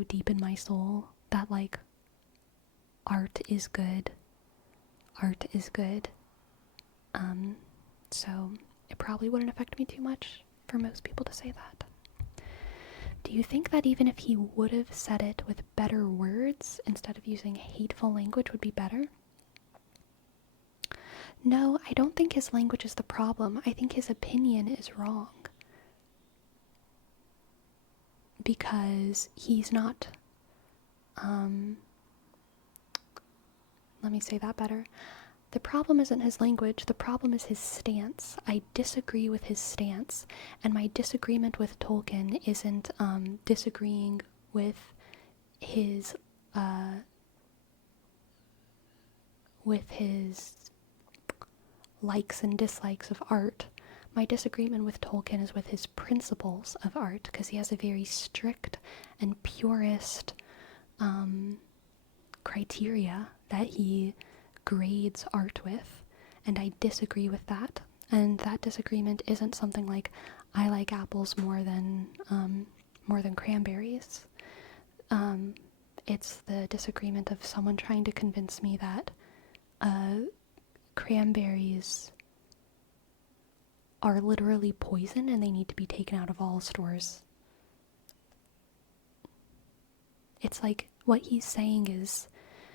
deep in my soul that like art is good. So it probably wouldn't affect me too much for most people to say that. Do you think that even if he would have said it with better words instead of using hateful language would be better? No, I don't think his language is the problem. I think his opinion is wrong. Because he's not, let me say that better. The problem isn't his language, the problem is his stance. I disagree with his stance, and my disagreement with Tolkien isn't disagreeing with his likes and dislikes of art. My disagreement with Tolkien is with his principles of art, because he has a very strict and purist criteria that he grades art with, and I disagree with that. And that disagreement isn't something like, I like apples more than cranberries. It's the disagreement of someone trying to convince me that cranberries are literally poison and they need to be taken out of all stores. It's like, what he's saying is,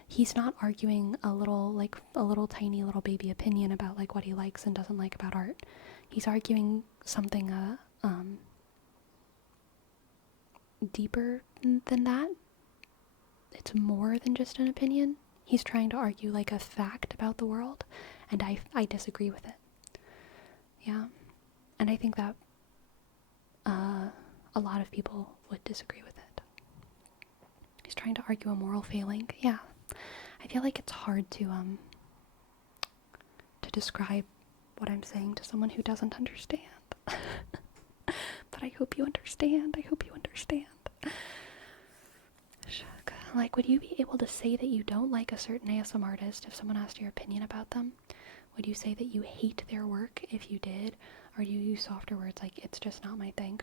he's not arguing a little tiny little baby opinion about like what he likes and doesn't like about art. He's arguing something deeper than that. It's more than just an opinion. He's trying to argue like a fact about the world, and I disagree with it. Yeah. And I think that a lot of people would disagree with it. He's trying to argue a moral failing. Yeah. I feel like it's hard to describe what I'm saying to someone who doesn't understand. But I hope you understand. Like, would you be able to say that you don't like a certain ASM artist if someone asked your opinion about them? Would you say that you hate their work if you did? Or do you use softer words like, it's just not my thing?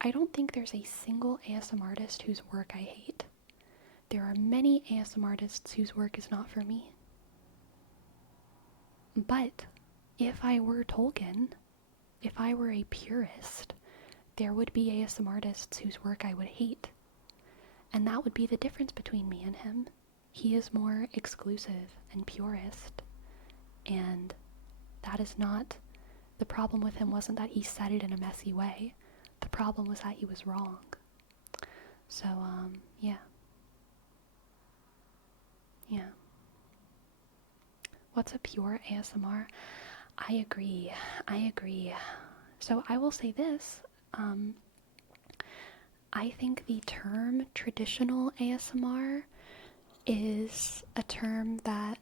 I don't think there's a single ASM artist whose work I hate. There are many ASM artists whose work is not for me. But if I were Tolkien, if I were a purist, there would be ASM artists whose work I would hate. And that would be the difference between me and him. He is more exclusive and purist. And that is not... The problem with him wasn't that he said it in a messy way. The problem was that he was wrong. So, yeah. Yeah. What's a pure ASMR? I agree. So I will say this. I think the term traditional ASMR is a term that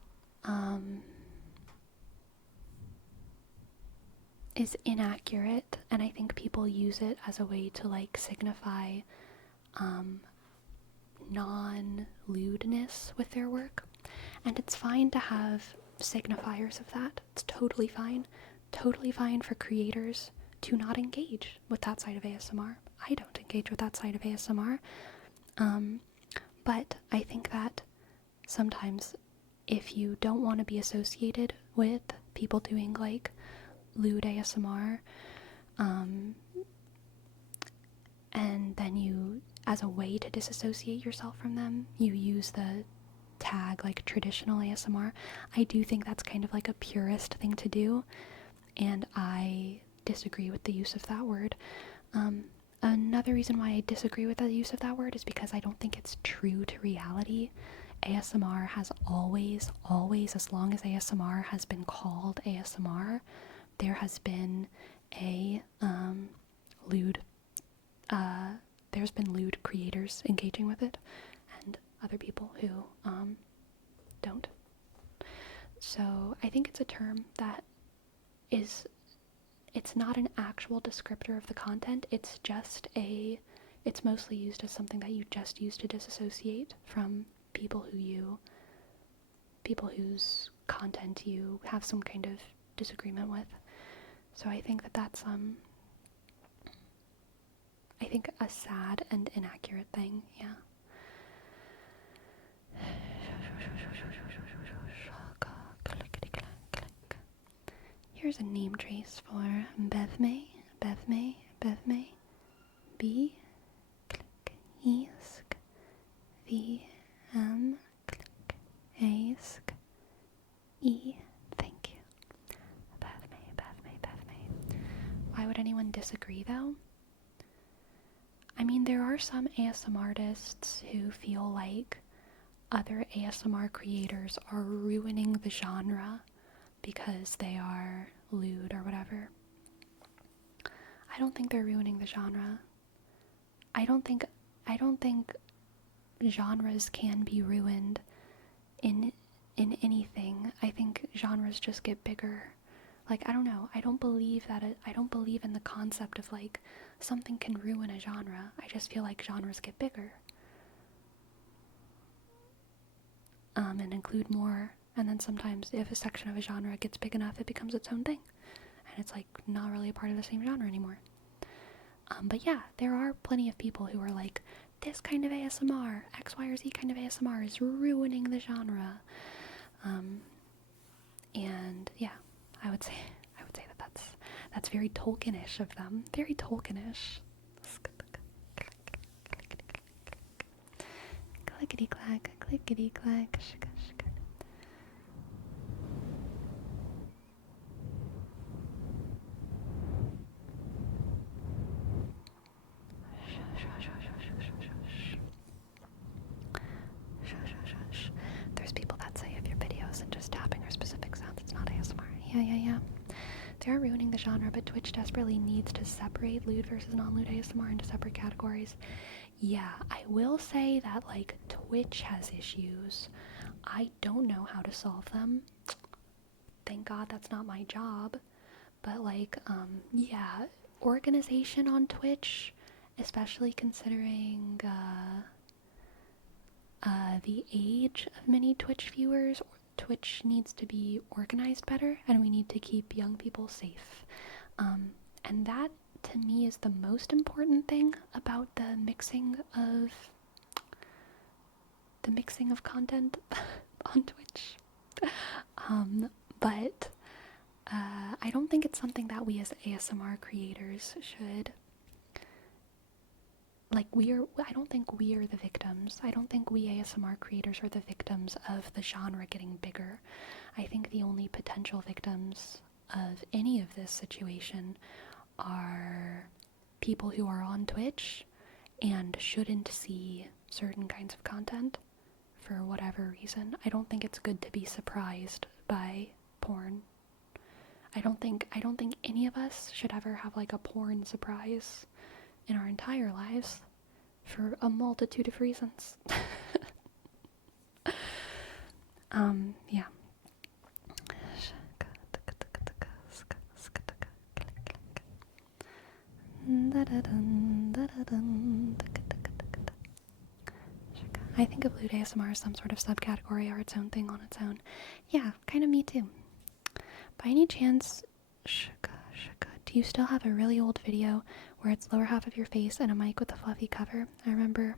is inaccurate, and I think people use it as a way to like signify non-lewdness with their work. And it's fine to have signifiers of that. It's totally fine. Totally fine for creators to not engage with that side of ASMR. I don't engage with that side of ASMR. But I think that sometimes if you don't want to be associated with people doing like lewd ASMR, and then you, as a way to disassociate yourself from them, you use the tag like traditional ASMR. I do think that's kind of like a purist thing to do, and I disagree with the use of that word. Another reason why I disagree with the use of that word is because I don't think it's true to reality. ASMR has always, as long as ASMR has been called ASMR, there has been a there's been lewd creators engaging with it, and other people who don't. So I think it's a term that is, it's not an actual descriptor of the content, it's mostly used as something that you just use to disassociate from people whose content you have some kind of disagreement with. So I think that's I think a sad and inaccurate thing, yeah. Here's a name trace for Bethme, B, click, Esk, V, M, click, Ask, E, thank you. Bethme. Why would anyone disagree though? I mean, there are some ASM artists who feel like other ASMR creators are ruining the genre because they are lewd or whatever. I don't think they're ruining the genre. I don't think genres can be ruined in anything. I think genres just get bigger. Like, I don't know. I don't believe in the concept of like something can ruin a genre. I just feel like genres get bigger. And include more. And then sometimes if a section of a genre gets big enough, it becomes its own thing. And it's like not really a part of the same genre anymore. But yeah, there are plenty of people who are like, this kind of ASMR, X, Y, or Z kind of ASMR is ruining the genre. And yeah, I would say that's very Tolkien-ish of them. Very Tolkien-ish. Clickety clack, clickety clack, shika shika. There's people that say if your videos and just tapping or specific sounds, it's not ASMR. Yeah. They are ruining the genre, but Twitch desperately needs to separate lewd versus non-lewd ASMR into separate categories. Yeah, I will say that, like, Twitch has issues. I don't know how to solve them. Thank God that's not my job. But, like, yeah, organization on Twitch, especially considering, the age of many Twitch viewers, Twitch needs to be organized better, and we need to keep young people safe. And that, to me, is the most important thing about the mixing of content on Twitch. But I don't think it's something that we as ASMR creators should, like, I don't think we are the victims. I don't think we ASMR creators are the victims of the genre getting bigger. I think the only potential victims of any of this situation are people who are on Twitch and shouldn't see certain kinds of content for whatever reason. I don't think it's good to be surprised by porn. I don't think any of us should ever have like a porn surprise in our entire lives for a multitude of reasons. Yeah. I think of lewd ASMR as some sort of subcategory or its own thing on its own. Yeah, kind of me too. By any chance, do you still have a really old video where it's lower half of your face and a mic with a fluffy cover? I remember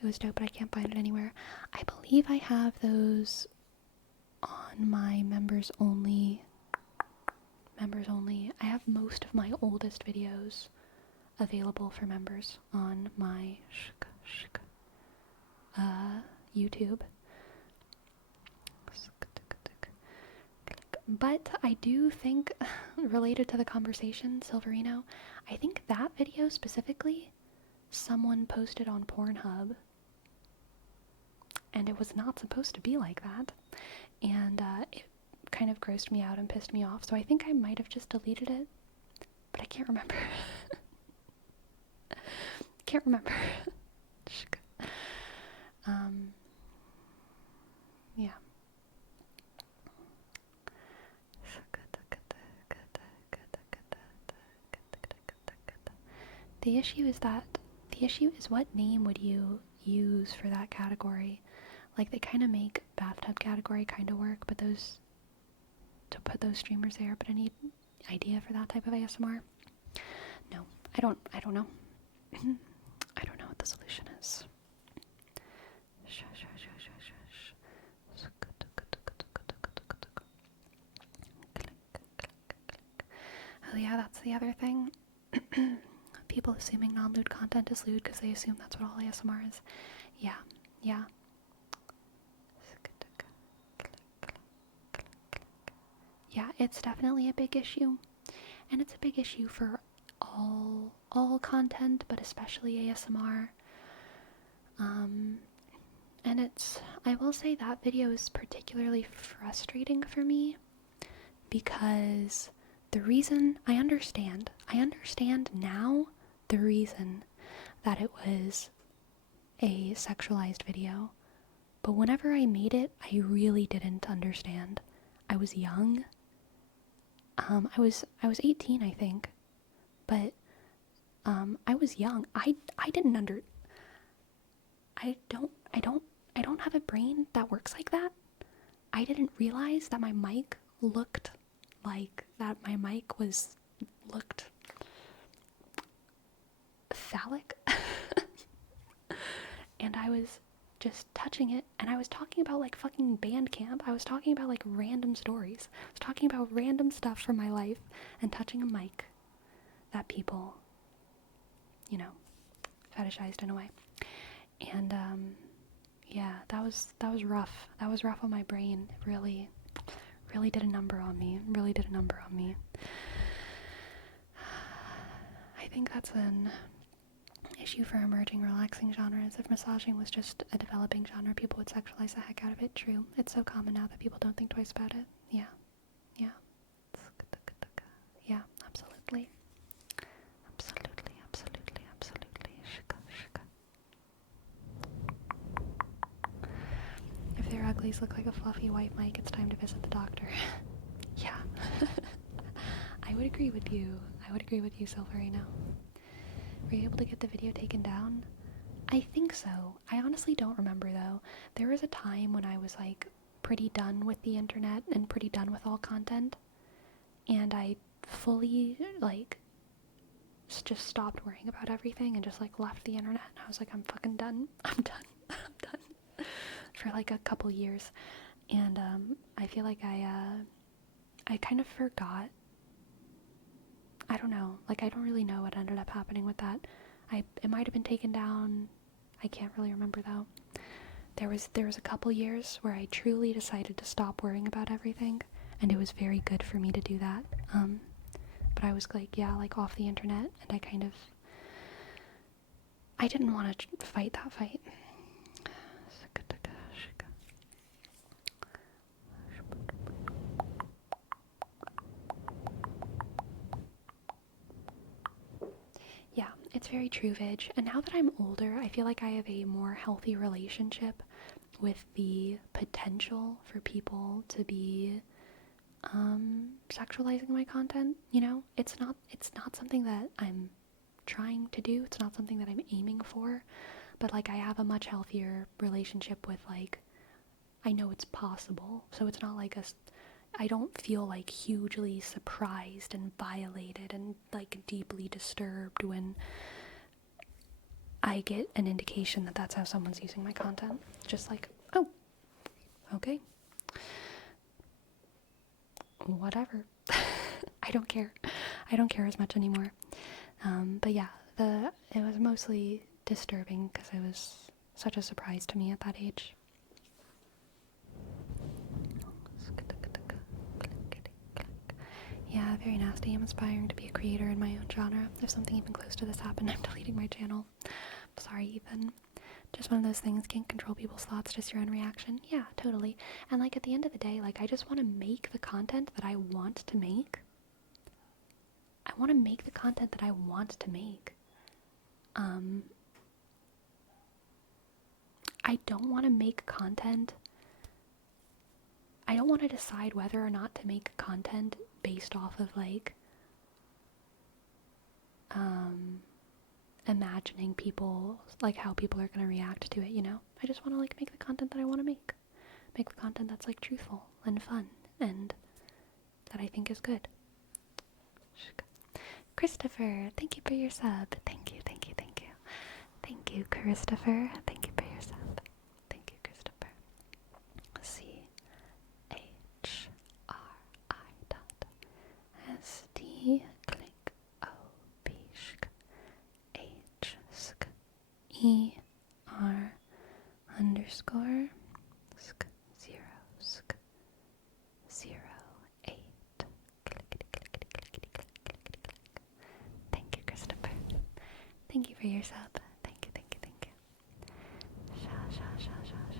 it was dope, but I can't find it anywhere. I believe I have those on my members only. I have most of my oldest videos available for members on my YouTube. But I do think, related to the conversation, Silverino, I think that video specifically, someone posted on Pornhub, and it was not supposed to be like that, and it kind of grossed me out and pissed me off, so I think I might have just deleted it, but I can't remember. Can't remember. Yeah. The issue is what name would you use for that category? Like, they kind of make bathtub category kind of work, but to put those streamers there, but any idea for that type of ASMR? No, I don't know. I don't know what the solution is. Oh yeah, that's the other thing. People assuming non-lewd content is lewd because they assume that's what all ASMR is. Yeah. Yeah, it's definitely a big issue. And it's a big issue for all content, but especially ASMR. And I will say that video is particularly frustrating for me because I understand now the reason that it was a sexualized video. But whenever I made it, I really didn't understand. I was young. I was 18, I think. But I was young. I didn't I don't have a brain that works like that. I didn't realize that my mic looked looked phallic. And I was just touching it, and I was talking about like fucking Bandcamp. I was talking about like random stories. I was talking about random stuff from my life and touching a mic that people, you know, fetishized in a way. And yeah, that was rough. That was rough on my brain. It really did a number on me. Really did a number on me. I think that's an issue for emerging relaxing genres. If massaging was just a developing genre, people would sexualize the heck out of it. True. It's so common now that people don't think twice about it. Yeah. Yeah. Yeah, absolutely. Absolutely, absolutely, absolutely. Shika, shika. If their uglies look like a fluffy white mic, it's time to visit the doctor. Yeah. I would agree with you. I would agree with you, Silverino. Were you able to get the video taken down? I think so. I honestly don't remember though. There was a time when I was like pretty done with the internet and pretty done with all content, and I fully like just stopped worrying about everything and just like left the internet, and I was like, I'm fucking done. I'm done. I'm done. For like a couple years. And I feel like I kind of forgot. I don't know. Like, I don't really know what ended up happening with that. It might have been taken down. I can't really remember though. There was a couple years where I truly decided to stop worrying about everything, and it was very good for me to do that. But I was like, yeah, like off the internet, and I didn't want to fight that fight. Yeah, it's very true, Vidge. And now that I'm older, I feel like I have a more healthy relationship with the potential for people to be sexualizing my content. You know, it's not something that I'm trying to do. It's not something that I'm aiming for. But like, I have a much healthier relationship with like, I know it's possible. So it's not like I don't feel like hugely surprised and violated and like deeply disturbed when I get an indication that that's how someone's using my content. Just like, oh, okay. Whatever. I don't care. I don't care as much anymore. But yeah, it was mostly disturbing because it was such a surprise to me at that age. Yeah, very nasty. I'm aspiring to be a creator in my own genre. If something even close to this happened, I'm deleting my channel. Sorry, Ethan. Just one of those things, can't control people's thoughts, just your own reaction. Yeah, totally. And like at the end of the day, like I just want to make the content that I want to make. I want to make the content that I want to make. I don't want to make content. I don't want to decide whether or not to make content based off of like imagining people, like how people are going to react to it, you know? I just want to like make the content that I want to make. Make the content that's like truthful and fun and that I think is good. Christopher, thank you for your sub. Thank you, thank you, thank you. Thank you, Christopher. Thank you for your sub. Thank you, Christopher. CHRI.SD click O Bishk H sk ER underscore sk 0 sk 08. Thank you, Christopher. Thank you for your sub. Thank you, thank you, thank you. Sha, sha, sha, sha, sha.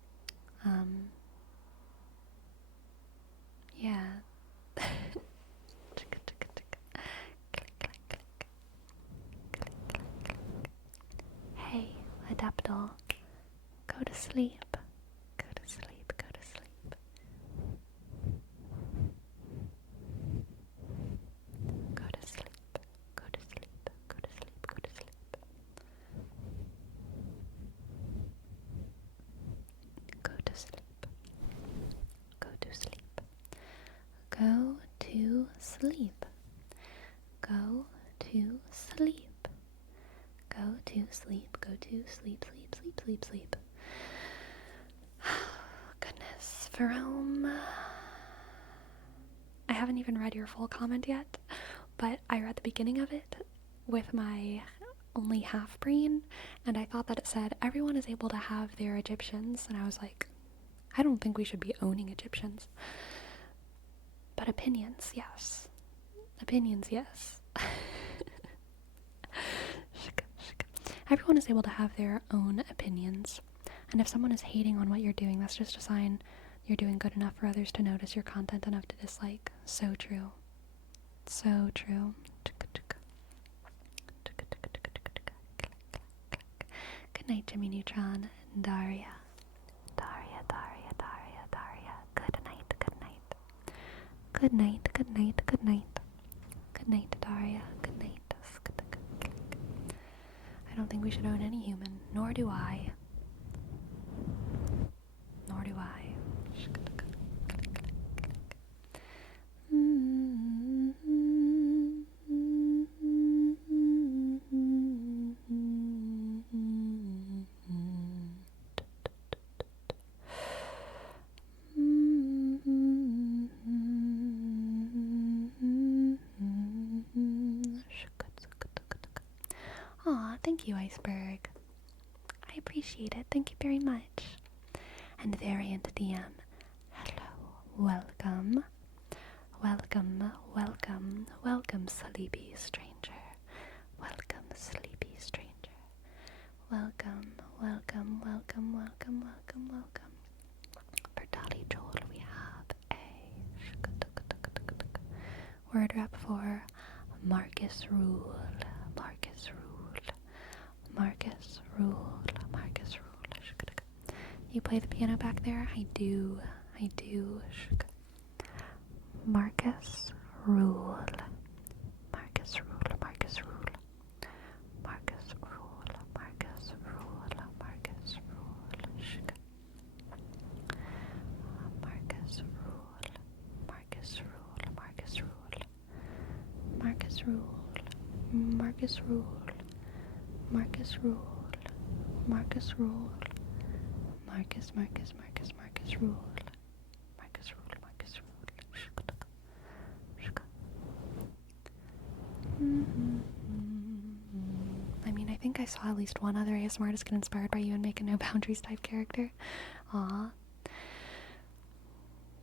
Yeah. Hey, Adaptal, go to sleep. Go to sleep, go to sleep. Go to sleep, go to sleep, go to sleep, go to sleep. Go to sleep. Go to sleep. Go to sleep. Go to sleep. Go to sleep. Go to sleep, sleep, sleep, sleep, sleep. Goodness, Verome. I haven't even read your full comment yet, but I read the beginning of it with my only half brain, and I thought that it said everyone is able to have their Egyptians, and I was like, I don't think we should be owning Egyptians. But opinions, yes. Opinions, yes. Everyone is able to have their own opinions. And if someone is hating on what you're doing, that's just a sign you're doing good enough for others to notice your content enough to dislike. So true. So true. Good night, Jimmy Neutron. Daria. Daria, Daria, Daria, Daria. Good night, good night. Good night, good night, good night. Good night, Daria. Good night. I don't think we should own any human, nor do I. Nor do I. Aw, thank you, Iceberg. I appreciate it. Thank you very much. And Variant DM. Hello. Welcome. Welcome, welcome, welcome, sleepy stranger. Welcome, sleepy stranger. Welcome, welcome, welcome, welcome, welcome, welcome. For Dolly Joel, we have a word rap for Marcus Rule. Marcus Rule. Marcus Rule. Marcus Rule. You play the piano back there? I do. I do. Marcus Rule. Marcus Rule. Marcus Rule. Marcus Rule. Marcus Rule. Marcus Rule. Marcus Rule. Marcus Rule. Marcus Rule. Marcus Rule. Marcus Rule. Marcus Rule. Marcus Rule. Marcus, Marcus, Marcus, Marcus Rule. Marcus Rule, Marcus Rule. I mean, I think I saw at least one other ASMR artist get inspired by you and make a No Boundaries type character. Aw.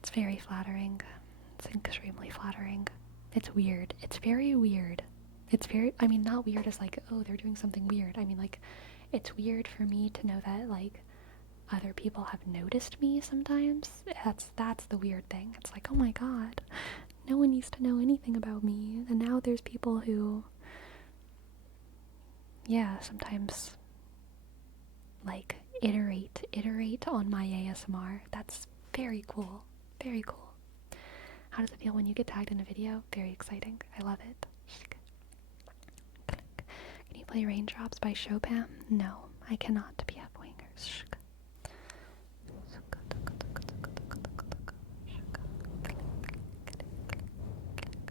It's very flattering. It's extremely flattering. It's weird. It's very weird. It's very, I mean, not weird as like, oh, they're doing something weird. I mean, like, it's weird for me to know that, like, other people have noticed me sometimes. That's the weird thing. It's like, oh my god, no one needs to know anything about me. And now there's people who, yeah, sometimes, like, iterate on my ASMR. That's very cool. Very cool. How does it feel when you get tagged in a video? Very exciting. I love it. Can you play Raindrops by Chopin? No, I cannot, BF Wingers.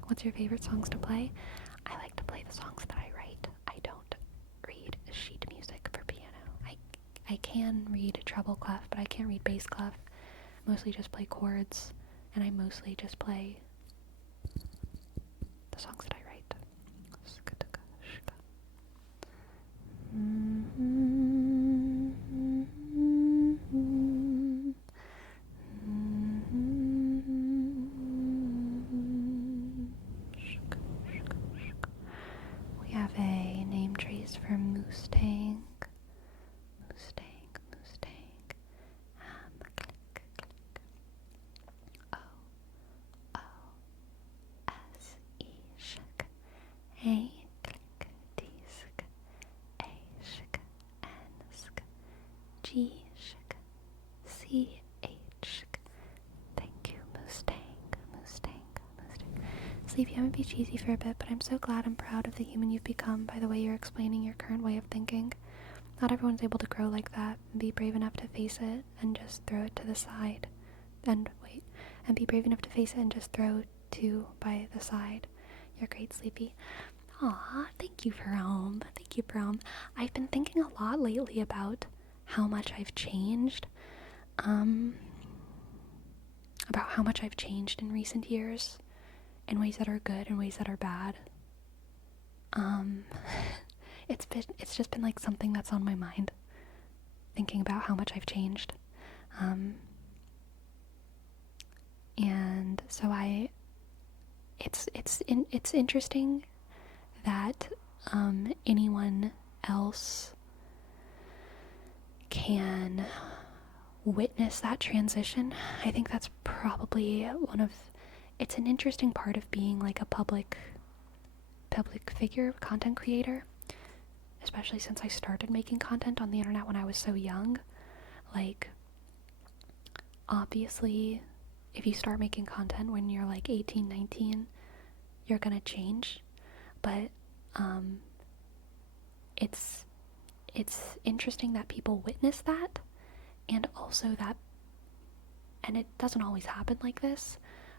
What's your favorite songs to play? I like to play the songs that I write. I don't read sheet music for piano. I can read treble clef, but I can't read bass clef. Mostly just play chords, and I mostly just play the songs that I write. We have a name trace for Moose Tank. Moose Tank. G, shk, C, H, shk. Thank you, Mustang, Mustang, Mustang. Sleepy, I'm gonna be cheesy for a bit, but I'm so glad and proud of the human you've become by the way you're explaining your current way of thinking. Not everyone's able to grow like that and be brave enough to face it and just throw it to the side. And be brave enough to face it and just throw two by the side. You're great, Sleepy. Aw, thank you, Jerome. Thank you, Jerome. I've been thinking a lot lately about how much I've changed. About how much I've changed in recent years, in ways that are good and ways that are bad. It's just been like something that's on my mind, thinking about how much I've changed. And so it's interesting that anyone else can witness that transition. I think that's probably it's an interesting part of being like a public figure, content creator, especially since I started making content on the internet when I was so young. Like, obviously, if you start making content when you're like 18, 19, you're gonna change. But it's interesting that people witness that, and also that, and it doesn't always happen like this,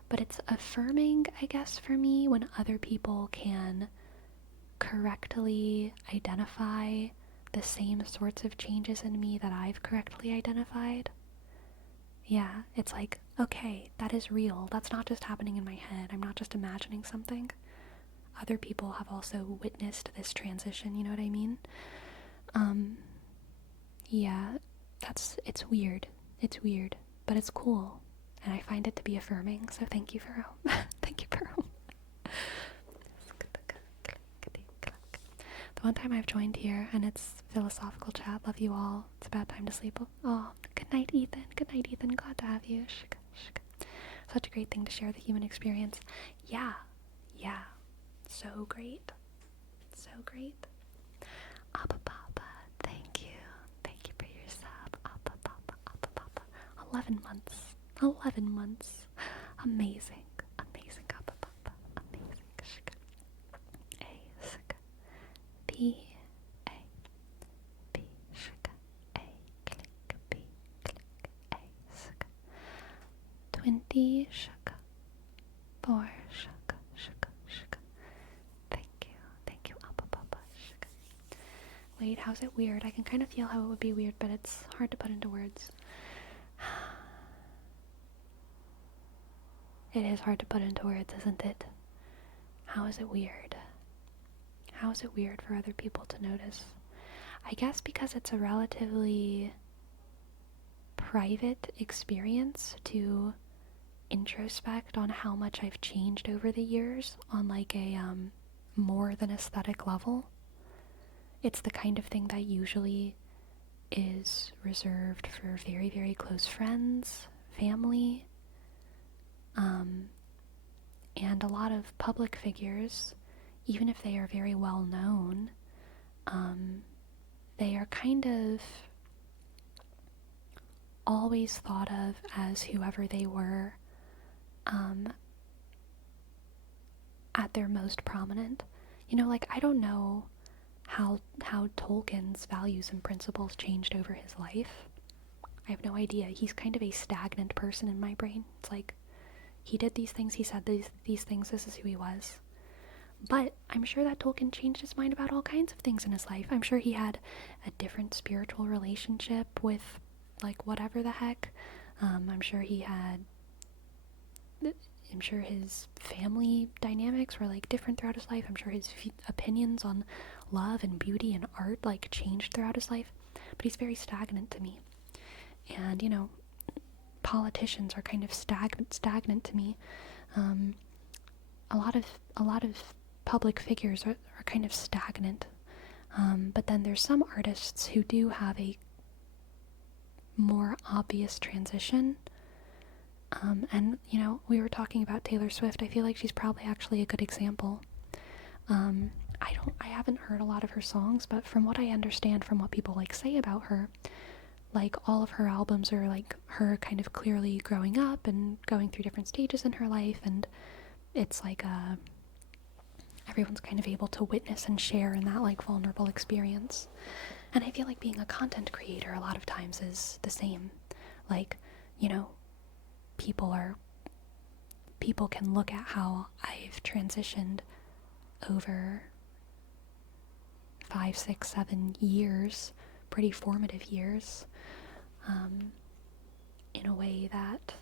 but it's affirming, I guess, for me when other people can correctly identify the same sorts of changes in me that I've correctly identified. Yeah, it's like, okay, that is real. That's not just happening in my head. I'm not just imagining something. Other people have also witnessed this transition, you know what I mean? Yeah, it's weird. It's weird, but it's cool. And I find it to be affirming, so thank you, Jerome. Thank you, Jerome. The one time I've joined here, and it's philosophical chat. Love you all. It's about time to sleep. Oh, good night, Ethan. Good night, Ethan. Glad to have you. Such a great thing to share the human experience. Yeah. So great. So great. Appa Papa, thank you. Thank you for your sub. Appa Papa, Appa Papa. 11 months. 11 months. Amazing. Amazing, Appa Papa. Amazing. A, shk. B, A. B, shk. A, click. B, click. A, shk. 20, shk. 4, shk. Thank you, Appa Papa. Shk. Wait, how's it weird? I can kind of feel how it would be weird, but it's hard to put into words. It is hard to put into words, isn't it? How is it weird? How is it weird for other people to notice? I guess because it's a relatively private experience to introspect on how much I've changed over the years on like a more than aesthetic level. It's the kind of thing that usually is reserved for very, very close friends, family, and a lot of public figures, even if they are very well known, they are kind of always thought of as whoever they were at their most prominent. You know, like, I don't know how Tolkien's values and principles changed over his life. I have no idea. He's kind of a stagnant person in my brain. It's like, he did these things, he said these things, this is who he was. But I'm sure that Tolkien changed his mind about all kinds of things in his life. I'm sure he had a different spiritual relationship with, like, whatever the heck. I'm sure his family dynamics were, like, different throughout his life. I'm sure his opinions on love and beauty and art, like, changed throughout his life. But he's very stagnant to me. And, you know, politicians are kind of stagnant to me. A lot of public figures are kind of stagnant. But then there's some artists who do have a more obvious transition. And, you know, we were talking about Taylor Swift. I feel like she's probably actually a good example. I haven't heard a lot of her songs, but from what I understand from what people, like, say about her, like all of her albums are like her kind of clearly growing up and going through different stages in her life, and it's like everyone's kind of able to witness and share in that like vulnerable experience. And I feel like being a content creator a lot of times is the same. Like, you know, people can look at how I've transitioned over 5, 6, 7 years, pretty formative years, in a way that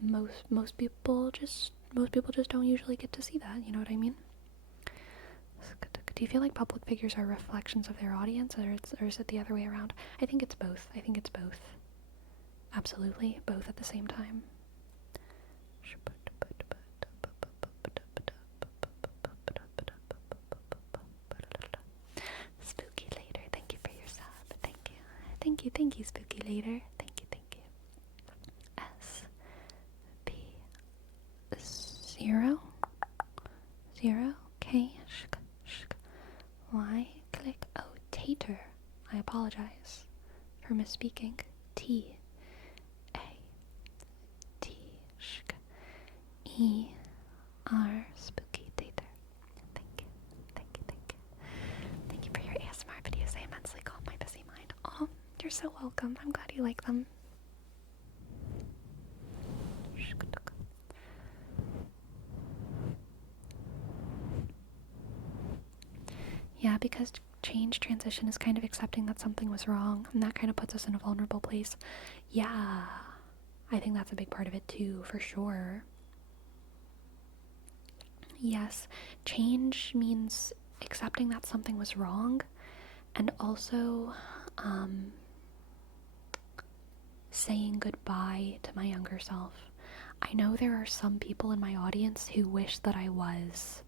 most people just don't usually get to see that. You know what I mean? Do you feel like public figures are reflections of their audience, or is it the other way around? I think it's both. Absolutely, both at the same time. Spooky later, thank you for your sub. Thank you, Spooky later. Thank you. S0 K Y click. Oh, Tater. I apologize for misspeaking. T A T E R Spooky Tater. Thank you. Thank you for your ASMR videos. They immensely calm my busy mind. Oh, you're so welcome. I'm glad you like them. Yeah, because transition is kind of accepting that something was wrong, and that kind of puts us in a vulnerable place. Yeah, I think that's a big part of it too, for sure. Yes, change means accepting that something was wrong, and also saying goodbye to my younger self. I know there are some people in my audience who wish that I was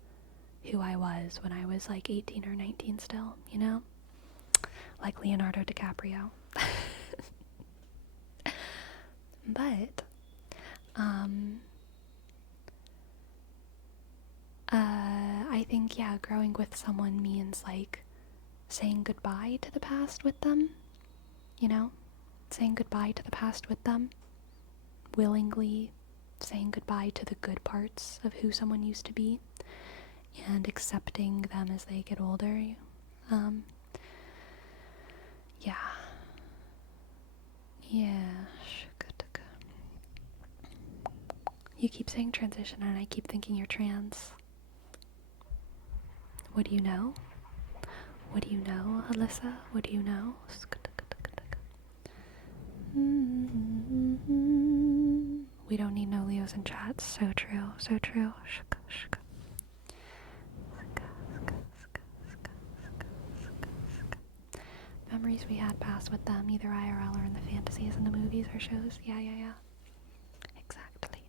who I was when I was like 18 or 19 still, you know? Like Leonardo DiCaprio. But, I think, yeah, growing with someone means like saying goodbye to the past with them, you know? Saying goodbye to the past with them. Willingly saying goodbye to the good parts of who someone used to be. And accepting them as they get older. Yeah. You keep saying transition and I keep thinking you're trans. What do you know? Alyssa? What do you know? We don't need no Leos in chat. So true. Memories we had passed with them, either IRL or in the fantasies in the movies or shows. Yeah. Exactly.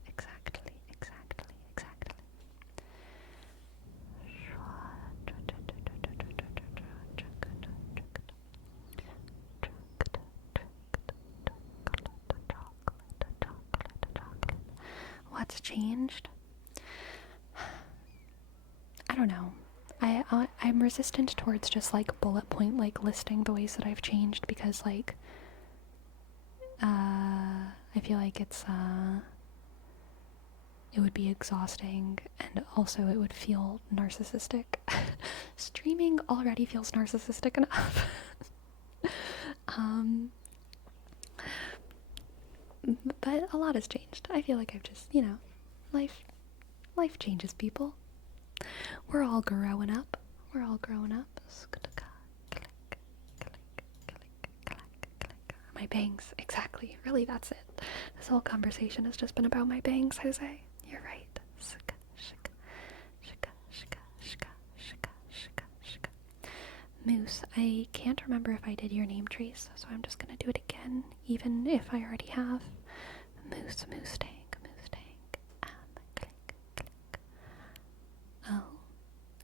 What's changed? I don't know. I'm resistant towards just like bullet point like listing the ways that I've changed because like I feel like it would be exhausting and also it would feel narcissistic. Streaming already feels narcissistic enough. But a lot has changed. I feel like I've just, life changes people. We're all growing up. My bangs, exactly. Really, that's it. This whole conversation has just been about my bangs, Jose. You're right. Moose, I can't remember if I did your name, Trace, so I'm just gonna do it again, even if I already have. Moose tank, click. O-O-S-E-A-N-G-C.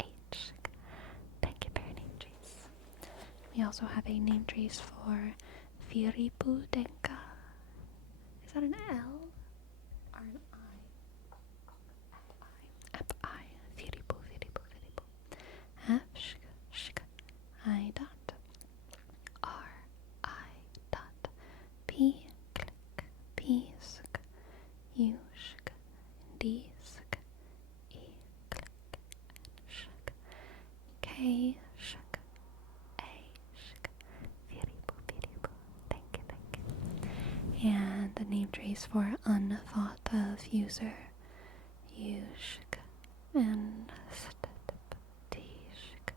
H. Thank you for your name, Trace. We also have a name trace for Firipu Denka. that an L or an I? Ep I. Firibu, firibu, firibu. F, shk, shk. I dot. R, I dot. P, click. P, sk. U, shk. D, sk. E, click. Shk. K, shk. A, shk. Firibu, firibu. Thank you, thank you. And the name trace for unthought of user. Yushk and Tishk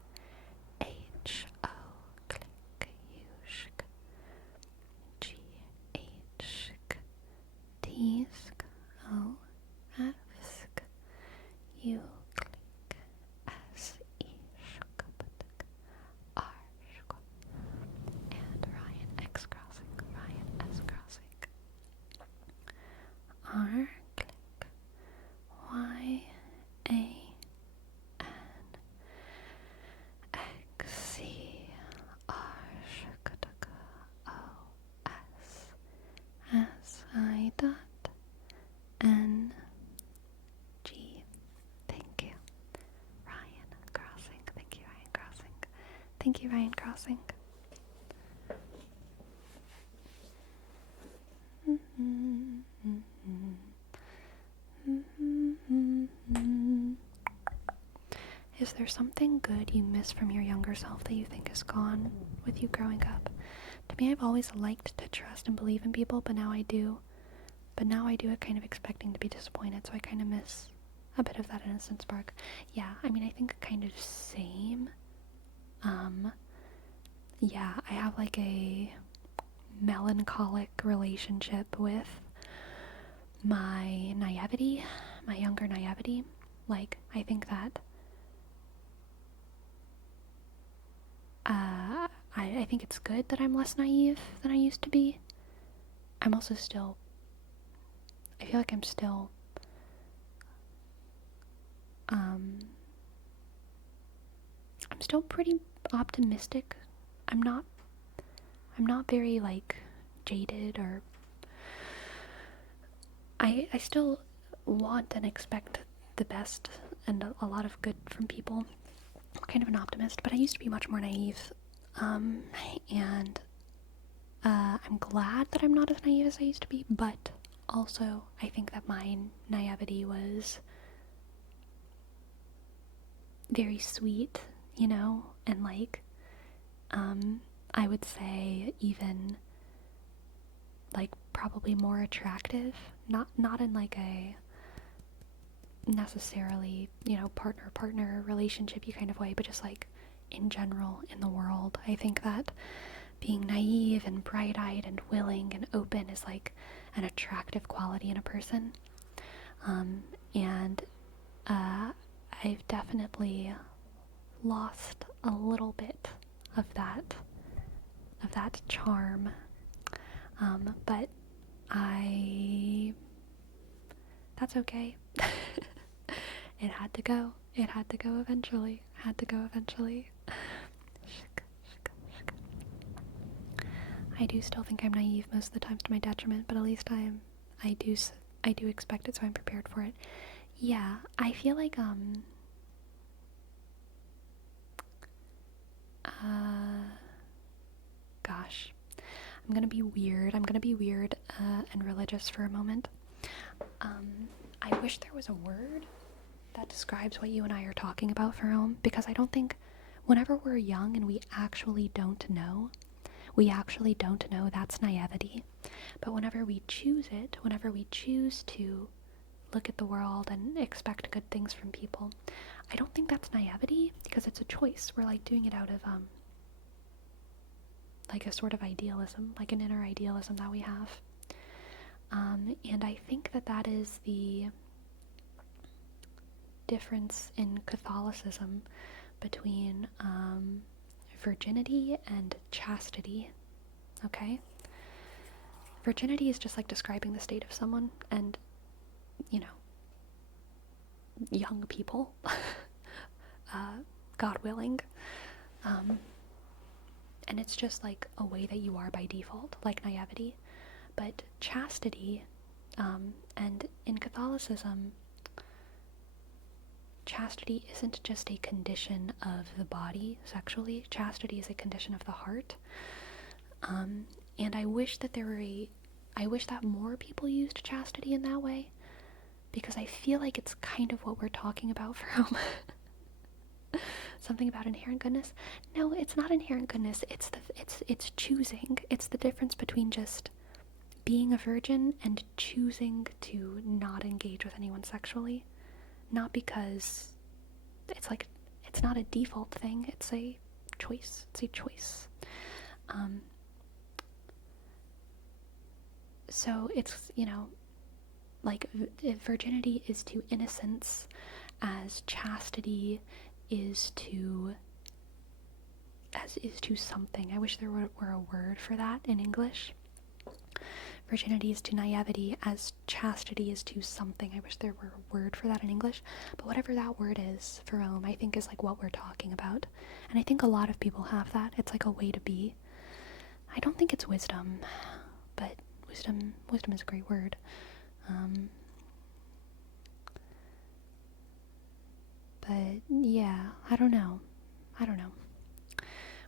H-O click Yushk G-H-K Tishk O-F-sk U click S-E-shk R-shk and Ryan X crossing, Ryan S crossing R click Y A N X C R shkataka O S S I dot N G. Thank you, Ryan Crossing. Thank you, Ryan Crossing. Thank you, Ryan Crossing. Is there something good you miss from your younger self that you think is gone with you growing up? To me, I've always liked to trust and believe in people, but now I do. But now I do it kind of expecting to be disappointed, so I kind of miss a bit of that innocent spark. Yeah, I mean, I think kind of same. Yeah, I have like a melancholic relationship with my naivety, my younger naivety. Like, I think that I think it's good that I'm less naive than I used to be. I'm also still, I feel like I'm still, I'm still pretty optimistic. I'm not very, like, jaded or, I still want and expect the best and a lot of good from people. I'm kind of an optimist, but I used to be much more naive. And I'm glad that I'm not as naive as I used to be, but also I think that my naivety was very sweet, you know, and like, I would say even like probably more attractive, not in like a necessarily, you know, partner relationship-y kind of way, but just like in general in the world. I think that being naive and bright-eyed and willing and open is like an attractive quality in a person. And I've definitely lost a little bit of that charm. But that's okay. It had to go. It had to go eventually. I do still think I'm naive most of the time to my detriment, but at least I do expect it, so I'm prepared for it. Yeah, I feel like gosh, I'm gonna be weird and religious for a moment. I wish there was a word that describes what you and I are talking about, Farome, because I don't think whenever we're young and we actually don't know, that's naivety. But whenever we choose it, whenever we choose to look at the world and expect good things from people, I don't think that's naivety, because it's a choice. We're like doing it out of like a sort of idealism, like an inner idealism that we have. And I think that is the difference in Catholicism between virginity and chastity. Okay? Virginity is just like describing the state of someone, and, you know, young people, God willing. And it's just like a way that you are by default, like naivety. But chastity, and in Catholicism, chastity isn't just a condition of the body sexually. Chastity is a condition of the heart. And I wish that more people used chastity in that way, because I feel like it's kind of what we're talking about from something about inherent goodness. No, it's not inherent goodness. It's choosing. It's the difference between just being a virgin and choosing to not engage with anyone sexually. Not because it's not a default thing. It's a choice. So it's, like, virginity is to innocence as chastity is to something. I wish there were a word for that in English. Virginity is to naivety as chastity is to something. I wish there were a word for that in English. But whatever that word is for Rome, I think is like what we're talking about. And I think a lot of people have that. It's like a way to be. I don't think it's wisdom, but wisdom is a great word. But yeah, I don't know.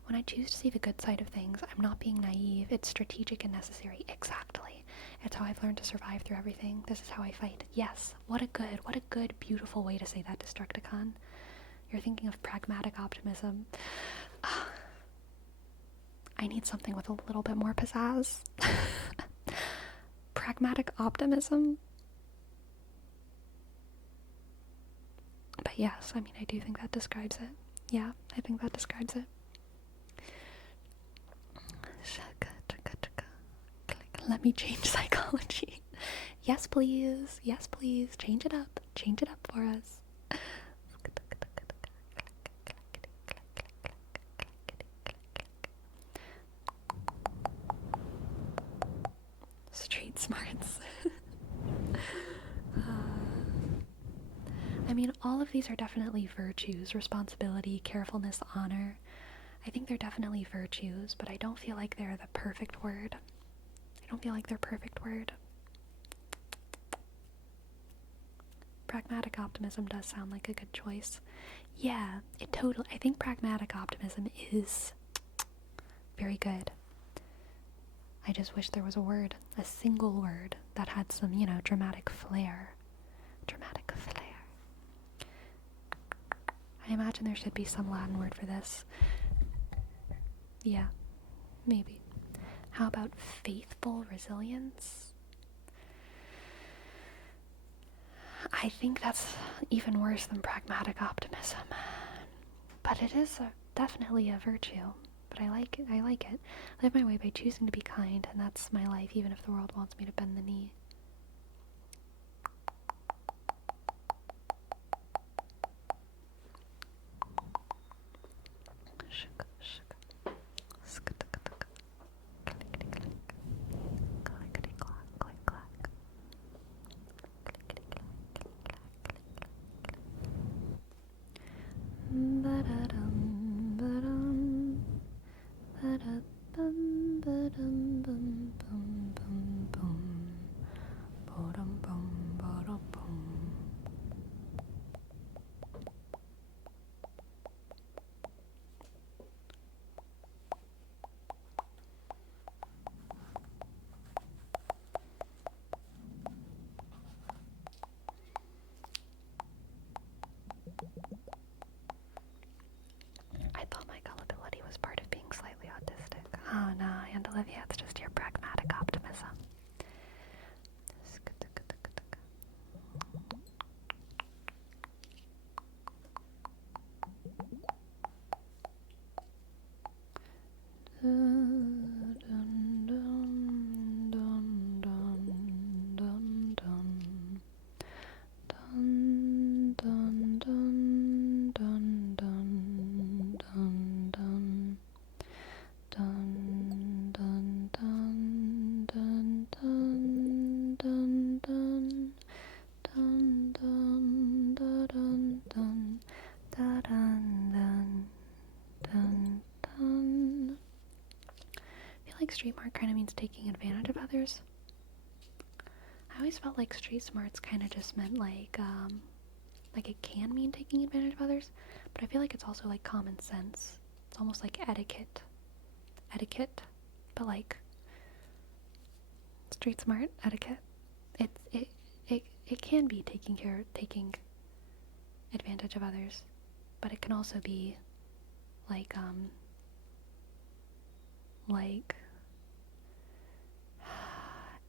When I choose to see the good side of things, I'm not being naive. It's strategic and necessary. Exactly. It's how I've learned to survive through everything. This is how I fight. Yes. What a good, beautiful way to say that, Destructicon. You're thinking of pragmatic optimism. I need something with a little bit more pizzazz. Pragmatic optimism? But yes, I mean, I do think that describes it. Yeah, I think that describes it. Let me change psychology. Yes, please. Yes, please. Change it up. Change it up for us. Street smarts. I mean, all of these are definitely virtues. Responsibility, carefulness, honor. I think they're definitely virtues, but I don't feel like they're the perfect word. Pragmatic optimism does sound like a good choice. Yeah, I think pragmatic optimism is very good. I just wish there was a single word that had some, dramatic flair. I imagine there should be some Latin word for this. Yeah, maybe. How about faithful resilience? I think that's even worse than pragmatic optimism. But it is definitely a virtue. But I like it. I live my way by choosing to be kind, and that's my life, even if the world wants me to bend the knee. I thought my gullibility was part of being slightly autistic. Oh no, and Olivia, it's just your pragmatic optimism. Street smart kind of means taking advantage of others. always felt like street smarts kind of just meant like it can mean taking advantage of others, but I feel like it's also like common sense. It's almost like etiquette, but like street smart etiquette. It can be taking advantage of others, but it can also be like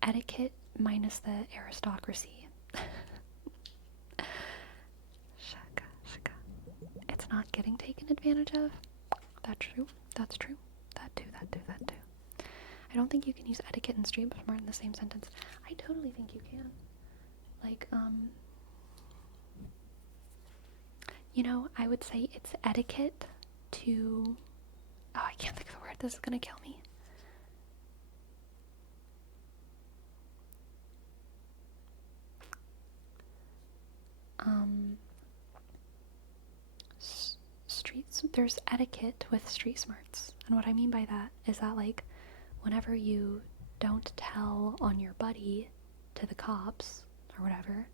etiquette minus the aristocracy. Shaka, shaka. It's not getting taken advantage of. That's true. That's true. That too. I don't think you can use etiquette and street smart in the same sentence. I totally think you can. Like, I would say it's etiquette to... Oh, I can't think of the word. This is gonna kill me. There's etiquette with street smarts. And what I mean by that is that, like, whenever you don't tell on your buddy to the cops or whatever,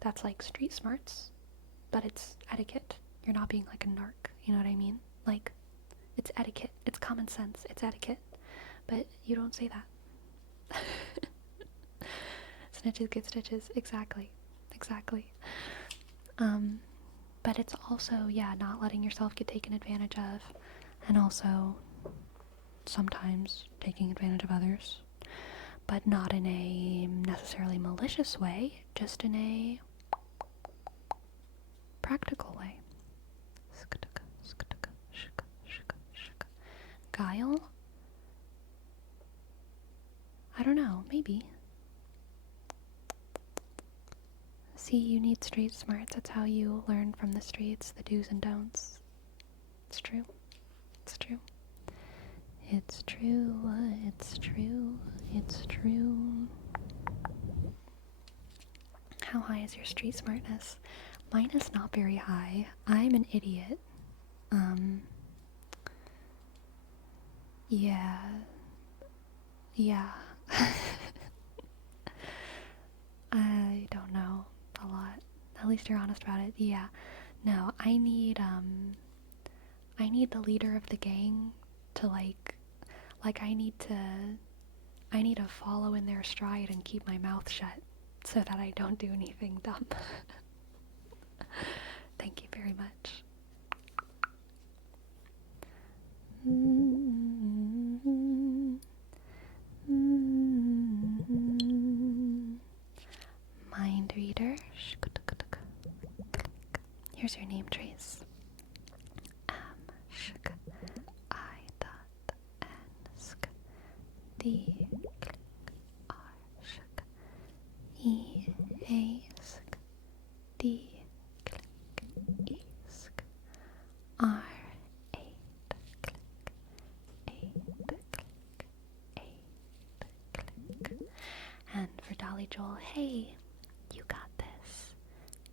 that's like street smarts, but it's etiquette. You're not being like a narc, you know what I mean? Like, it's etiquette. It's common sense. It's etiquette. But you don't say that. Snitches get stitches. Exactly. But it's also, not letting yourself get taken advantage of, and also sometimes taking advantage of others, but not in a necessarily malicious way, just in a practical way. Guile? I don't know, maybe. See, you need street smarts. That's how you learn from the streets, the do's and don'ts. It's true. It's true. It's true. It's true. It's true. How high is your street smartness? Mine is not very high. I'm an idiot. Yeah. I don't know a lot. At least you're honest about it. Yeah. No, I need the leader of the gang to I need to follow in their stride and keep my mouth shut so that I don't do anything dumb. Thank you very much. Mind reader. Here's your name trace. Sk I dot N sk D click R sk E A sk D click E sk R 8 click 8 click 8 click. And for Dolly Joel, hey, you got this.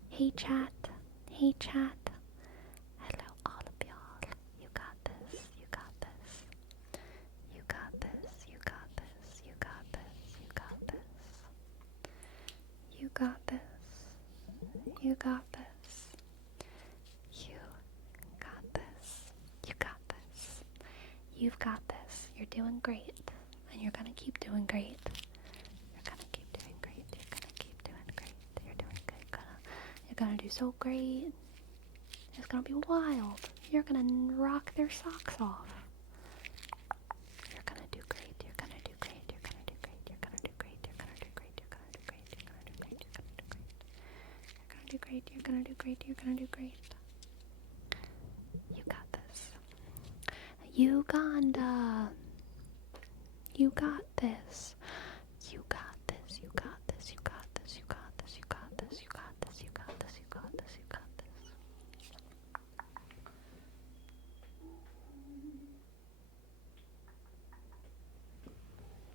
Hey chat. Hey chat. Hello all of y'all. You got this. You got this. You got this. You got this. You got this. You got this. You got this. You got this. You got this. You got this. You've got this. You're doing great. And you're gonna keep doing great. You're gonna keep doing great. You're gonna keep doing great. You're doing good. You're gonna do so great. It's gonna be wild. You're gonna rock their socks off. You're gonna do great. You're gonna do great. You're gonna do great. You're gonna do great. You're gonna do great. You're gonna do great. You're gonna do great. You're gonna do great. You're gonna do great. You're gonna do great. You're gonna do great. You got this. Uganda. You got this. You got this. You got this. You got this. You got this. You got this. You got this. You got this. You got this.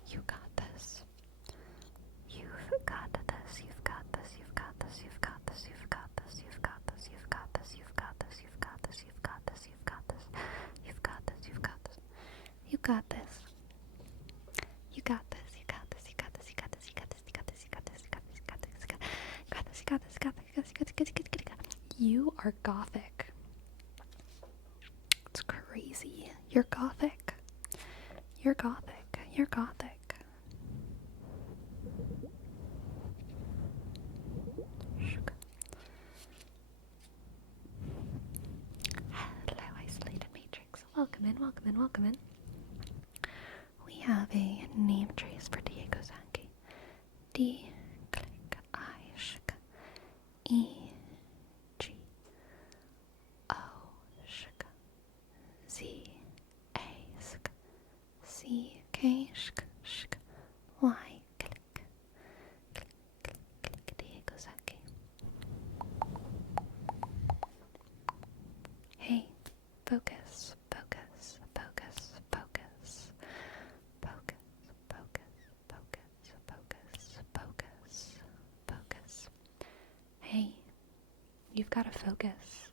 You got this. You got this. You've got this. You've got this. You've got this. You've got this. You've got this. You've got this. You've got this. You've got this. You've got this. You've got this. You've got this. You've got this. You've got this. You got this. You got this. You got this. You got this. You got this. You got this. You got this. You got this. are gothic. It's crazy. You're gothic. You're gothic. You're gothic. Hello, Isolated Matrix. Welcome in, welcome in, welcome in. We have a name trace for Diego Zanke. D, click, I, shk, E, G, O, shk, Z, A, sk, C, K, shk, shk, Y, click, click, click, click, Diego Zanke. Hey, focus, focus, focus, focus, focus, focus, focus, focus, focus, focus. Hey, you've got to focus.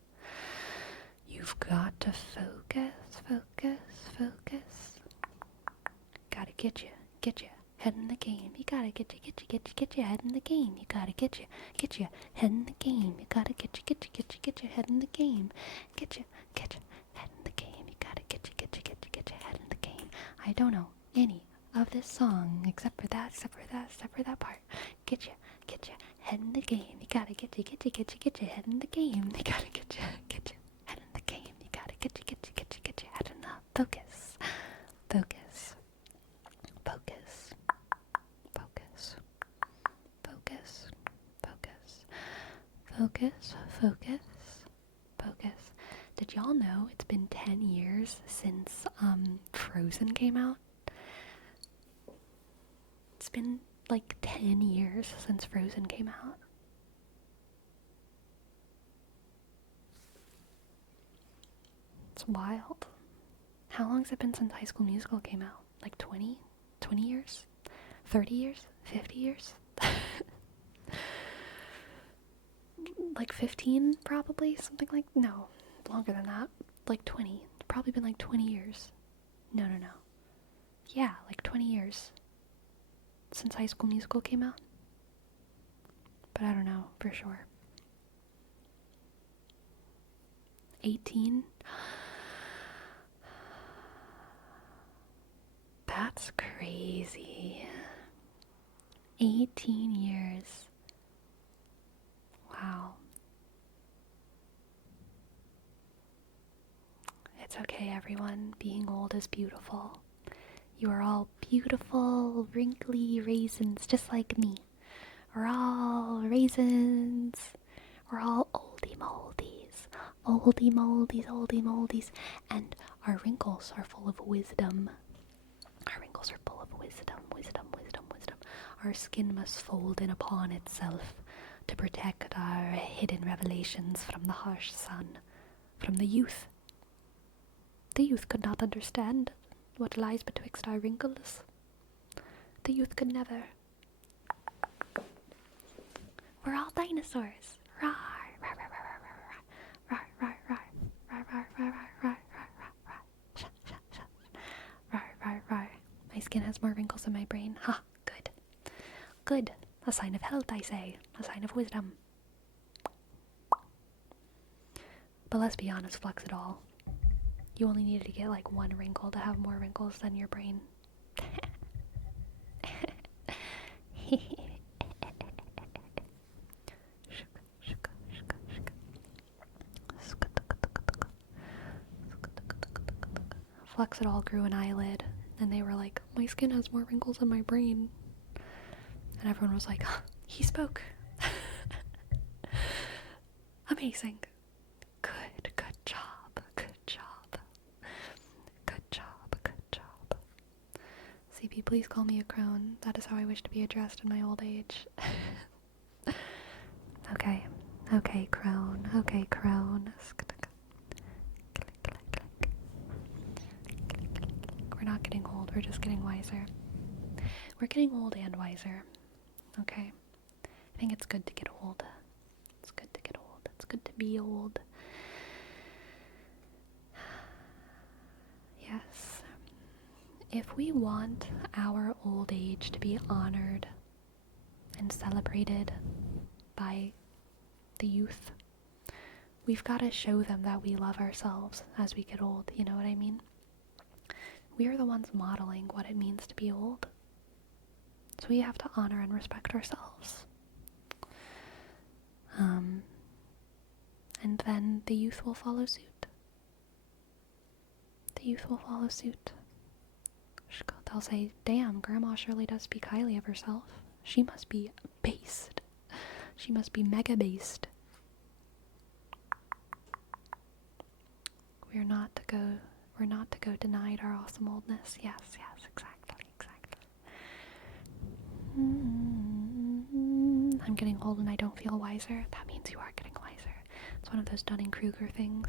You've got to focus, focus, focus. Gotta get you head in the game. You gotta get you head in the game. You gotta get you head in the game. You gotta get you head in the game. Get you head in the game. You gotta get you head in the game. I don't know any of this song except for that part. Get you head in the game. You gotta get you head in the game. You gotta get you head in the game. You gotta get you head in the focus. Focus. Focus. Focus. Focus. Focus. Focus. Focus. Focus. Did y'all know it's been 10 years since Frozen came out? It's been like 10 years since Frozen came out. It's wild. How long has it been since High School Musical came out? Like 20? 20 years? 30 years? 50 years? Like 15 probably? Something like, no, longer than that. Like 20. It's probably been like 20 years. No. Yeah, like 20 years since High School Musical came out. But I don't know for sure. 18? That's crazy. 18 years. Wow. It's okay, everyone. Being old is beautiful. You are all beautiful, wrinkly raisins just like me. We're all raisins. We're all oldie moldies. Oldie moldies, oldie moldies. And our wrinkles are full of wisdom. Our wrinkles are full of wisdom, wisdom, wisdom, wisdom. Our skin must fold in upon itself to protect our hidden revelations from the harsh sun, from the youth. The youth could not understand what lies betwixt our wrinkles. The youth could never. We're all dinosaurs. Rawr, rawr, rawr, rawr, rawr, rawr, rawr, rawr, rawr, rawr, rawr, rawr, rawr, rawr, rawr, rawr. My skin has more wrinkles than my brain. Ha, good. Good. A sign of health, I say. A sign of wisdom. But let's be honest, Flex it all. You only needed to get like one wrinkle to have more wrinkles than your brain. Flex it all grew an eyelid, and they were like, my skin has more wrinkles than my brain. And everyone was like, he spoke. Amazing. Good job. Good job. Good job. Good job. CP, please call me a crone. That is how I wish to be addressed in my old age. Okay. Okay, crone. Okay, crone. We're not getting old, we're just getting wiser. We're getting old and wiser. Okay? I think it's good to get old. It's good to get old. It's good to be old. Yes. If we want our old age to be honored and celebrated by the youth, we've got to show them that we love ourselves as we get old, you know what I mean? We are the ones modeling what it means to be old. So we have to honor and respect ourselves. And then the youth will follow suit. The youth will follow suit. They'll say, damn, Grandma surely does speak highly of herself. She must be based. She must be mega based. We're not to go denied our awesome oldness. Yes, exactly. I'm getting old and I don't feel wiser. That means you are getting wiser. It's one of those Dunning-Kruger things.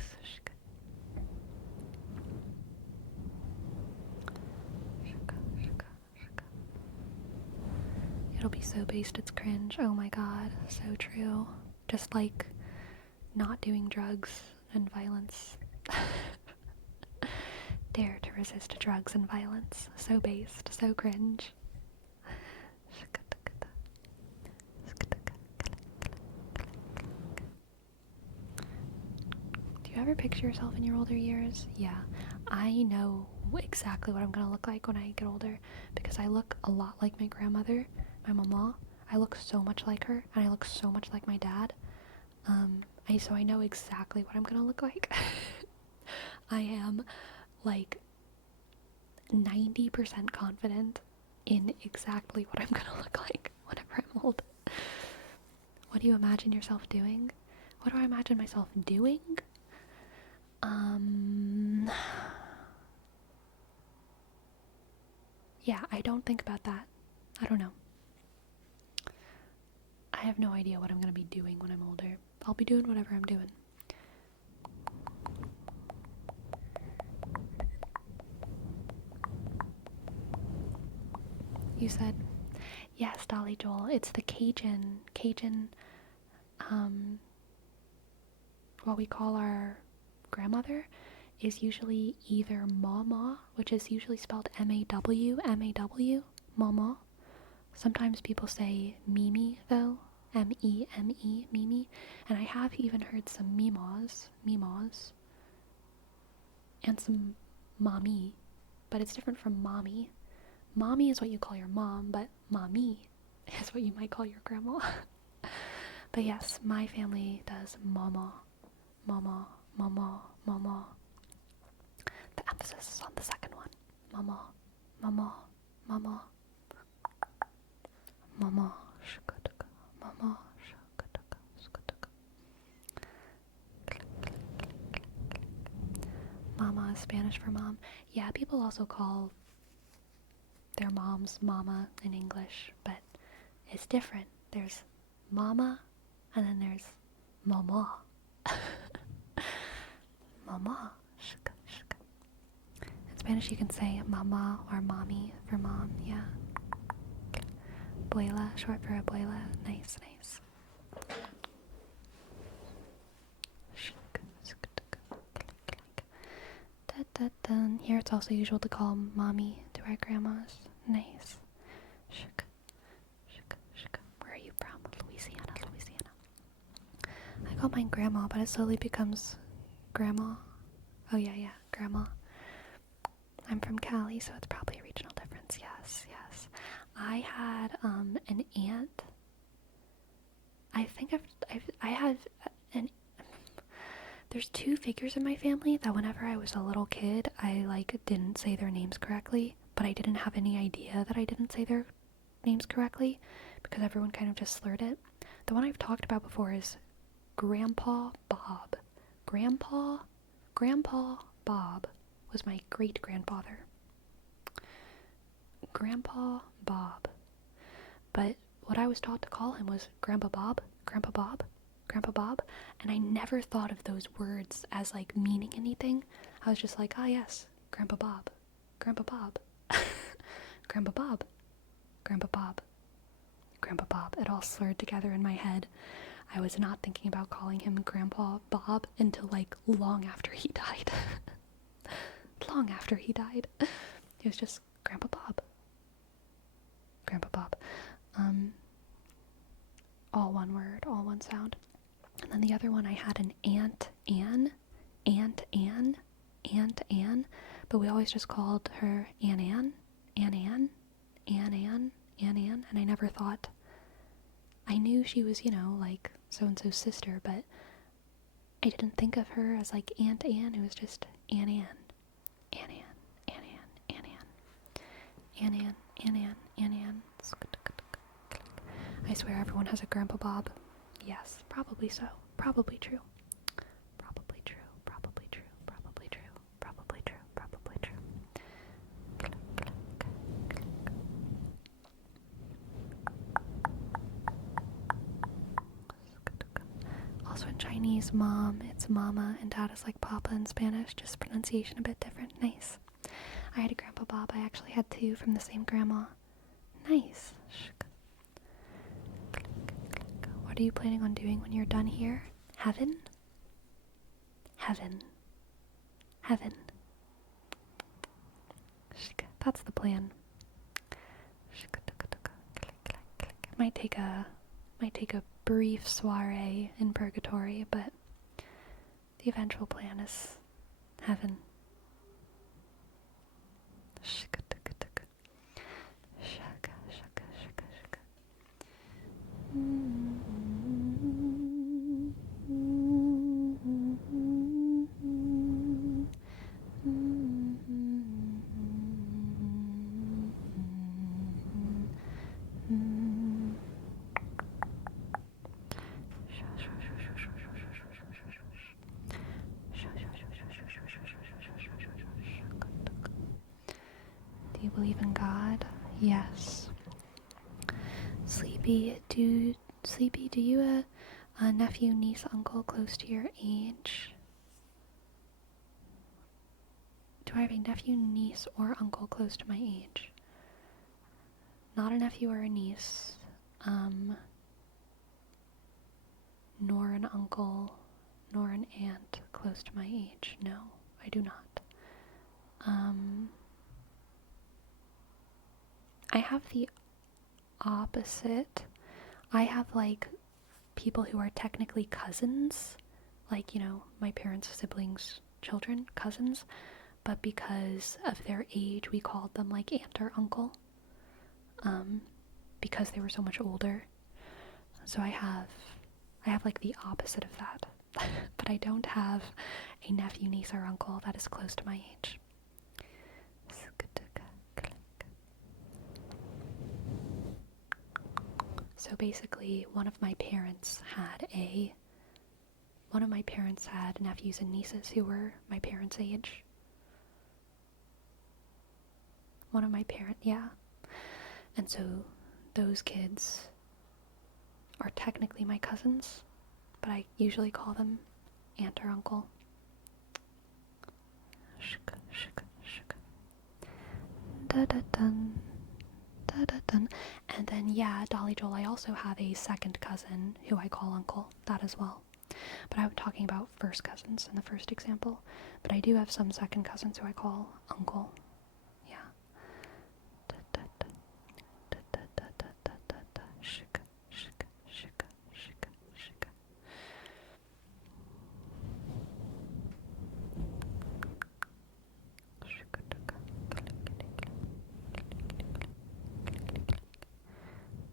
It'll be so based it's cringe. Oh my god, so true. Just like not doing drugs and violence. Dare to resist drugs and violence. So based, so cringe. Do you ever picture yourself in your older years? Yeah, I know exactly what I'm gonna look like when I get older because I look a lot like my grandmother, my mama. I look so much like her, and I look so much like my dad. So I know exactly what I'm gonna look like. I am like 90% confident in exactly what I'm gonna look like whenever I'm old. What do you imagine yourself doing? What do I imagine myself doing? Yeah, I don't think about that. I don't know. I have no idea what I'm gonna be doing when I'm older. I'll be doing whatever I'm doing. You said, yes, Dolly Joel. It's the Cajun, what we call our grandmother is usually either Mama, which is usually spelled M-A-W, Mama. Sometimes people say Mimi, though, M-E-M-E, Mimi. And I have even heard some Mimas, and some Mommy, but it's different from Mommy. Mommy is what you call your mom, but Mommy is what you might call your grandma. But yes, my family does Mama. The emphasis is on the second one. Mama. Mama. Mama. Mama. Mama is Spanish for mom. Yeah, people also call their moms mama in English, but it's different. There's mama, and then there's mama. Mama. In Spanish you can say mama or mommy for mom, yeah. Abuela, short for abuela. Nice. Here it's also usual to call mommy to our grandmas. Nice. Where are you from? Louisiana. I call mine grandma, but it slowly becomes grandma. Oh yeah, grandma. I'm from Cali, so it's probably a regional difference. Yes. I had an aunt. I think I had an. There's two figures in my family that whenever I was a little kid, I didn't say their names correctly, but I didn't have any idea that I didn't say their names correctly because everyone kind of just slurred it. The one I've talked about before is Grandpa Bob. Grandpa Bob was my great-grandfather. Grandpa Bob. But what I was taught to call him was Grandpa Bob, and I never thought of those words as meaning anything. I was just like, yes, Grandpa Bob, Grandpa Bob, Grandpa Bob. It all slurred together in my head. I was not thinking about calling him Grandpa Bob until long after he died. It was just Grandpa Bob. All one word, all one sound. And then the other one I had an Aunt Anne, Aunt Anne, Aunt Anne, but we always just called her Ann Ann, Ann Ann, Ann Ann, Ann Ann, and I never thought, I knew she was, like so-and-so's sister, but I didn't think of her as like Aunt Anne. It was just Ann Ann, Ann Ann, Ann Ann, Ann Ann, Ann Ann, Ann Ann, Ann Ann. I swear everyone has a Grandpa Bob. Yes, probably so. Probably true. Probably true. Probably true. Probably true. Probably true. Probably true. Click, click, click. Also in Chinese, mom, it's mama, and dad is like papa in Spanish, just pronunciation a bit different. Nice. I had a Grandpa Bob. I actually had two from the same grandma. Nice. What are you planning on doing when you're done here? Heaven? Heaven. Heaven. That's the plan. Might take a brief soiree in purgatory, but the eventual plan is heaven. Do you believe in God? Yes. Sleepy, do you a nephew, niece, uncle close to your age? Do I have a nephew, niece, or uncle close to my age? Not a nephew or a niece. Nor an uncle, nor an aunt close to my age. No, I do not. I have the opposite. I have like people who are technically cousins, like, my parents' siblings' children, cousins, but because of their age, we called them like aunt or uncle, because they were so much older. So I have like the opposite of that, but I don't have a nephew, niece, or uncle that is close to my age. So basically, one of my parents had nephews and nieces who were my parents' age. Yeah. And so those kids are technically my cousins, but I usually call them aunt or uncle. Da-da-dun. Da-da-dun. And then, yeah, Dolly Joel, I also have a second cousin who I call uncle, that as well. But I'm talking about first cousins in the first example. But I do have some second cousins who I call uncle. Yeah.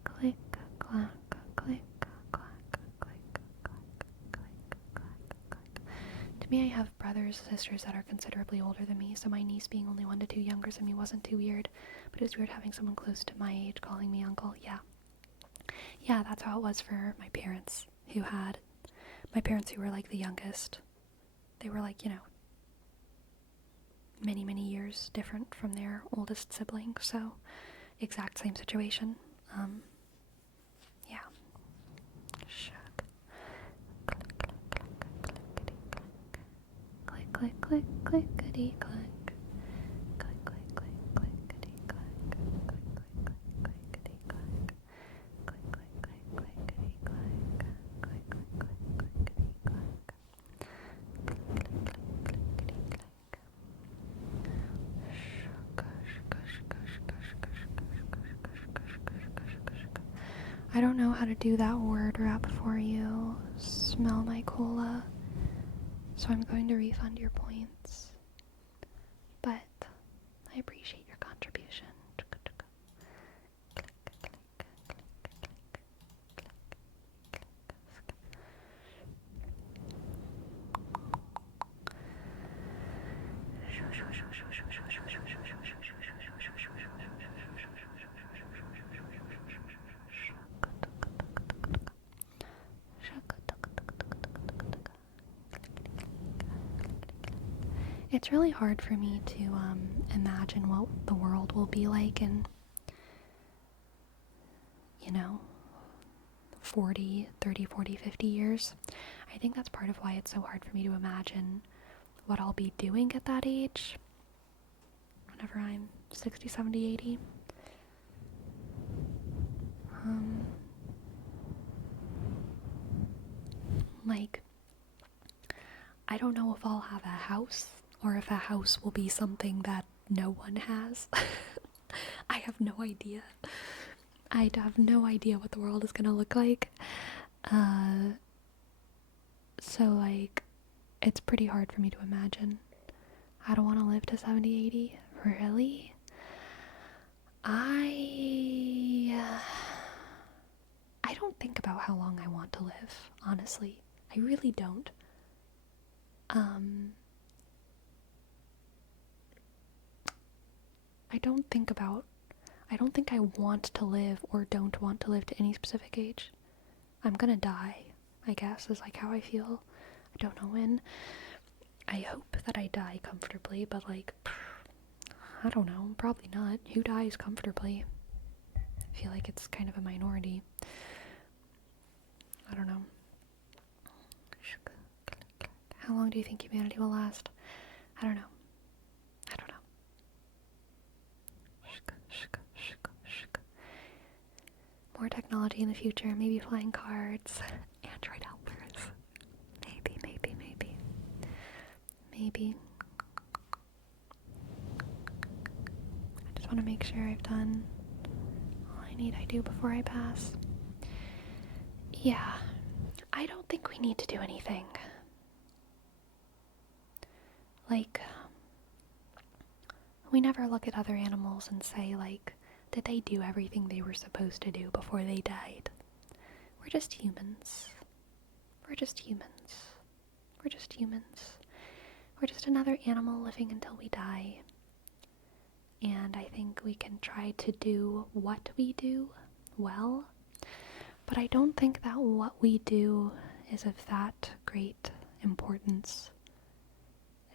Click, clack, click, clack, click, clack, click, clack, click. To me, I have brothers and sisters that are considerably older than me, so my niece being only 1 to 2 younger than me wasn't too weird, but it was weird having someone close to my age calling me uncle. Yeah, that's how it was for my parents who were like the youngest. They were like, many, many years different from their oldest sibling, so exact same situation. Yeah. Shuck. Click, click, click, clickety, click. Click, click, click, clickety, click. Click, click, click, clickety, click. Click, click, click, clickety, click. Click, click, click, clickety, click. Click, click, click, clickety, click. I don't know how to do that word wrap for you. Smash. smell my cola, so I'm going to refund your points. But I appreciate your contribution. It's really hard for me to imagine what the world will be like in, 30, 40, 50 years. I think that's part of why it's so hard for me to imagine what I'll be doing at that age whenever I'm 60, 70, 80. Like, I don't know if I'll have a house or if a house will be something that no one has. I have no idea. I have no idea what the world is gonna look like. So, like, it's pretty hard for me to imagine. I don't want to live to 70, 80. Really? I don't think about how long I want to live, honestly. I really don't. I don't think I want to live or don't want to live to any specific age. I'm gonna die, I guess, is like how I feel. I don't know when. I hope that I die comfortably, but like, I don't know, probably not. Who dies comfortably? I feel like it's kind of a minority. I don't know. How long do you think humanity will last? I don't know. More technology in the future, maybe flying cards, Android helpers. Maybe. I just want to make sure I've done all I do before I pass. Yeah, I don't think we need to do anything. Like, we never look at other animals and say, like, did they do everything they were supposed to do before they died? We're just humans. We're just another animal living until we die. And I think we can try to do what we do well, but I don't think that what we do is of that great importance,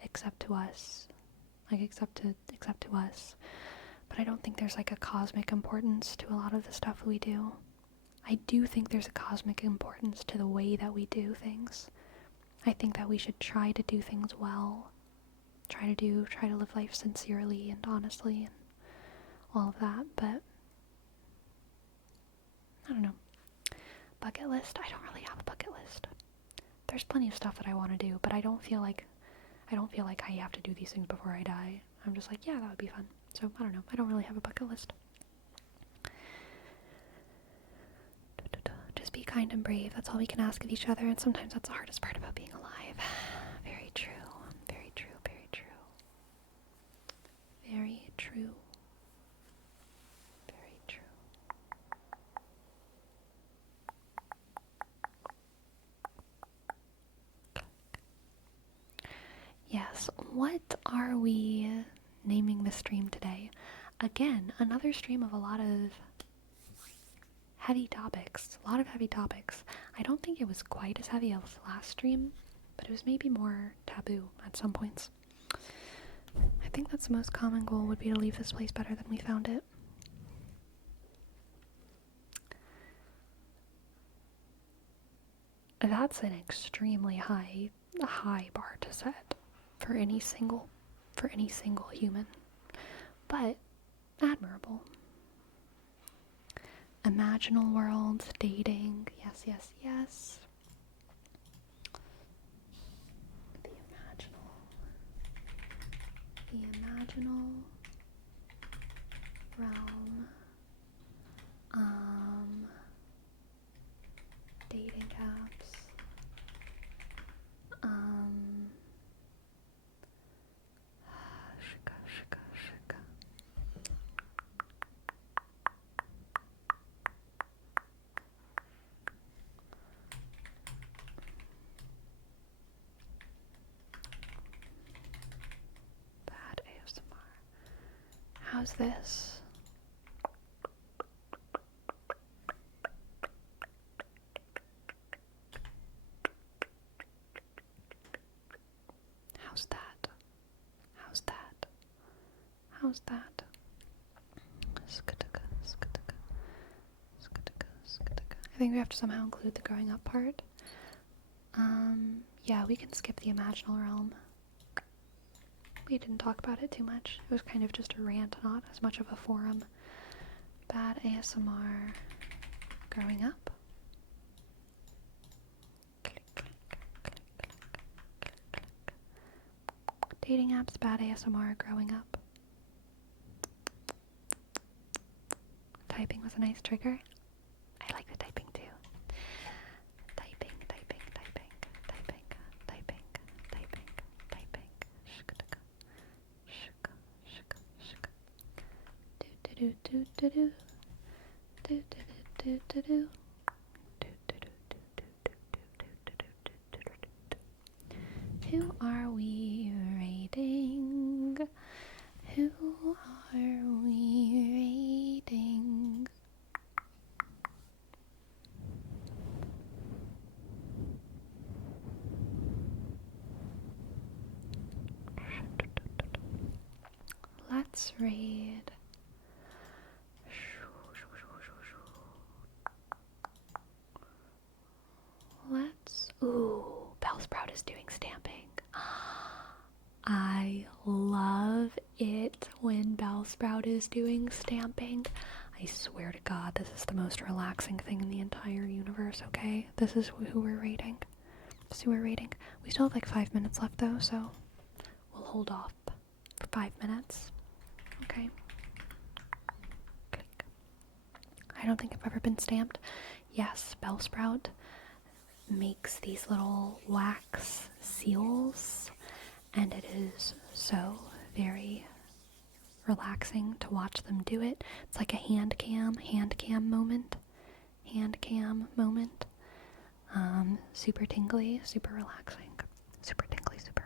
except to us. Except to us. But I don't think there's like a cosmic importance to a lot of the stuff we do. I do think there's a cosmic importance to the way that we do things. I think that we should try to do things well. Try to live life sincerely and honestly and all of that, but I don't know. Bucket list? I don't really have a bucket list. There's plenty of stuff that I want to do, but I don't feel like I have to do these things before I die. I'm just like, yeah, that would be fun. So, I don't know. I don't really have a bucket list. Just be kind and brave. That's all we can ask of each other, and sometimes that's the hardest part about being alive. Very true. Very true. Very true. Very true. Very true. Yes, what are we naming the stream today? Again, another stream of a lot of heavy topics. I don't think it was quite as heavy as last stream, but it was maybe more taboo at some points. I think that's the most common goal would be to leave this place better than we found it. That's an extremely high bar to set for any single human, but admirable. Imaginal worlds, dating, yes. The imaginal realm, dating apps, How's this? How's that? How's that? How's that? I think we have to somehow include the growing up part. Yeah, we can skip the imaginal realm. We didn't talk about it too much. It was kind of just a rant, not as much of a forum. Bad ASMR growing up. Dating apps, bad ASMR growing up. Typing was a nice trigger. I like the typing too. Typing. Who are we rating? Who are we rating? Let's raid. Ooh, Bellsprout is doing stamping. I love it when Bellsprout is doing stamping. I swear to God, this is the most relaxing thing in the entire universe, okay? This is who we're rating. This is who we're rating. We still have like 5 minutes left though, so we'll hold off for 5 minutes. Okay. Click. I don't think I've ever been stamped. Yes, Bellsprout makes these little wax seals, and it is so very relaxing to watch them do it. It's like a hand cam moment. Super tingly, super relaxing. Super tingly, super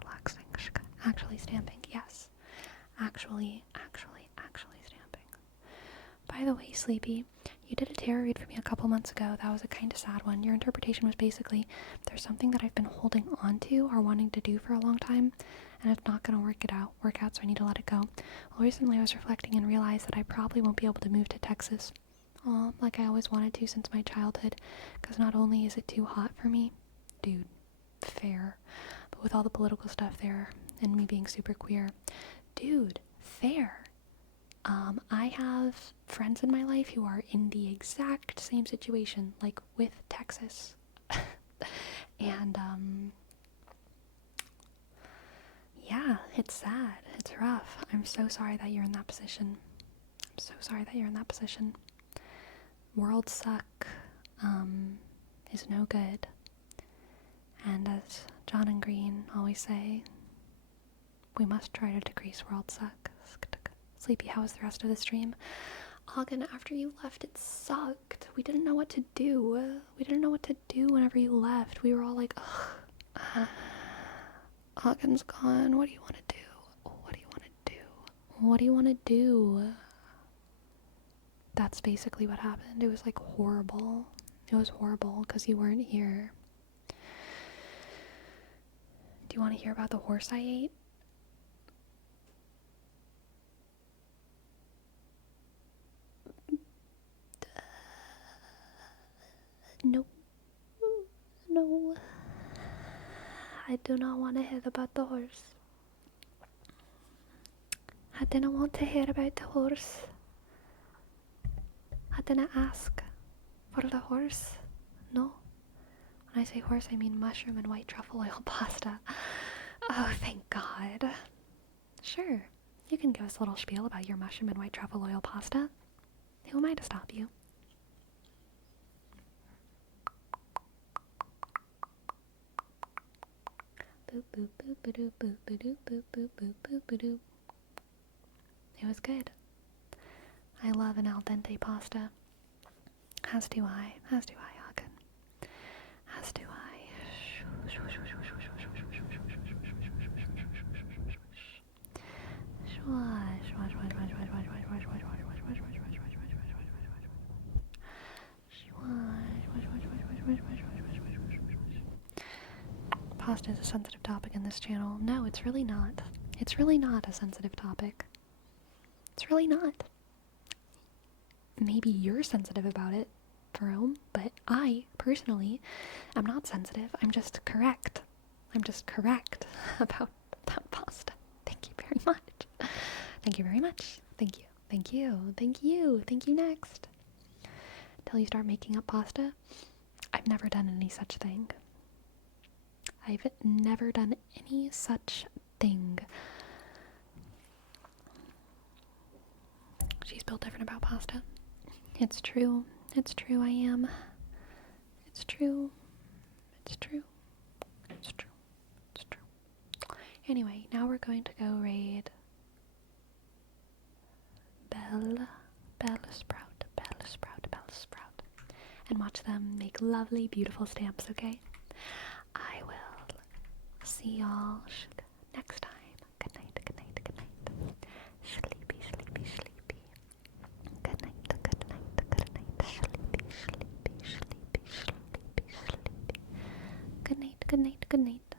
relaxing. Actually stamping, yes. Actually stamping. By the way, Sleepy, you did a tarot read for me a couple months ago. That was a kind of sad one. Your interpretation was basically, there's something that I've been holding on to or wanting to do for a long time, and it's not going to work out, so I need to let it go. Well, recently I was reflecting and realized that I probably won't be able to move to Texas. Like I always wanted to since my childhood, because not only is it too hot for me, dude, fair, but with all the political stuff there, and me being super queer, dude, fair. I have friends in my life who are in the exact same situation, like with Texas. And, yeah, it's sad. It's rough. I'm so sorry that you're in that position. World suck, is no good. And as John and Green always say, we must try to decrease world suck. Sleepy, how was the rest of the stream? Hagen, after you left, it sucked. We didn't know what to do. Whenever you left. We were all like, ugh. Hagen's gone. What do you want to do? That's basically what happened. It was like horrible. It was horrible because you weren't here. Do you want to hear about the horse I ate? No. I do not want to hear about the horse. I didn't want to hear about the horse. I didn't ask for the horse. No. When I say horse, I mean mushroom and white truffle oil pasta. Oh, thank God. Sure. You can give us a little spiel about your mushroom and white truffle oil pasta. Who am I to stop you? Boop boop boop boop boop boop boop boop boop boop boop. It was good. I love an al dente pasta. As do I, Hagen. As do I. Shush. Pasta is a sensitive topic in this channel. No, it's really not. It's really not a sensitive topic. It's really not. Maybe you're sensitive about it, Jerome, but I, personally, am not sensitive. I'm just correct. I'm just correct about pasta. Thank you very much. Thank you very much. Thank you. Thank you. Thank you. Thank you next. Until you start making up pasta, I've never done any such thing. I've never done any such thing. She's built different about pasta. It's true. It's true, I am. It's true. It's true. It's true. It's true. Anyway, now we're going to go raid Bella Sprout, and watch them make lovely, beautiful stamps, okay? I will see y'all next time. Good night, good night, good night. Sleepy, sleepy, sleepy. Good night, good night, good night. Sleepy, sleepy, sleepy, sleepy, sleepy. Good night, good night, good night.